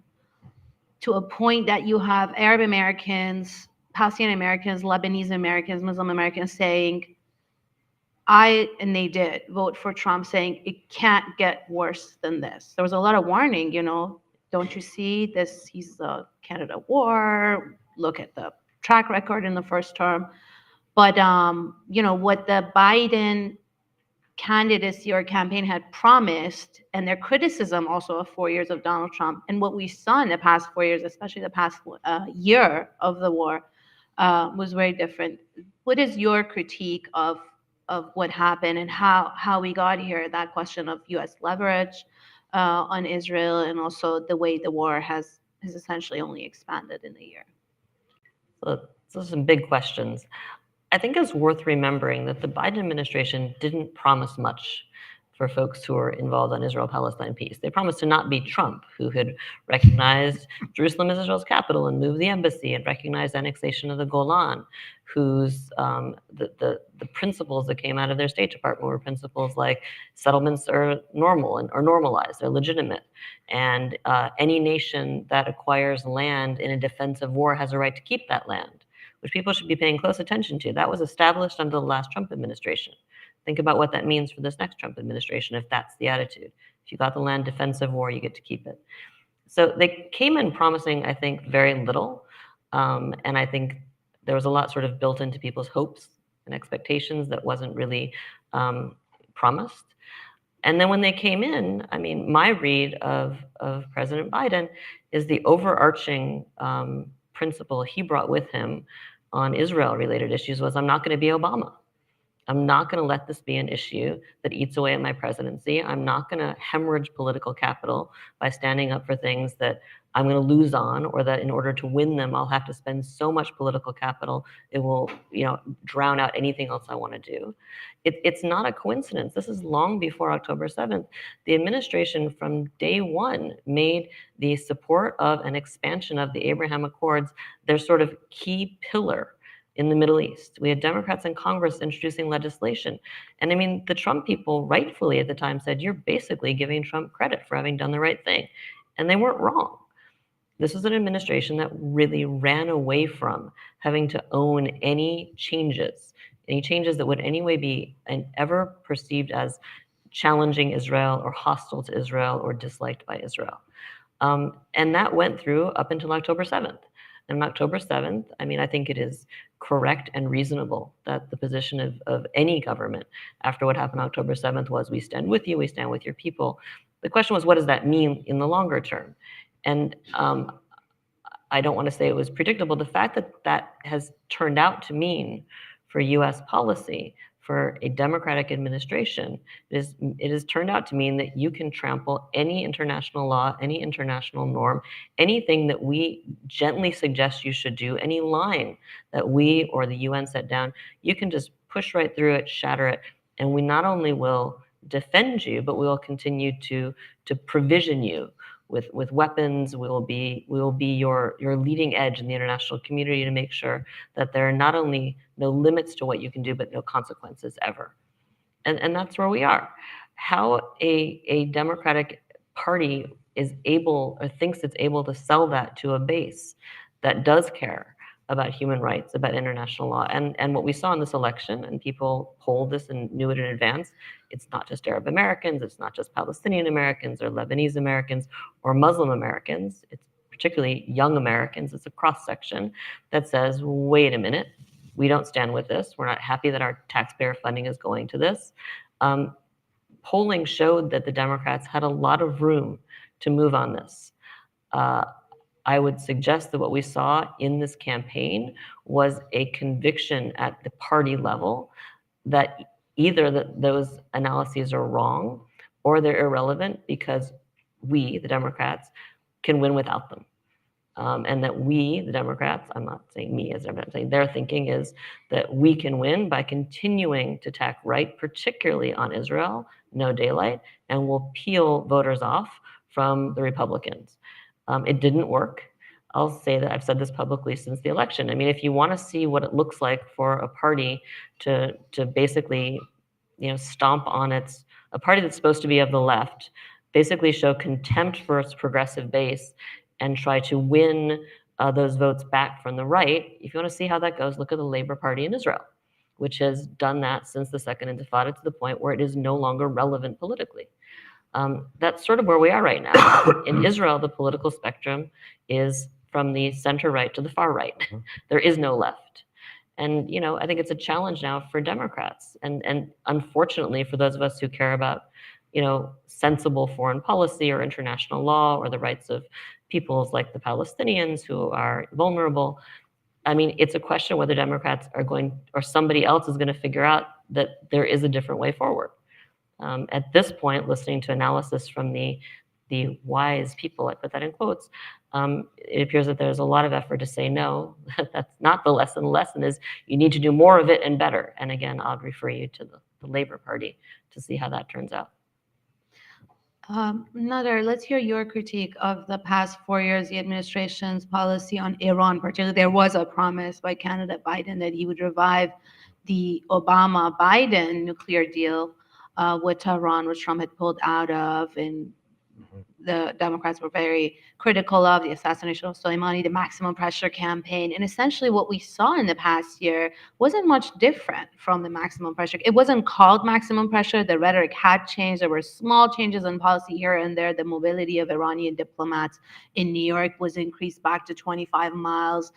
to a point that you have Arab Americans, Palestinian Americans, Lebanese Americans, Muslim Americans saying, and they did vote for Trump, saying it can't get worse than this. There was a lot of warning, don't you see this? He's a candidate of war. Look at the track record in the first term. But, what the Biden candidacy or campaign had promised, and their criticism also of 4 years of Donald Trump, and what we saw in the past 4 years, especially the past year of the war, was very different. What is your critique of what happened and how we got here? That question of U.S. leverage on Israel, and also the way the war has essentially only expanded in a year. So So some big questions. I think it's worth remembering that the Biden administration didn't promise much for folks who are involved on Israel-Palestine peace. They promised to not be Trump, who had recognized Jerusalem as Israel's capital and moved the embassy and recognized annexation of the Golan, whose the principles that came out of their State Department were principles like settlements are normal and are normalized, they're legitimate, and any nation that acquires land in a defensive war has a right to keep that land, which people should be paying close attention to. That was established under the last Trump administration. Think about what that means for this next Trump administration if that's the attitude. If you got the land defensive war, you get to keep it. So they came in promising, I think, very little. And I think there was a lot sort of built into people's hopes and expectations that wasn't really promised. And then when they came in, I mean, my read of President Biden is the overarching principle he brought with him on Israel-related issues was, I'm not going to be Obama. I'm not going to let this be an issue that eats away at my presidency. I'm not going to hemorrhage political capital by standing up for things that I'm going to lose on, or that in order to win them, I'll have to spend so much political capital, it will, drown out anything else I want to do. It's not a coincidence. This is long before October 7th. The administration from day one made the support of an expansion of the Abraham Accords their sort of key pillar in the Middle East. We had Democrats in Congress introducing legislation. And I mean, the Trump people rightfully at the time said, you're basically giving Trump credit for having done the right thing. And they weren't wrong. This was an administration that really ran away from having to own any changes that would anyway be ever perceived as challenging Israel or hostile to Israel or disliked by Israel. And that went through up until October 7th. And on October 7th, I mean, I think it is correct and reasonable that the position of any government after what happened on October 7th was, we stand with you, we stand with your people. The question was, what does that mean in the longer term? And I don't want to say it was predictable. The fact that that has turned out to mean for US policy, for a Democratic administration, it has turned out to mean that you can trample any international law, any international norm, anything that we gently suggest you should do, any line that we or the UN set down, you can just push right through it, shatter it, and we not only will defend you, but we will continue to provision you with weapons. We will be your leading edge in the international community to make sure that there are not only no limits to what you can do, but no consequences ever. And that's where we are. How a Democratic Party is able or thinks it's able to sell that to a base that does care about human rights, about international law. And what we saw in this election, and people polled this and knew it in advance, it's not just Arab Americans, it's not just Palestinian Americans or Lebanese Americans or Muslim Americans, it's particularly young Americans, it's a cross-section that says, wait a minute, we don't stand with this, we're not happy that our taxpayer funding is going to this. Polling showed that the Democrats had a lot of room to move on this. I would suggest that what we saw in this campaign was a conviction at the party level that either those analyses are wrong or they're irrelevant because we, the Democrats, can win without them. And that we, the Democrats, I'm not saying me as I'm saying their thinking is that we can win by continuing to tack right, particularly on Israel, no daylight, and we'll peel voters off from the Republicans. It didn't work. I'll say that I've said this publicly since the election. I mean, if you want to see what it looks like for a party to basically, stomp on a party that's supposed to be of the left, basically show contempt for its progressive base and try to win those votes back from the right. If you want to see how that goes, look at the Labor Party in Israel, which has done that since the Second Intifada to the point where it is no longer relevant politically. That's sort of where we are right now. In Israel, the political spectrum is from the center right to the far right. There is no left. And, I think it's a challenge now for Democrats. And unfortunately, for those of us who care about, sensible foreign policy or international law or the rights of peoples like the Palestinians who are vulnerable, I mean, it's a question whether Democrats are going, or somebody else is going to figure out that there is a different way forward. At this point, listening to analysis from the wise people, I put that in quotes, It appears that there's a lot of effort to say no. That's not the lesson. The lesson is you need to do more of it and better. And again, I'll refer you to the Labor Party to see how that turns out. Nader, let's hear your critique of the past 4 years, the administration's policy on Iran. Particularly, there was a promise by candidate Biden that he would revive the Obama-Biden nuclear deal with Tehran, which Trump had pulled out of, and the Democrats were very critical of the assassination of Soleimani, the maximum pressure campaign. And essentially what we saw in the past year wasn't much different from the maximum pressure. It wasn't called maximum pressure. The rhetoric had changed. There were small changes in policy here and there. The mobility of Iranian diplomats in New York was increased back to 25 miles.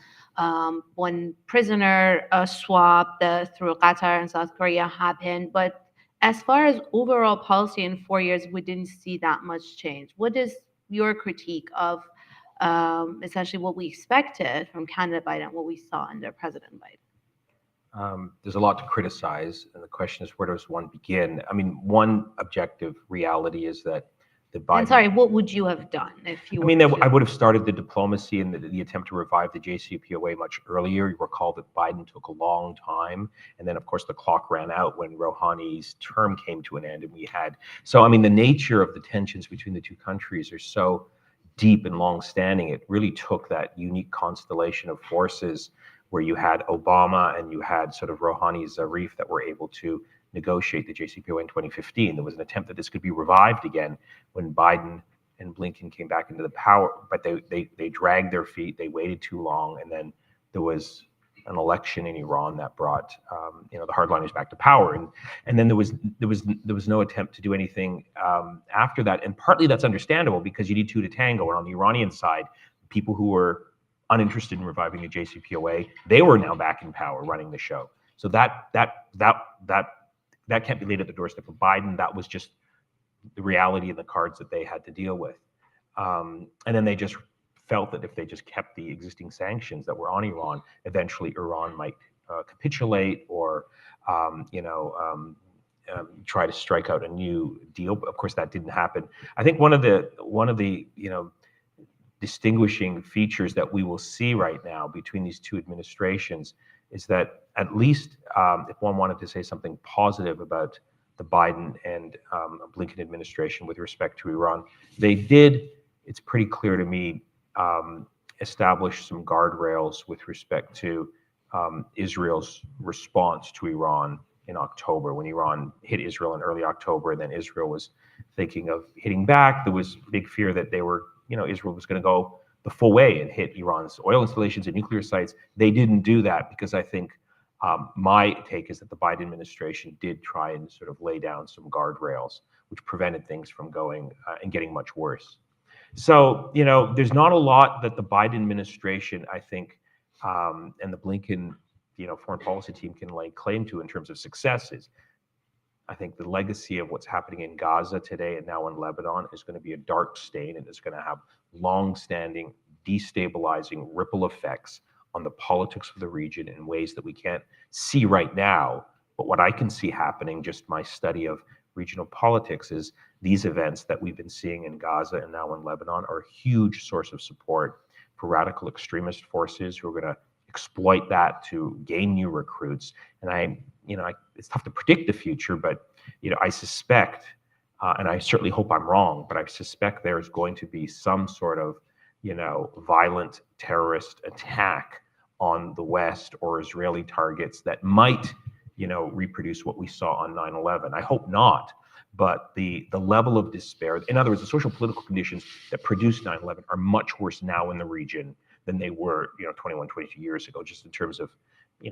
When prisoner swap through Qatar and South Korea happened. But as far as overall policy in 4 years, we didn't see that much change. What is your critique of essentially what we expected from candidate Biden, what we saw under President Biden? There's a lot to criticize, and the question is, where does one begin? I mean, one objective reality is that the Biden. And sorry, what would you have done if you? I mean, I would have started the diplomacy and the attempt to revive the JCPOA much earlier. You recall that Biden took a long time, and then of course the clock ran out when Rouhani's term came to an end, and we had. So I mean, the nature of the tensions between the two countries are so deep and long-standing. It really took that unique constellation of forces where you had Obama and you had sort of Rouhani's Zarif that were able to negotiate the JCPOA in 2015. There was an attempt that this could be revived again when Biden and Blinken came back into the power, but they dragged their feet. They waited too long, and then there was an election in Iran that brought the hardliners back to power, and then there was no attempt to do anything after that. And partly that's understandable because you need two to tango. And on the Iranian side, people who were uninterested in reviving the JCPOA, they were now back in power, running the show. So that can't be laid at the doorstep of Biden. That was just the reality of the cards that they had to deal with. And then they just felt that if they just kept the existing sanctions that were on Iran, eventually Iran might capitulate or, try to strike out a new deal. But of course, that didn't happen. I think one of the distinguishing features that we will see right now between these two administrations is that at least if one wanted to say something positive about the Biden and Blinken administration with respect to Iran, they did, it's pretty clear to me, establish some guardrails with respect to Israel's response to Iran in October. When Iran hit Israel in early October, and then Israel was thinking of hitting back, there was big fear that Israel was going to go the full way and hit Iran's oil installations and nuclear sites. They didn't do that because I think my take is that the Biden administration did try and sort of lay down some guardrails, which prevented things from going and getting much worse. So, there's not a lot that the Biden administration, I think, and the Blinken, foreign policy team can lay claim to in terms of successes. I think the legacy of what's happening in Gaza today and now in Lebanon is going to be a dark stain, and it's going to have long-standing, destabilizing ripple effects on the politics of the region in ways that we can't see right now. But what I can see happening, just my study of regional politics, is these events that we've been seeing in Gaza and now in Lebanon are a huge source of support for radical extremist forces who are going to exploit that to gain new recruits. And it's tough to predict the future, but I suspect, and I certainly hope I'm wrong, but I suspect there's going to be some sort of violent terrorist attack on the West or Israeli targets that might reproduce what we saw on 9/11. I hope not, but the level of despair, in other words, the social political conditions that produced 9/11 are much worse now in the region than they were 21, 22 years ago, just in terms of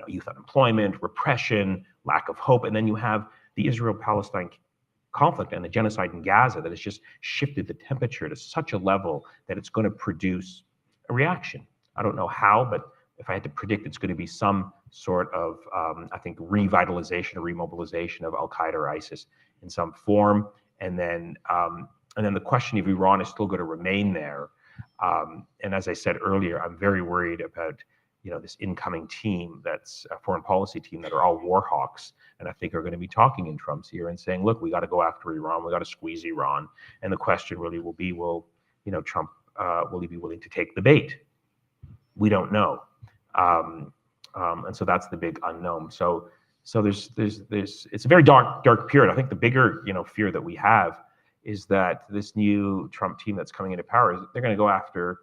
youth unemployment, repression, lack of hope. And then you have the Israel-Palestine conflict and the genocide in Gaza that has just shifted the temperature to such a level that it's going to produce a reaction. I don't know how, but if I had to predict, it's going to be some sort of, I think, revitalization or remobilization of Al-Qaeda or ISIS in some form. And then the question of Iran is still going to remain there. And as I said earlier, I'm very worried about this incoming team, that's a foreign policy team, that are all war hawks, and I think are going to be talking in Trump's ear and saying, look, we got to go after Iran, we got to squeeze Iran. And the question really will be, will Trump will he be willing to take the bait? We don't know. And so that's the big unknown. So there's it's a very dark period. I think the bigger fear that we have is that this new Trump team that's coming into power is they're going to go after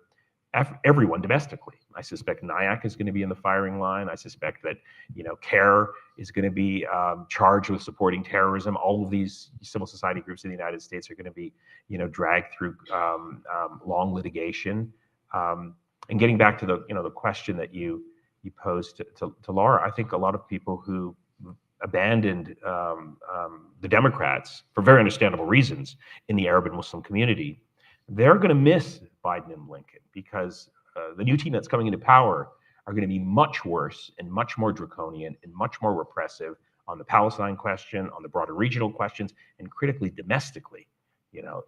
everyone domestically. I suspect NIAC is going to be in the firing line. I suspect that CARE is going to be charged with supporting terrorism. All of these civil society groups in the United States are going to be dragged through long litigation. And getting back to the question that you posed to Laura, I think a lot of people who abandoned the Democrats for very understandable reasons in the Arab and Muslim community, they're going to miss Biden and Blinken, because the new team that's coming into power are going to be much worse and much more draconian and much more repressive on the Palestine question, on the broader regional questions, and critically domestically.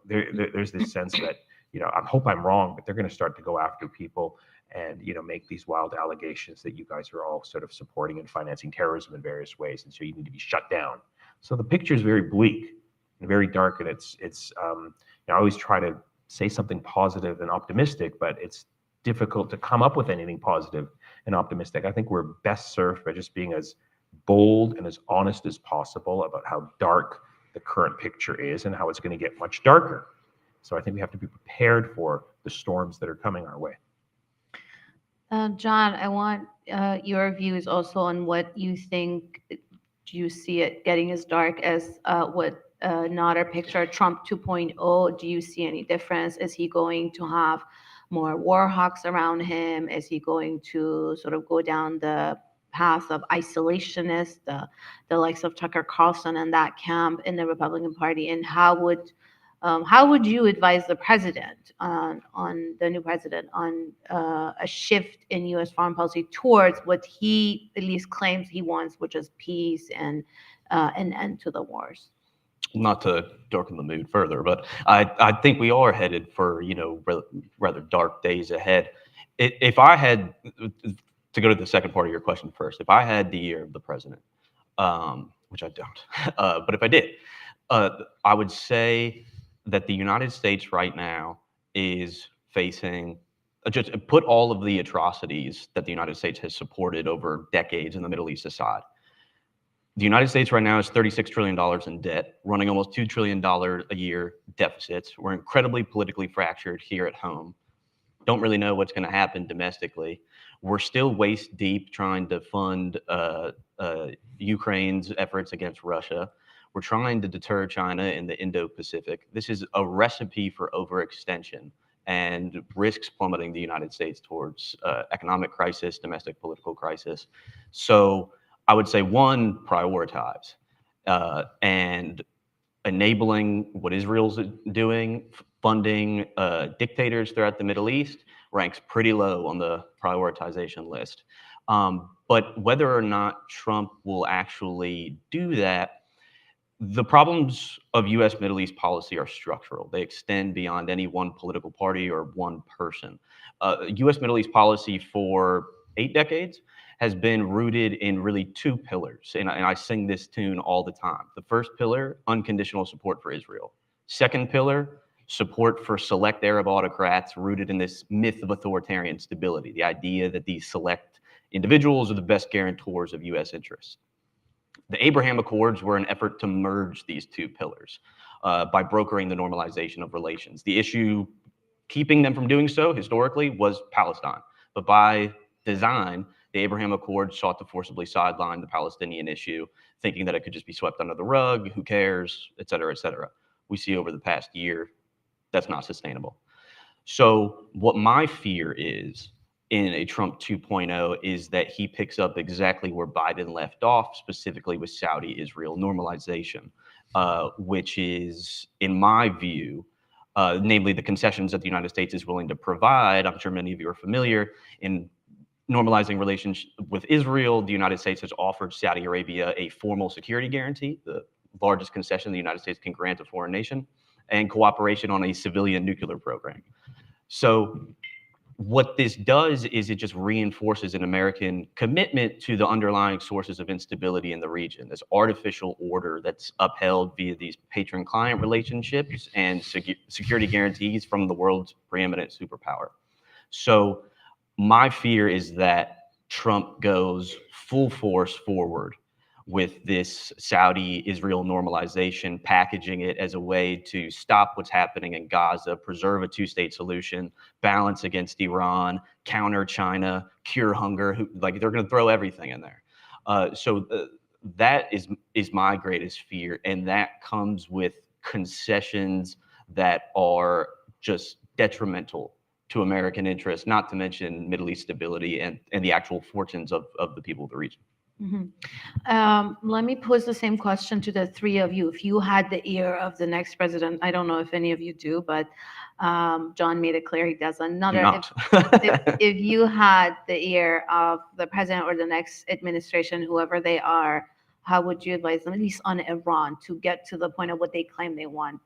There's this sense that I hope I'm wrong, but they're going to start to go after people and make these wild allegations that you guys are all sort of supporting and financing terrorism in various ways, and so you need to be shut down. So the picture is very bleak and very dark, and it's I always try to say something positive and optimistic, but it's difficult to come up with anything positive and optimistic. I think we're best served by just being as bold and as honest as possible about how dark the current picture is and how it's going to get much darker. So I think we have to be prepared for the storms that are coming our way. John, I want your views also on what you think. Do you see it getting as dark as what Nader pictured, Trump 2.0? Do you see any difference? Is he going to have more war hawks around him? Is he going to sort of go down the path of isolationists, the likes of Tucker Carlson and that camp in the Republican Party? And how would you advise the president on the new president on a shift in U.S. foreign policy towards what he at least claims he wants, which is peace and an end to the wars? Not to darken the mood further, but I think we are headed for rather dark days ahead. If I had to go to the second part of your question first, if I had the year of the president, which I don't, but if I did, I would say that the United States right now is facing, just put all of the atrocities that the United States has supported over decades in the Middle East aside. The United States right now is $36 trillion in debt, running almost $2 trillion a year deficits. We're incredibly politically fractured here at home. Don't really know what's going to happen domestically. We're still waist deep trying to fund Ukraine's efforts against Russia. We're trying to deter China in the Indo-Pacific. This is a recipe for overextension and risks plummeting the United States towards economic crisis, domestic political crisis. So I would say, one, prioritize and enabling what Israel's doing, funding dictators throughout the Middle East ranks pretty low on the prioritization list. But whether or not Trump will actually do that, the problems of U.S. Middle East policy are structural. They extend beyond any one political party or one person. U.S. Middle East policy for 8 decades has been rooted in really 2 pillars, and I sing this tune all the time. The first pillar, unconditional support for Israel. Second pillar, support for select Arab autocrats rooted in this myth of authoritarian stability, the idea that these select individuals are the best guarantors of U.S. interests. The Abraham Accords were an effort to merge these 2 pillars by brokering the normalization of relations. The issue keeping them from doing so historically was Palestine, but by design, the Abraham Accords sought to forcibly sideline the Palestinian issue, thinking that it could just be swept under the rug, who cares, et cetera, et cetera. We see over the past year, that's not sustainable. So what my fear is in a Trump 2.0 is that he picks up exactly where Biden left off, specifically with Saudi-Israel normalization, which is, in my view, namely the concessions that the United States is willing to provide. I'm sure many of you are familiar in normalizing relations with Israel. The United States has offered Saudi Arabia a formal security guarantee, the largest concession the United States can grant a foreign nation, and cooperation on a civilian nuclear program. So What this does is it just reinforces an American commitment to the underlying sources of instability in the region, this artificial order that's upheld via these patron-client relationships and security guarantees from the world's preeminent superpower. So my fear is that Trump goes full force forward with this Saudi-Israel normalization, packaging it as a way to stop what's happening in Gaza, preserve a two-state solution, balance against Iran, counter China, cure hunger. Like they're going to throw everything in there. That is my greatest fear, and that comes with concessions that are just detrimental to American interests, not to mention Middle East stability and the actual fortunes of the people of the region. Let me pose the same question to the three of you. If you had the ear of the next president, I don't know if any of you do, but John made it clear he doesn't. If you had the ear of the president or the next administration, whoever they are, how would you advise them, at least on Iran, to get to the point of what they claim they want?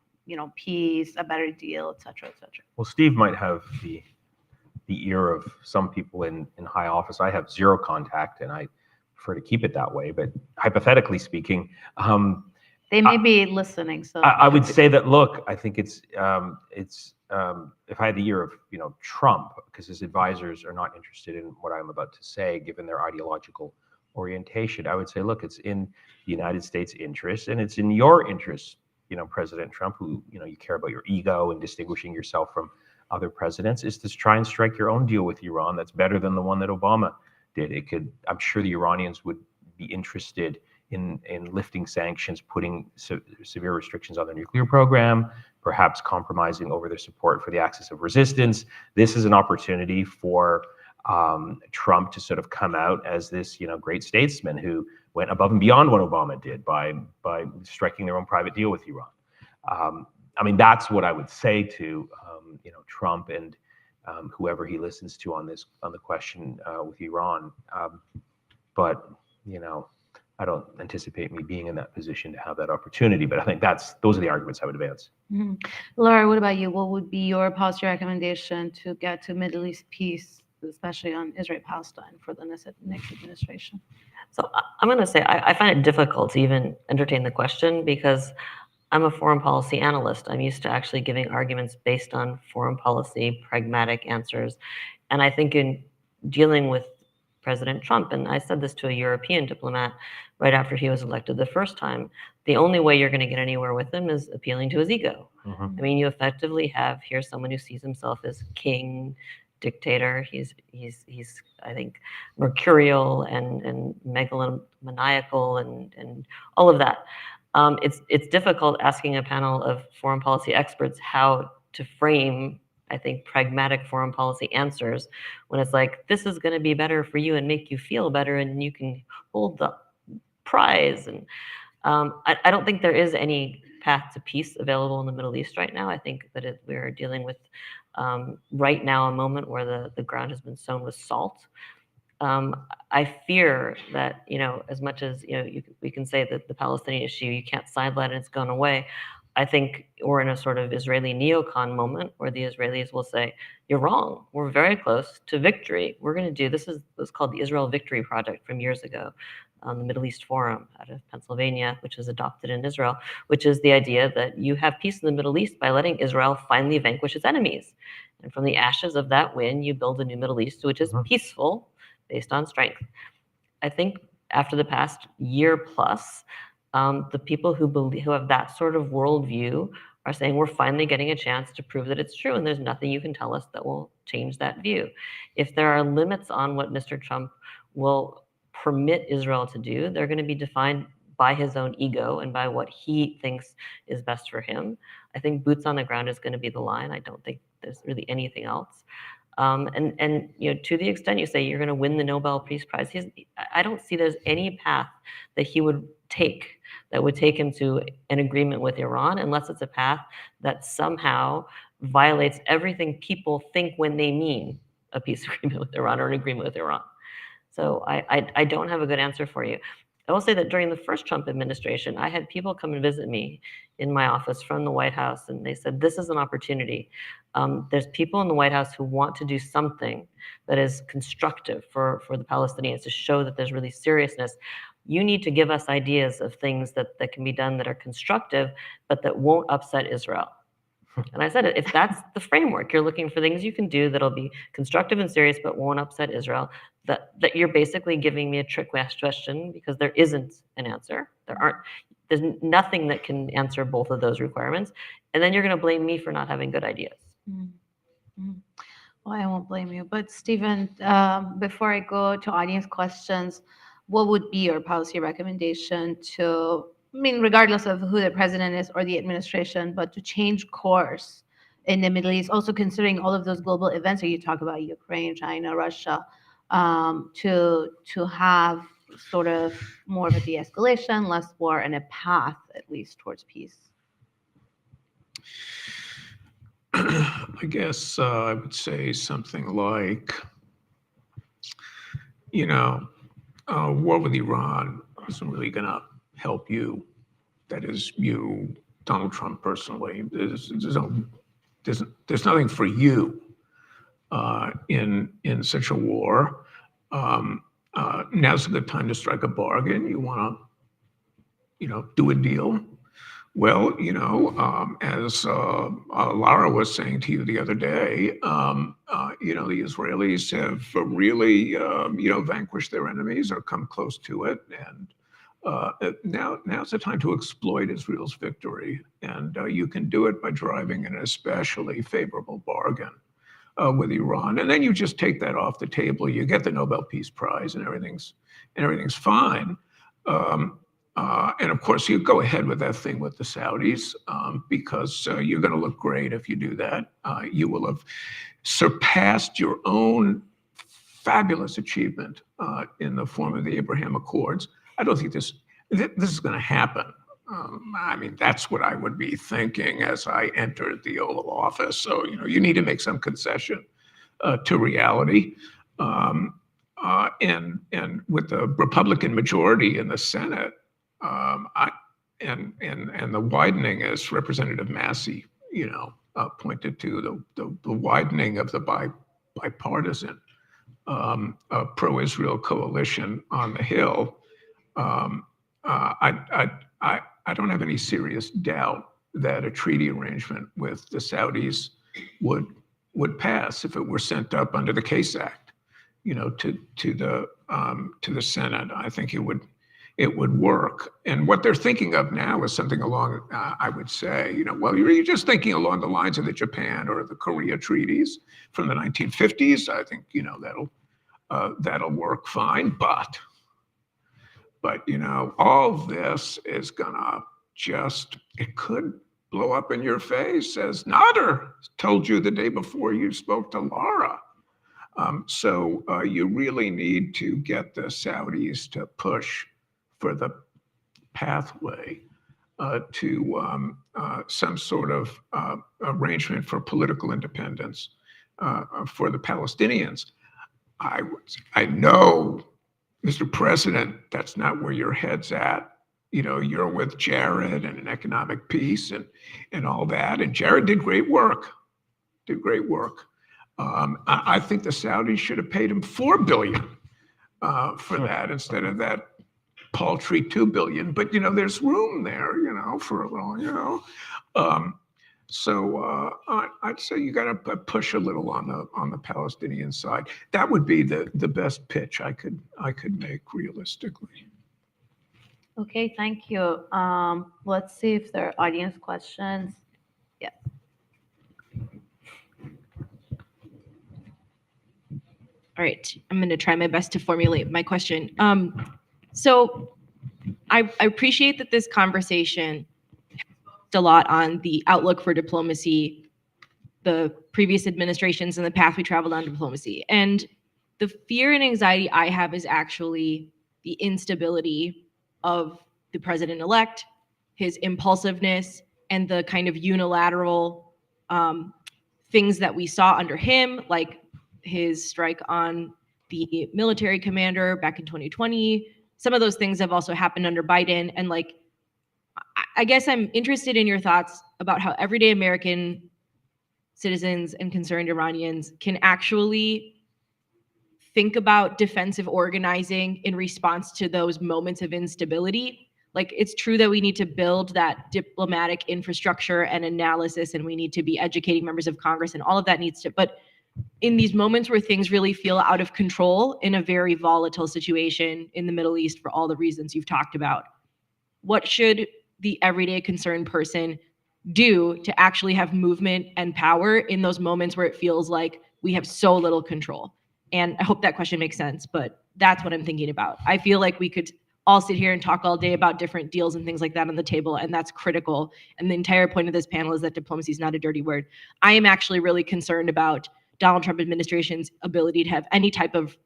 Peace, a better deal, et cetera, et cetera. Well, Steve might have the ear of some people in high office. I have zero contact, and I prefer to keep it that way. But hypothetically speaking, they may be listening. So I would say that, look, I think it's if I had the ear of Trump, because his advisors are not interested in what I'm about to say, given their ideological orientation, I would say, look, it's in the United States' interest, and it's in your interest, President Trump, who you care about your ego and distinguishing yourself from other presidents, is to try and strike your own deal with Iran that's better than the one that Obama did. I'm sure the Iranians would be interested in lifting sanctions, putting severe restrictions on their nuclear program, perhaps compromising over their support for the axis of resistance. This is an opportunity for Trump to sort of come out as this, great statesman who went above and beyond what Obama did by striking their own private deal with Iran. I mean, that's what I would say to Trump and whoever he listens to on the question with Iran. But I don't anticipate me being in that position to have that opportunity. But I think those are the arguments I would advance. Mm-hmm. Laura, what about you? What would be your policy recommendation to get to Middle East peace, especially on Israel-Palestine, for the next administration? So I'm going to say I find it difficult to even entertain the question because I'm a foreign policy analyst. I'm used to actually giving arguments based on foreign policy, pragmatic answers. And I think in dealing with President Trump, and I said this to a European diplomat right after he was elected the first time, the only way you're going to get anywhere with him is appealing to his ego. I mean, you effectively have here someone who sees himself as king, dictator. He's I think mercurial and megalomaniacal and all of that. It's difficult asking a panel of foreign policy experts how to frame, I think, pragmatic foreign policy answers when it's like, this is going to be better for you and make you feel better and you can hold the prize. And I don't think there is any path to peace available in the Middle East right now. I think that we're dealing with right now a moment where the ground has been sown with salt. I fear that, as much as, we can say that the Palestinian issue, you can't sideline and it's gone away. I think we're in a sort of Israeli neocon moment where the Israelis will say, you're wrong. We're very close to victory. We're going to do, this was called the Israel Victory Project from years ago, the Middle East Forum out of Pennsylvania, which was adopted in Israel, which is the idea that you have peace in the Middle East by letting Israel finally vanquish its enemies. And from the ashes of that win, you build a new Middle East, which is peaceful, based on strength. I think after the past year plus, the people who have that sort of worldview are saying we're finally getting a chance to prove that it's true, and there's nothing you can tell us that will change that view. If there are limits on what Mr. Trump will permit Israel to do, they're going to be defined by his own ego and by what he thinks is best for him. I think boots on the ground is going to be the line. I don't think there's really anything else. And to the extent you say you're going to win the Nobel Peace Prize, I don't see there's any path that he would take that would take him to an agreement with Iran, unless it's a path that somehow violates everything people think when they mean a peace agreement with Iran or an agreement with Iran. So I don't have a good answer for you. I will say that during the first Trump administration, I had people come and visit me in my office from the White House, and they said, this is an opportunity. There's people in the White House who want to do something that is constructive for the Palestinians to show that there's really seriousness. You need to give us ideas of things that can be done that are constructive, but that won't upset Israel. And I said, if that's the framework, you're looking for things you can do that'll be constructive and serious, but won't upset Israel, that you're basically giving me a trick question because there isn't an answer. There's nothing that can answer both of those requirements. And then you're going to blame me for not having good ideas. Mm-hmm. Well, I won't blame you. But Stephen, before I go to audience questions, what would be your policy recommendation to, I mean, regardless of who the president is or the administration, but to change course in the Middle East, also considering all of those global events that you talk about, Ukraine, China, Russia, to have sort of more of a de-escalation, less war, and a path at least towards peace? I guess I would say something like, war with Iran isn't really going to help you. That is, you, Donald Trump personally. There's nothing for you in such a war. Now's a good time to strike a bargain. You want to, do a deal. Well, as Lara was saying to you the other day, the Israelis have really, vanquished their enemies or come close to it. And now's the time to exploit Israel's victory. And you can do it by driving an especially favorable bargain with Iran. And then you just take that off the table. You get the Nobel Peace Prize and everything's fine. And of course, you go ahead with that thing with the Saudis because you're going to look great if you do that. You will have surpassed your own fabulous achievement in the form of the Abraham Accords. I don't think this is going to happen. That's what I would be thinking as I entered the Oval Office. So, you need to make some concession to reality. And with the Republican majority in the Senate, and the widening, as Representative Massey, pointed to, the widening of the bipartisan pro-Israel coalition on the Hill, I don't have any serious doubt that a treaty arrangement with the Saudis would pass if it were sent up under the Case Act, to the Senate. I think it would work. And what they're thinking of now is something along, I would say, you're just thinking along the lines of the Japan or the Korea treaties from the 1950s. I think, that'll work fine. But all this is gonna it could blow up in your face, as Nader told you the day before you spoke to Lara. So you really need to get the Saudis to push for the pathway to some sort of arrangement for political independence for the Palestinians. I know, Mr. President, that's not where your head's at. You're with Jared and an economic peace and all that. And Jared did great work. I think the Saudis should have paid him $4 billion for that instead of that paltry $2 billion. But there's room there, for a little, So I'd say you got to push a little on the Palestinian side. That would be the best pitch I could make realistically. Okay, thank you. Let's see if there are audience questions. Yeah. All right, I'm going to try my best to formulate my question. So I appreciate that this conversation a lot on the outlook for diplomacy, the previous administrations, and the path we traveled on diplomacy. And the fear and anxiety I have is actually the instability of the president-elect, his impulsiveness, and the kind of unilateral things that we saw under him, like his strike on the military commander back in 2020, some of those things have also happened under Biden. And like, I guess I'm interested in your thoughts about how everyday American citizens and concerned Iranians can actually think about defensive organizing in response to those moments of instability. Like, it's true that we need to build that diplomatic infrastructure and analysis, and we need to be educating members of Congress, and all of that needs to, but in these moments where things really feel out of control in a very volatile situation in the Middle East for all the reasons you've talked about, what should the everyday concerned person do to actually have movement and power in those moments where it feels like we have so little control? And I hope that question makes sense, but that's what I'm thinking about. I feel like we could all sit here and talk all day about different deals and things like that on the table, and that's critical. And the entire point of this panel is that diplomacy is not a dirty word. I am actually really concerned about Donald Trump administration's ability to have any type of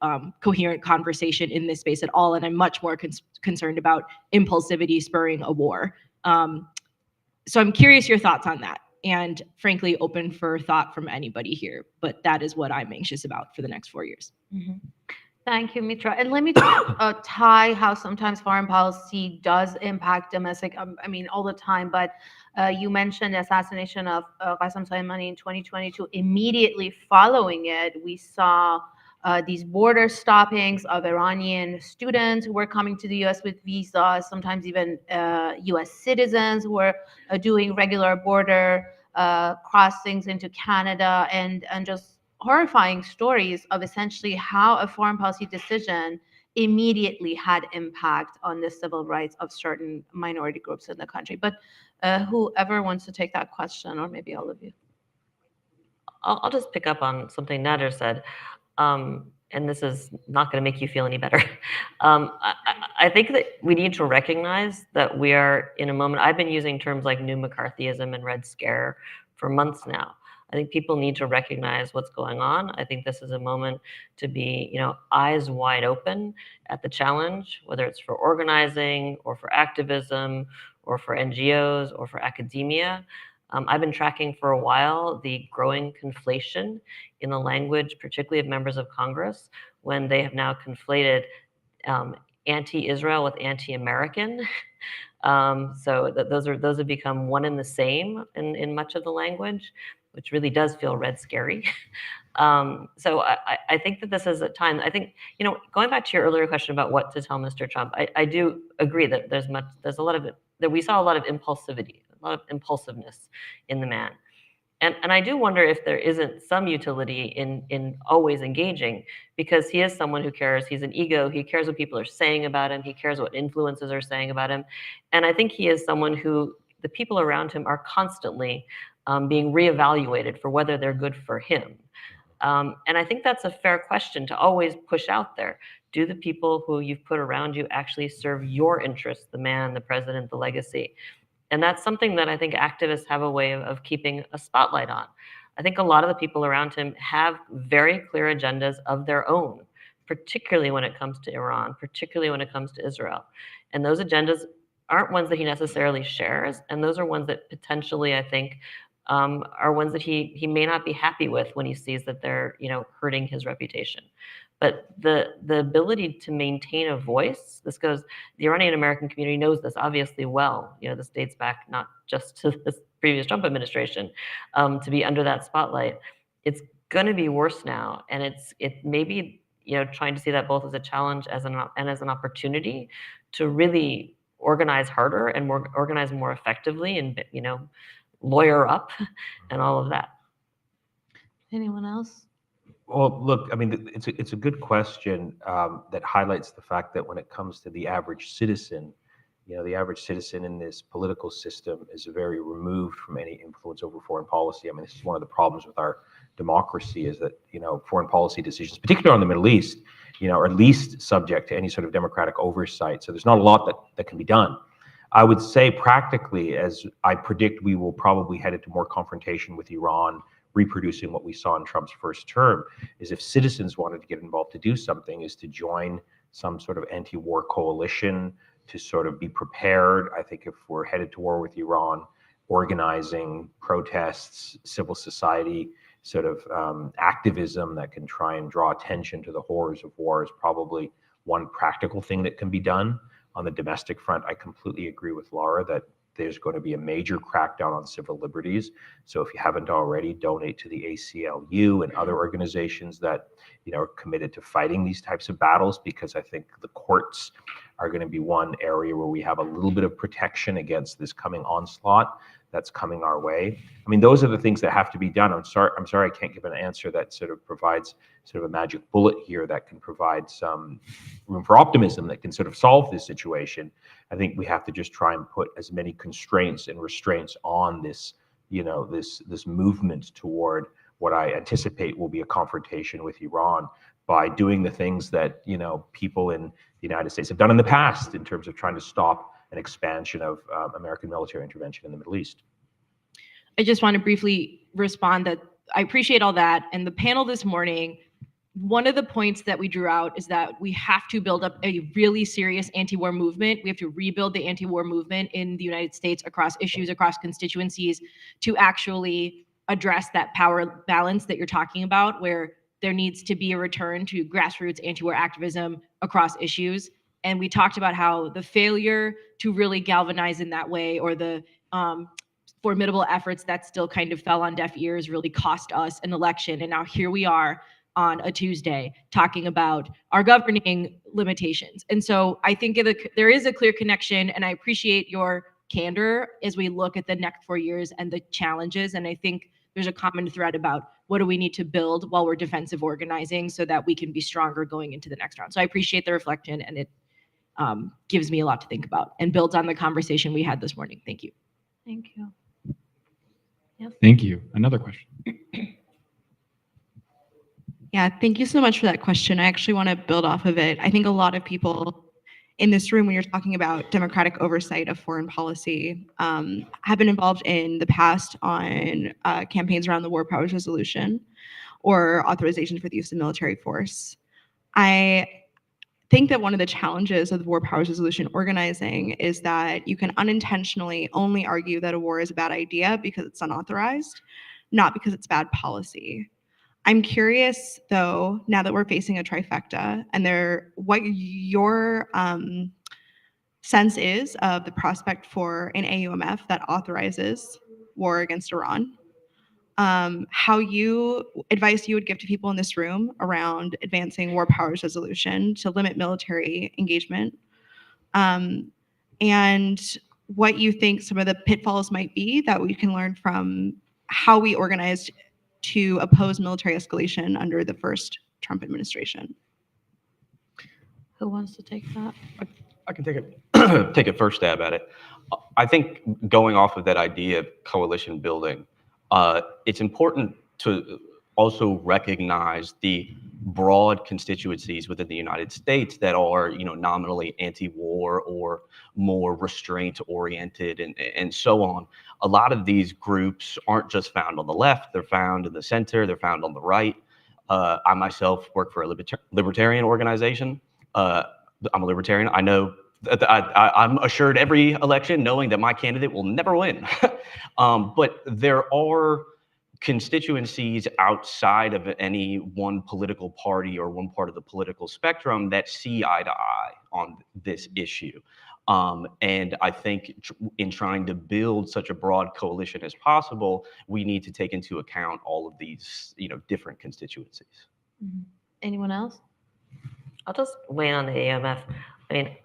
coherent conversation in this space at all, and I'm much more concerned about impulsivity spurring a war. So I'm curious your thoughts on that, and frankly, open for thought from anybody here, but that is what I'm anxious about for the next 4 years. Thank you, Mitra. And let me tie how sometimes foreign policy does impact domestic, I mean, all the time, but you mentioned the assassination of Qasem Soleimani in 2022. Immediately following it, we saw these border stoppings of Iranian students who were coming to the US with visas, sometimes even US citizens who were doing regular border crossings into Canada, and just horrifying stories of essentially how a foreign policy decision immediately had impact on the civil rights of certain minority groups in the country. But whoever wants to take that question, or maybe all of you. I'll just pick up on something Nader said, and this is not going to make you feel any better. I think that we need to recognize that we are in a moment. I've been using terms like new McCarthyism and Red Scare for months now. I think people need to recognize what's going on. I think this is a moment to be, eyes wide open at the challenge, whether it's for organizing or for activism or for NGOs or for academia. I've been tracking for a while the growing conflation in the language, particularly of members of Congress, when they have now conflated anti-Israel with anti-American. So those have become one and the same in much of the language, which really does feel red scary. So I think that this is a time, I think, going back to your earlier question about what to tell Mr. Trump, I do agree that there's a lot of it, that we saw a lot of impulsivity, a lot of impulsiveness in the man. And I do wonder if there isn't some utility in always engaging, because he is someone who cares. He's an ego. He cares what people are saying about him. He cares what influencers are saying about him. And I think he is someone who the people around him are constantly being reevaluated for whether they're good for him. And I think that's a fair question to always push out there. Do the people who you've put around you actually serve your interests, the man, the president, the legacy? And that's something that I think activists have a way of keeping a spotlight on. I think a lot of the people around him have very clear agendas of their own, particularly when it comes to Iran, particularly when it comes to Israel. And those agendas aren't ones that he necessarily shares. And those are ones that potentially, I think, are ones that he may not be happy with when he sees that they're hurting his reputation. But the ability to maintain a voice, the Iranian American community knows this obviously well. This dates back not just to the previous Trump administration, to be under that spotlight. It's going to be worse now, and it may be trying to see that both as a challenge and as an opportunity to really organize harder and organize more effectively, and lawyer up and all of that. Anyone else? Well, look, I mean, it's a good question that highlights the fact that when it comes to the average citizen, the average citizen in this political system is very removed from any influence over foreign policy. I mean, this is one of the problems with our democracy, is that, foreign policy decisions, particularly on the Middle East, are least subject to any sort of democratic oversight. So there's not a lot that can be done. I would say practically, as I predict we will probably head into more confrontation with Iran, reproducing what we saw in Trump's first term, is if citizens wanted to get involved to do something, is to join some sort of anti-war coalition, to sort of be prepared. I think if we're headed to war with Iran, organizing protests, civil society sort of activism that can try and draw attention to the horrors of war is probably one practical thing that can be done. On the domestic front, I completely agree with Laura that there's going to be a major crackdown on civil liberties. So if you haven't already, donate to the ACLU and other organizations that are committed to fighting these types of battles, because I think the courts are going to be one area where we have a little bit of protection against this coming onslaught that's coming our way. I mean, those are the things that have to be done. I'm sorry I can't give an answer that sort of provides sort of a magic bullet here that can provide some room for optimism that can sort of solve this situation. I think we have to just try and put as many constraints and restraints on this, this movement toward what I anticipate will be a confrontation with Iran, by doing the things that people in the United States have done in the past in terms of trying to stop an expansion of American military intervention in the Middle East. I just want to briefly respond that I appreciate all that. And the panel this morning, one of the points that we drew out is that we have to build up a really serious anti-war movement. We have to rebuild the anti-war movement in the United States across issues, across constituencies, to actually address that power balance that you're talking about, where there needs to be a return to grassroots anti-war activism across issues. And we talked about how the failure to really galvanize in that way, or the formidable efforts that still kind of fell on deaf ears, really cost us an election. And now here we are on a Tuesday talking about our governing limitations. And so I think there is a clear connection, and I appreciate your candor as we look at the next 4 years and the challenges. And I think there's a common thread about what do we need to build while we're defensive organizing so that we can be stronger going into the next round. So I appreciate the reflection, and it gives me a lot to think about and builds on the conversation we had this morning. Thank you. Thank you. Yep. Thank you. Another question. Yeah, thank you so much for that question. I actually want to build off of it. I think a lot of people in this room, when you're talking about democratic oversight of foreign policy, have been involved in the past on campaigns around the War Powers Resolution or authorization for the use of military force. I think that one of the challenges of the War Powers Resolution organizing is that you can unintentionally only argue that a war is a bad idea because it's unauthorized, not because it's bad policy. I'm curious, though, now that we're facing a trifecta, and what your sense is of the prospect for an AUMF that authorizes war against Iran, how advice you would give to people in this room around advancing War Powers Resolution to limit military engagement, and what you think some of the pitfalls might be that we can learn from how we organized to oppose military escalation under the first Trump administration. Who wants to take that? I can take a first stab at it. I think going off of that idea of coalition building, it's important to also recognize the broad constituencies within the United States that are, nominally anti-war or more restraint-oriented and so on. A lot of these groups aren't just found on the left; they're found in the center, they're found on the right. I myself work for a libertarian organization. I'm a libertarian. I know that I'm assured every election knowing that my candidate will never win. But there are constituencies outside of any one political party or one part of the political spectrum that see eye to eye on this issue. And I think in trying to build such a broad coalition as possible, we need to take into account all of these, different constituencies. Mm-hmm. Anyone else? I'll just weigh in on the AUMF. I mean,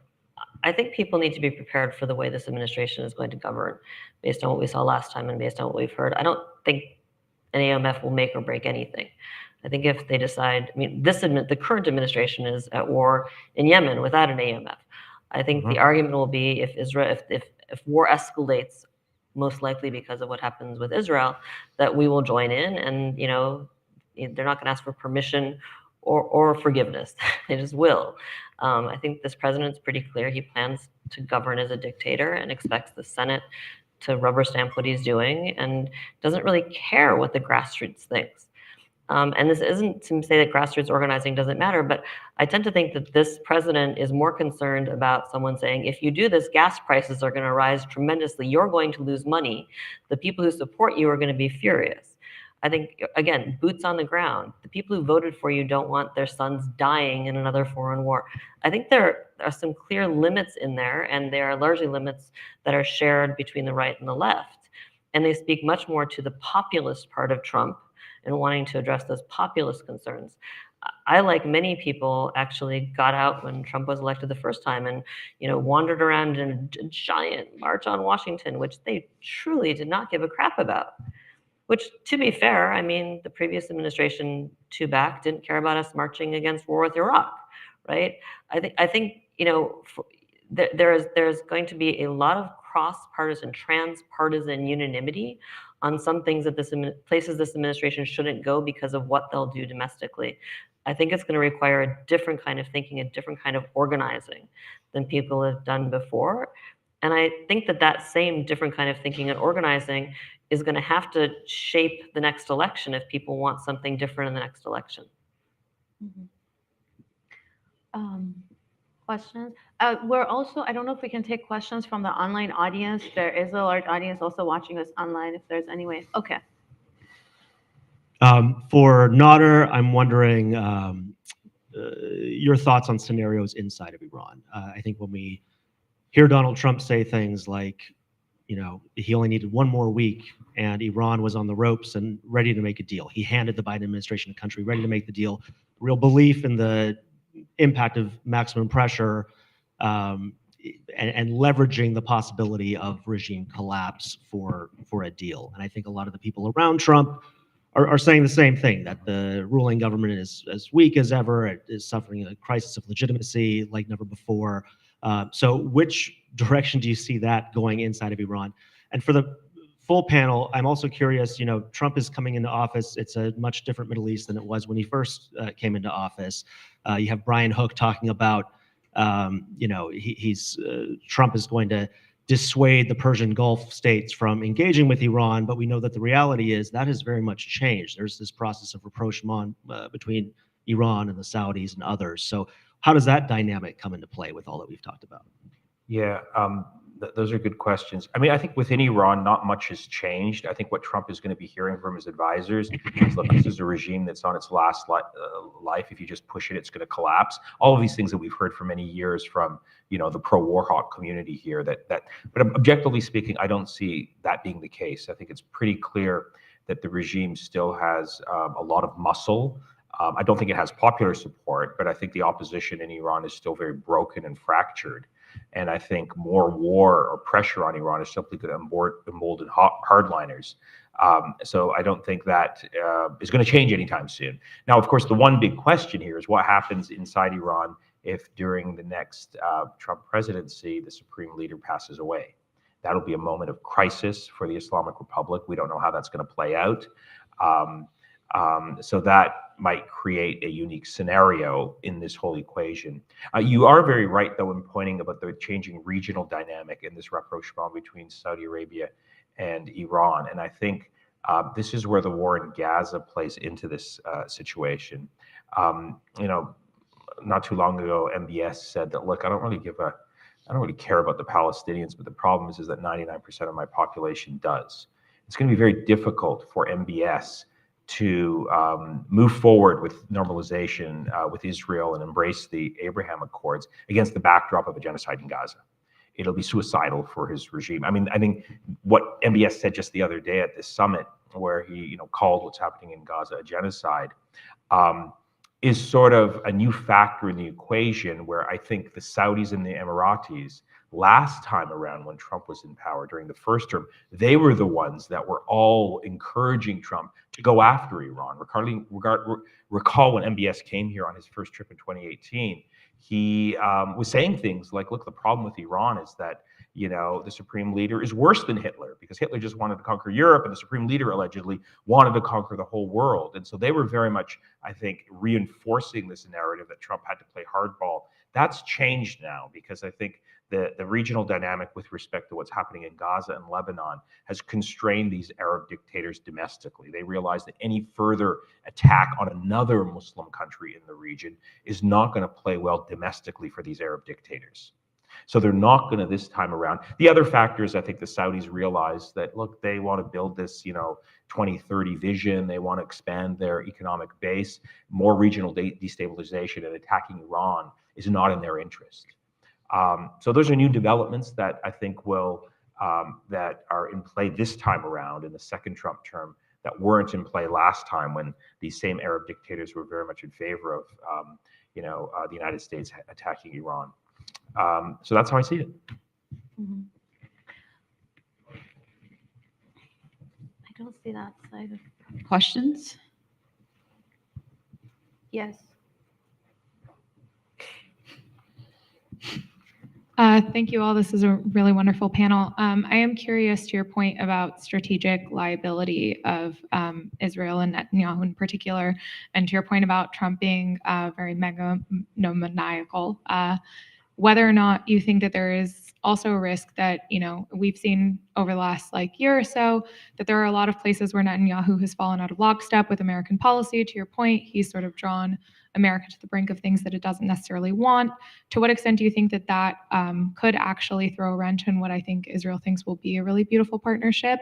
I think people need to be prepared for the way this administration is going to govern based on what we saw last time and based on what we've heard. I don't think an AUMF will make or break anything. I think if they decide, the current administration is at war in Yemen without an AUMF. I think the argument will be if war escalates, most likely because of what happens with Israel, that we will join in, and they're not going to ask for permission or forgiveness. They just will. I think this president's pretty clear. He plans to govern as a dictator and expects the Senate to rubber stamp what he's doing and doesn't really care what the grassroots thinks. And this isn't to say that grassroots organizing doesn't matter, but I tend to think that this president is more concerned about someone saying, if you do this, gas prices are going to rise tremendously. You're going to lose money. The people who support you are going to be furious. I think, again, boots on the ground. The people who voted for you don't want their sons dying in another foreign war. I think there are some clear limits in there, and there are largely limits that are shared between the right and the left. And they speak much more to the populist part of Trump and wanting to address those populist concerns. I, like many people, actually got out when Trump was elected the first time and, wandered around in a giant march on Washington, which they truly did not give a crap about. Which, to be fair, I mean, the previous administration, two back, didn't care about us marching against war with Iraq, right? I think there's going to be a lot of cross-partisan, transpartisan unanimity on some things that places this administration shouldn't go because of what they'll do domestically. I think it's going to require a different kind of thinking, a different kind of organizing than people have done before. And I think that same different kind of thinking and organizing is going to have to shape the next election if people want something different in the next election. Questions? We're also, I don't know if we can take questions from the online audience. There is a large audience also watching us online, if there's any way. Okay. For Nader, I'm wondering your thoughts on scenarios inside of Iran. I think when we hear Donald Trump say things like, he only needed one more week and Iran was on the ropes and ready to make a deal. He handed the Biden administration a country ready to make the deal. Real belief in the impact of maximum pressure and leveraging the possibility of regime collapse for a deal. And I think a lot of the people around Trump are saying the same thing, that the ruling government is as weak as ever. It is suffering a crisis of legitimacy like never before. So which direction do you see that going inside of Iran? And for the full panel, I'm also curious, Trump is coming into office. It's a much different Middle East than it was when he first came into office. You have Brian Hook talking about, Trump is going to dissuade the Persian Gulf states from engaging with Iran, but we know that the reality is that has very much changed. There's this process of rapprochement between Iran and the Saudis and others. So how does that dynamic come into play with all that we've talked about? Yeah, those are good questions. I mean, I think within Iran, not much has changed. I think what Trump is going to be hearing from his advisors is, look, this is a regime that's on its last life. If you just push it, it's going to collapse. All of these things that we've heard for many years from, the pro-war hawk community here. But objectively speaking, I don't see that being the case. I think it's pretty clear that the regime still has a lot of muscle. I don't think it has popular support, but I think the opposition in Iran is still very broken and fractured. And I think more war or pressure on Iran is simply going to embolden hardliners. So I don't think that is going to change anytime soon. Now, of course, the one big question here is what happens inside Iran if during the next Trump presidency, the supreme leader passes away. That'll be a moment of crisis for the Islamic Republic. We don't know how that's going to play out. So that might create a unique scenario in this whole equation. You are very right, though, in pointing about the changing regional dynamic in this rapprochement between Saudi Arabia and Iran. And I think this is where the war in Gaza plays into this situation. Not too long ago, MBS said that, look, I don't really care about the Palestinians, but the problem is that 99% of my population does. It's going to be very difficult for MBS to move forward with normalization with Israel and embrace the Abraham Accords against the backdrop of a genocide in Gaza. It'll be suicidal for his regime. I mean, I think what MBS said just the other day at this summit, where he called what's happening in Gaza a genocide, is sort of a new factor in the equation where I think the Saudis and the Emiratis, last time around when Trump was in power during the first term, they were the ones that were all encouraging Trump to go after Iran. Recall when MBS came here on his first trip in 2018, he was saying things like, look, the problem with Iran is that the supreme leader is worse than Hitler, because Hitler just wanted to conquer Europe and the supreme leader allegedly wanted to conquer the whole world. And so they were very much, I think, reinforcing this narrative that Trump had to play hardball. That's changed now, because I think the regional dynamic with respect to what's happening in Gaza and Lebanon has constrained these Arab dictators domestically. They realize that any further attack on another Muslim country in the region is not going to play well domestically for these Arab dictators. So they're not going to this time around. The other factor is I think the Saudis realize that, look, they want to build this, 2030 vision. They want to expand their economic base. More regional destabilization and attacking Iran is not in their interest. So those are new developments that I think will that are in play this time around in the second Trump term that weren't in play last time when these same Arab dictators were very much in favor of the United States attacking Iran. So that's how I see it. Mhm. I don't see that side of. Questions? Yes. Thank you all. This is a really wonderful panel. I am curious to your point about strategic liability of Israel and Netanyahu in particular, and to your point about Trump being very megalomaniacal. Whether or not you think that there is also a risk that, we've seen over the last year or so, that there are a lot of places where Netanyahu has fallen out of lockstep with American policy. To your point, he's sort of drawn America to the brink of things that it doesn't necessarily want. To what extent do you think that that could actually throw a wrench in what I think Israel thinks will be a really beautiful partnership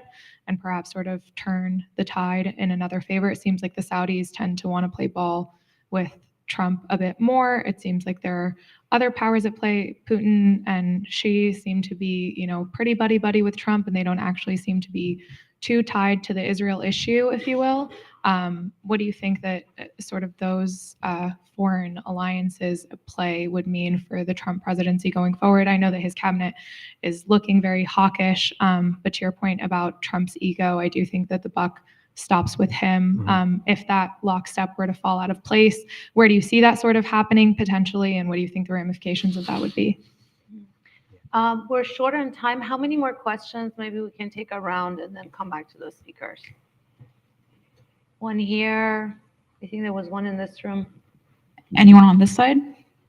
and perhaps sort of turn the tide in another favor? It seems like the Saudis tend to want to play ball with Trump a bit more. It seems like there are other powers at play. Putin and Xi seem to be, pretty buddy-buddy with Trump, and they don't actually seem to be too tied to the Israel issue, if you will. What do you think that sort of those foreign alliances at play would mean for the Trump presidency going forward? I know that his cabinet is looking very hawkish, but to your point about Trump's ego, I do think that the buck stops with him. If that lockstep were to fall out of place, where do you see that sort of happening potentially, and what do you think the ramifications of that would be? We're short on time. How many more questions? Maybe we can take a round and then come back to those speakers. One here. I think there was one in this room. Anyone on this side?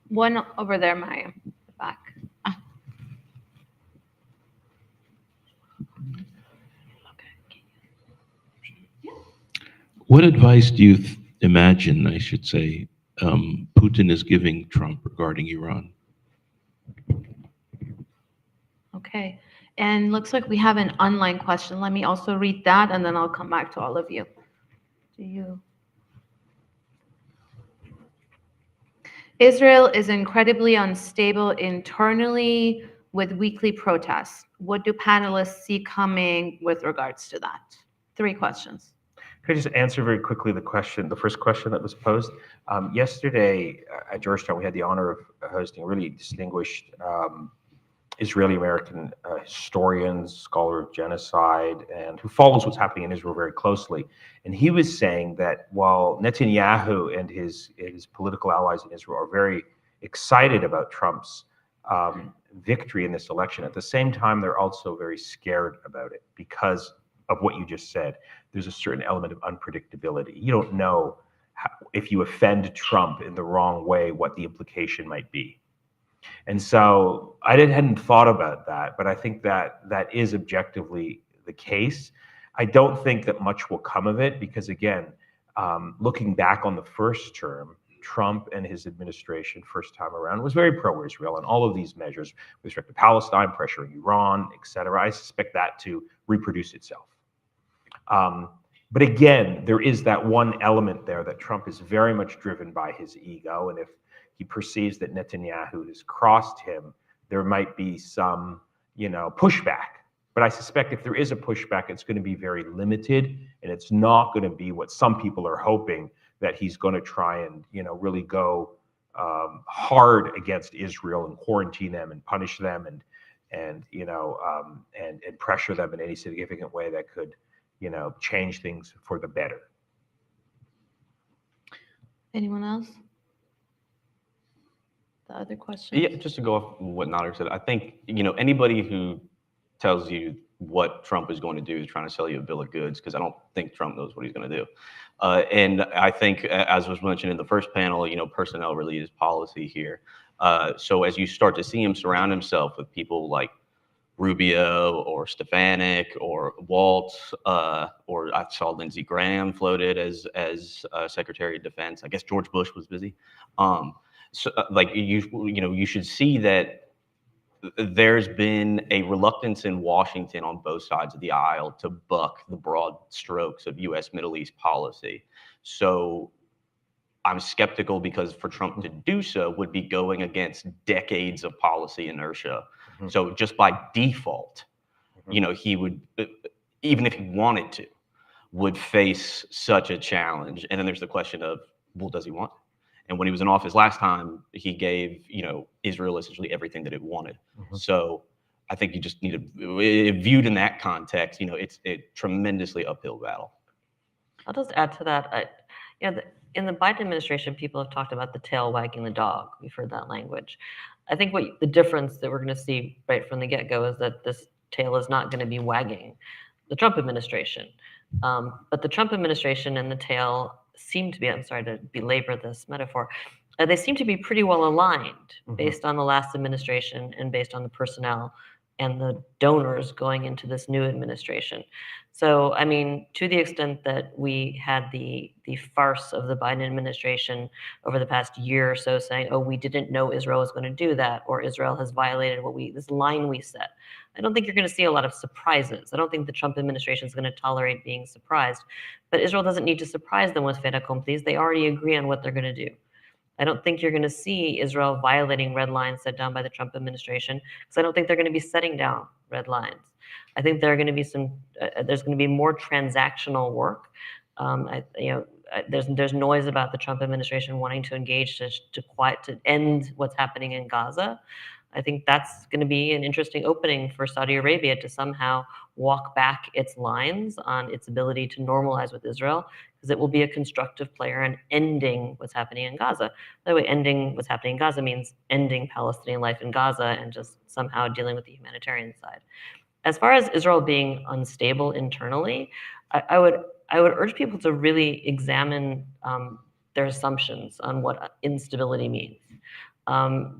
One over there, Maya, the back. What advice do you imagine, I should say, Putin is giving Trump regarding Iran? Okay. And looks like we have an online question. Let me also read that, and then I'll come back to all of you. Israel is incredibly unstable internally with weekly protests. What do panelists see coming with regards to that? 3 questions. Could I just answer very quickly the first question that was posed? Yesterday at Georgetown, we had the honor of hosting a really distinguished Israeli-American historian, scholar of genocide, and who follows what's happening in Israel very closely. And he was saying that while Netanyahu and his political allies in Israel are very excited about Trump's victory in this election, at the same time, they're also very scared about it because of what you just said. There's a certain element of unpredictability. You don't know if you offend Trump in the wrong way, what the implication might be. And so I hadn't thought about that, but I think that that is objectively the case. I don't think that much will come of it because, again, looking back on the first term, Trump and his administration first time around was very pro-Israel, and all of these measures with respect to Palestine, pressuring Iran, et cetera, I suspect that to reproduce itself. But again, there is that one element there that Trump is very much driven by his ego, and if he perceives that Netanyahu has crossed him, there might be some, pushback. But I suspect if there is a pushback, it's going to be very limited, and it's not going to be what some people are hoping, that he's going to try and, really go hard against Israel and quarantine them and punish them and pressure them in any significant way that could, change things for the better. Anyone else? The other question? Yeah, just to go off what Nader said, I think, anybody who tells you what Trump is going to do is trying to sell you a bill of goods, because I don't think Trump knows what he's going to do. And I think, as was mentioned in the first panel, personnel really is policy here. So as you start to see him surround himself with people like Rubio or Stefanik or Waltz, or I saw Lindsey Graham floated as Secretary of Defense. I guess George Bush was busy. So you should see that there's been a reluctance in Washington on both sides of the aisle to buck the broad strokes of U.S. Middle East policy. So I'm skeptical because for Trump to do so would be going against decades of policy inertia. So just by default, he would, even if he wanted to, would face such a challenge. And then there's the question of, well, does he want? And when he was in office last time, he gave, Israel essentially everything that it wanted. So I think you just need to, viewed in that context, it's a tremendously uphill battle. I'll just add to that. In the Biden administration, people have talked about the tail wagging the dog. We've heard that language. I think the difference that we're going to see right from the get-go is that this tail is not going to be wagging the Trump administration. But the Trump administration and the tail seem to be, I'm sorry to belabor this metaphor, they seem to be pretty well aligned based on the last administration and based on the personnel and the donors going into this new administration. So, I mean, to the extent that we had the farce of the Biden administration over the past year or so saying, oh, we didn't know Israel was going to do that, or Israel has violated this line we set. I don't think you're going to see a lot of surprises. I don't think the Trump administration is going to tolerate being surprised. But Israel doesn't need to surprise them with fait accomplis. They already agree on what they're going to do. I don't think you're going to see Israel violating red lines set down by the Trump administration, because I don't think they're going to be setting down red lines. I think there are going to be there's going to be more transactional work. There's noise about the Trump administration wanting to engage to end what's happening in Gaza. I think that's going to be an interesting opening for Saudi Arabia to somehow walk back its lines on its ability to normalize with Israel, because it will be a constructive player in ending what's happening in Gaza. By the way, ending what's happening in Gaza means ending Palestinian life in Gaza and just somehow dealing with the humanitarian side. As far as Israel being unstable internally, I would urge people to really examine their assumptions on what instability means.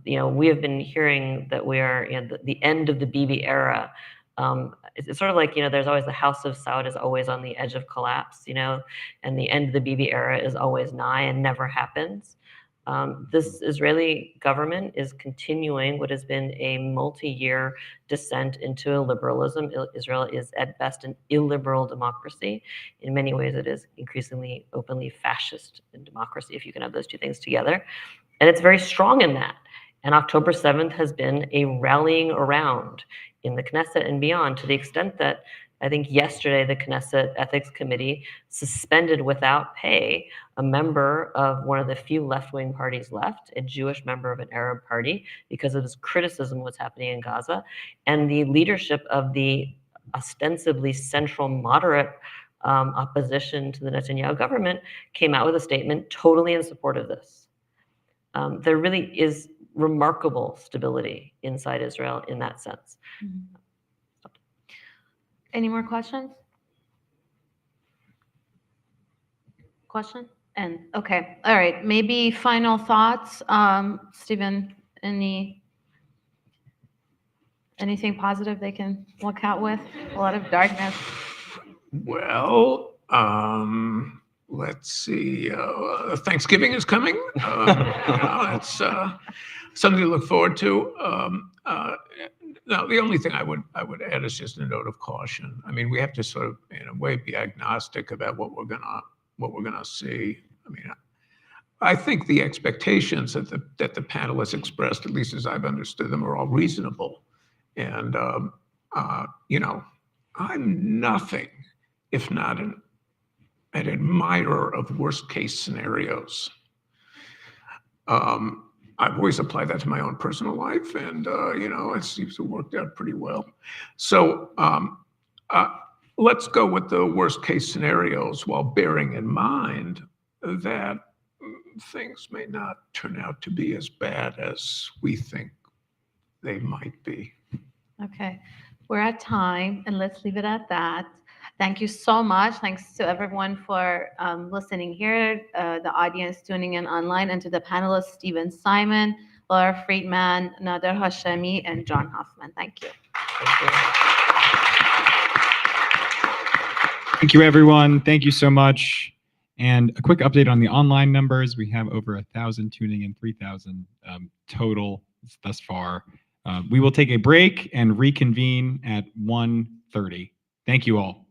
We have been hearing that we are the end of the Bibi era. It's sort of like, there's always the House of Saud is always on the edge of collapse, and the end of the Bibi era is always nigh and never happens. This Israeli government is continuing what has been a multi-year descent into liberalism. Israel is at best an illiberal democracy. In many ways, it is increasingly openly fascist in democracy, if you can have those two things together. And it's very strong in that. And October 7th has been a rallying around in the Knesset and beyond, to the extent that I think yesterday the Knesset Ethics Committee suspended without pay a member of one of the few left-wing parties left, a Jewish member of an Arab party, because of his criticism of what's happening in Gaza. And the leadership of the ostensibly central moderate opposition to the Netanyahu government came out with a statement totally in support of this. There really is remarkable stability inside Israel in that sense. Any more questions? Question? And okay, all right. Maybe final thoughts, Stephen. Anything positive they can walk out with? A lot of darkness. Well, let's see. Thanksgiving is coming. It's something to look forward to. Now, the only thing I would add is just a note of caution. I mean, we have to sort of, in a way, be agnostic about what we're gonna see. I mean, I think the expectations that the panelists expressed, at least as I've understood them, are all reasonable. And I'm nothing if not an admirer of worst case scenarios. I've always applied that to my own personal life, and it seems to have worked out pretty well. So let's go with the worst case scenarios, while bearing in mind that things may not turn out to be as bad as we think they might be. Okay, we're at time, and let's leave it at that. Thank you so much. Thanks to everyone for listening here, the audience tuning in online, and to the panelists, Stephen Simon, Laura Friedman, Nader Hashemi, and John Hoffman. Thank you. Thank you, everyone. Thank you so much. And a quick update on the online numbers. We have over 1,000 tuning in, 3,000 total thus far. We will take a break and reconvene at 1:30. Thank you all.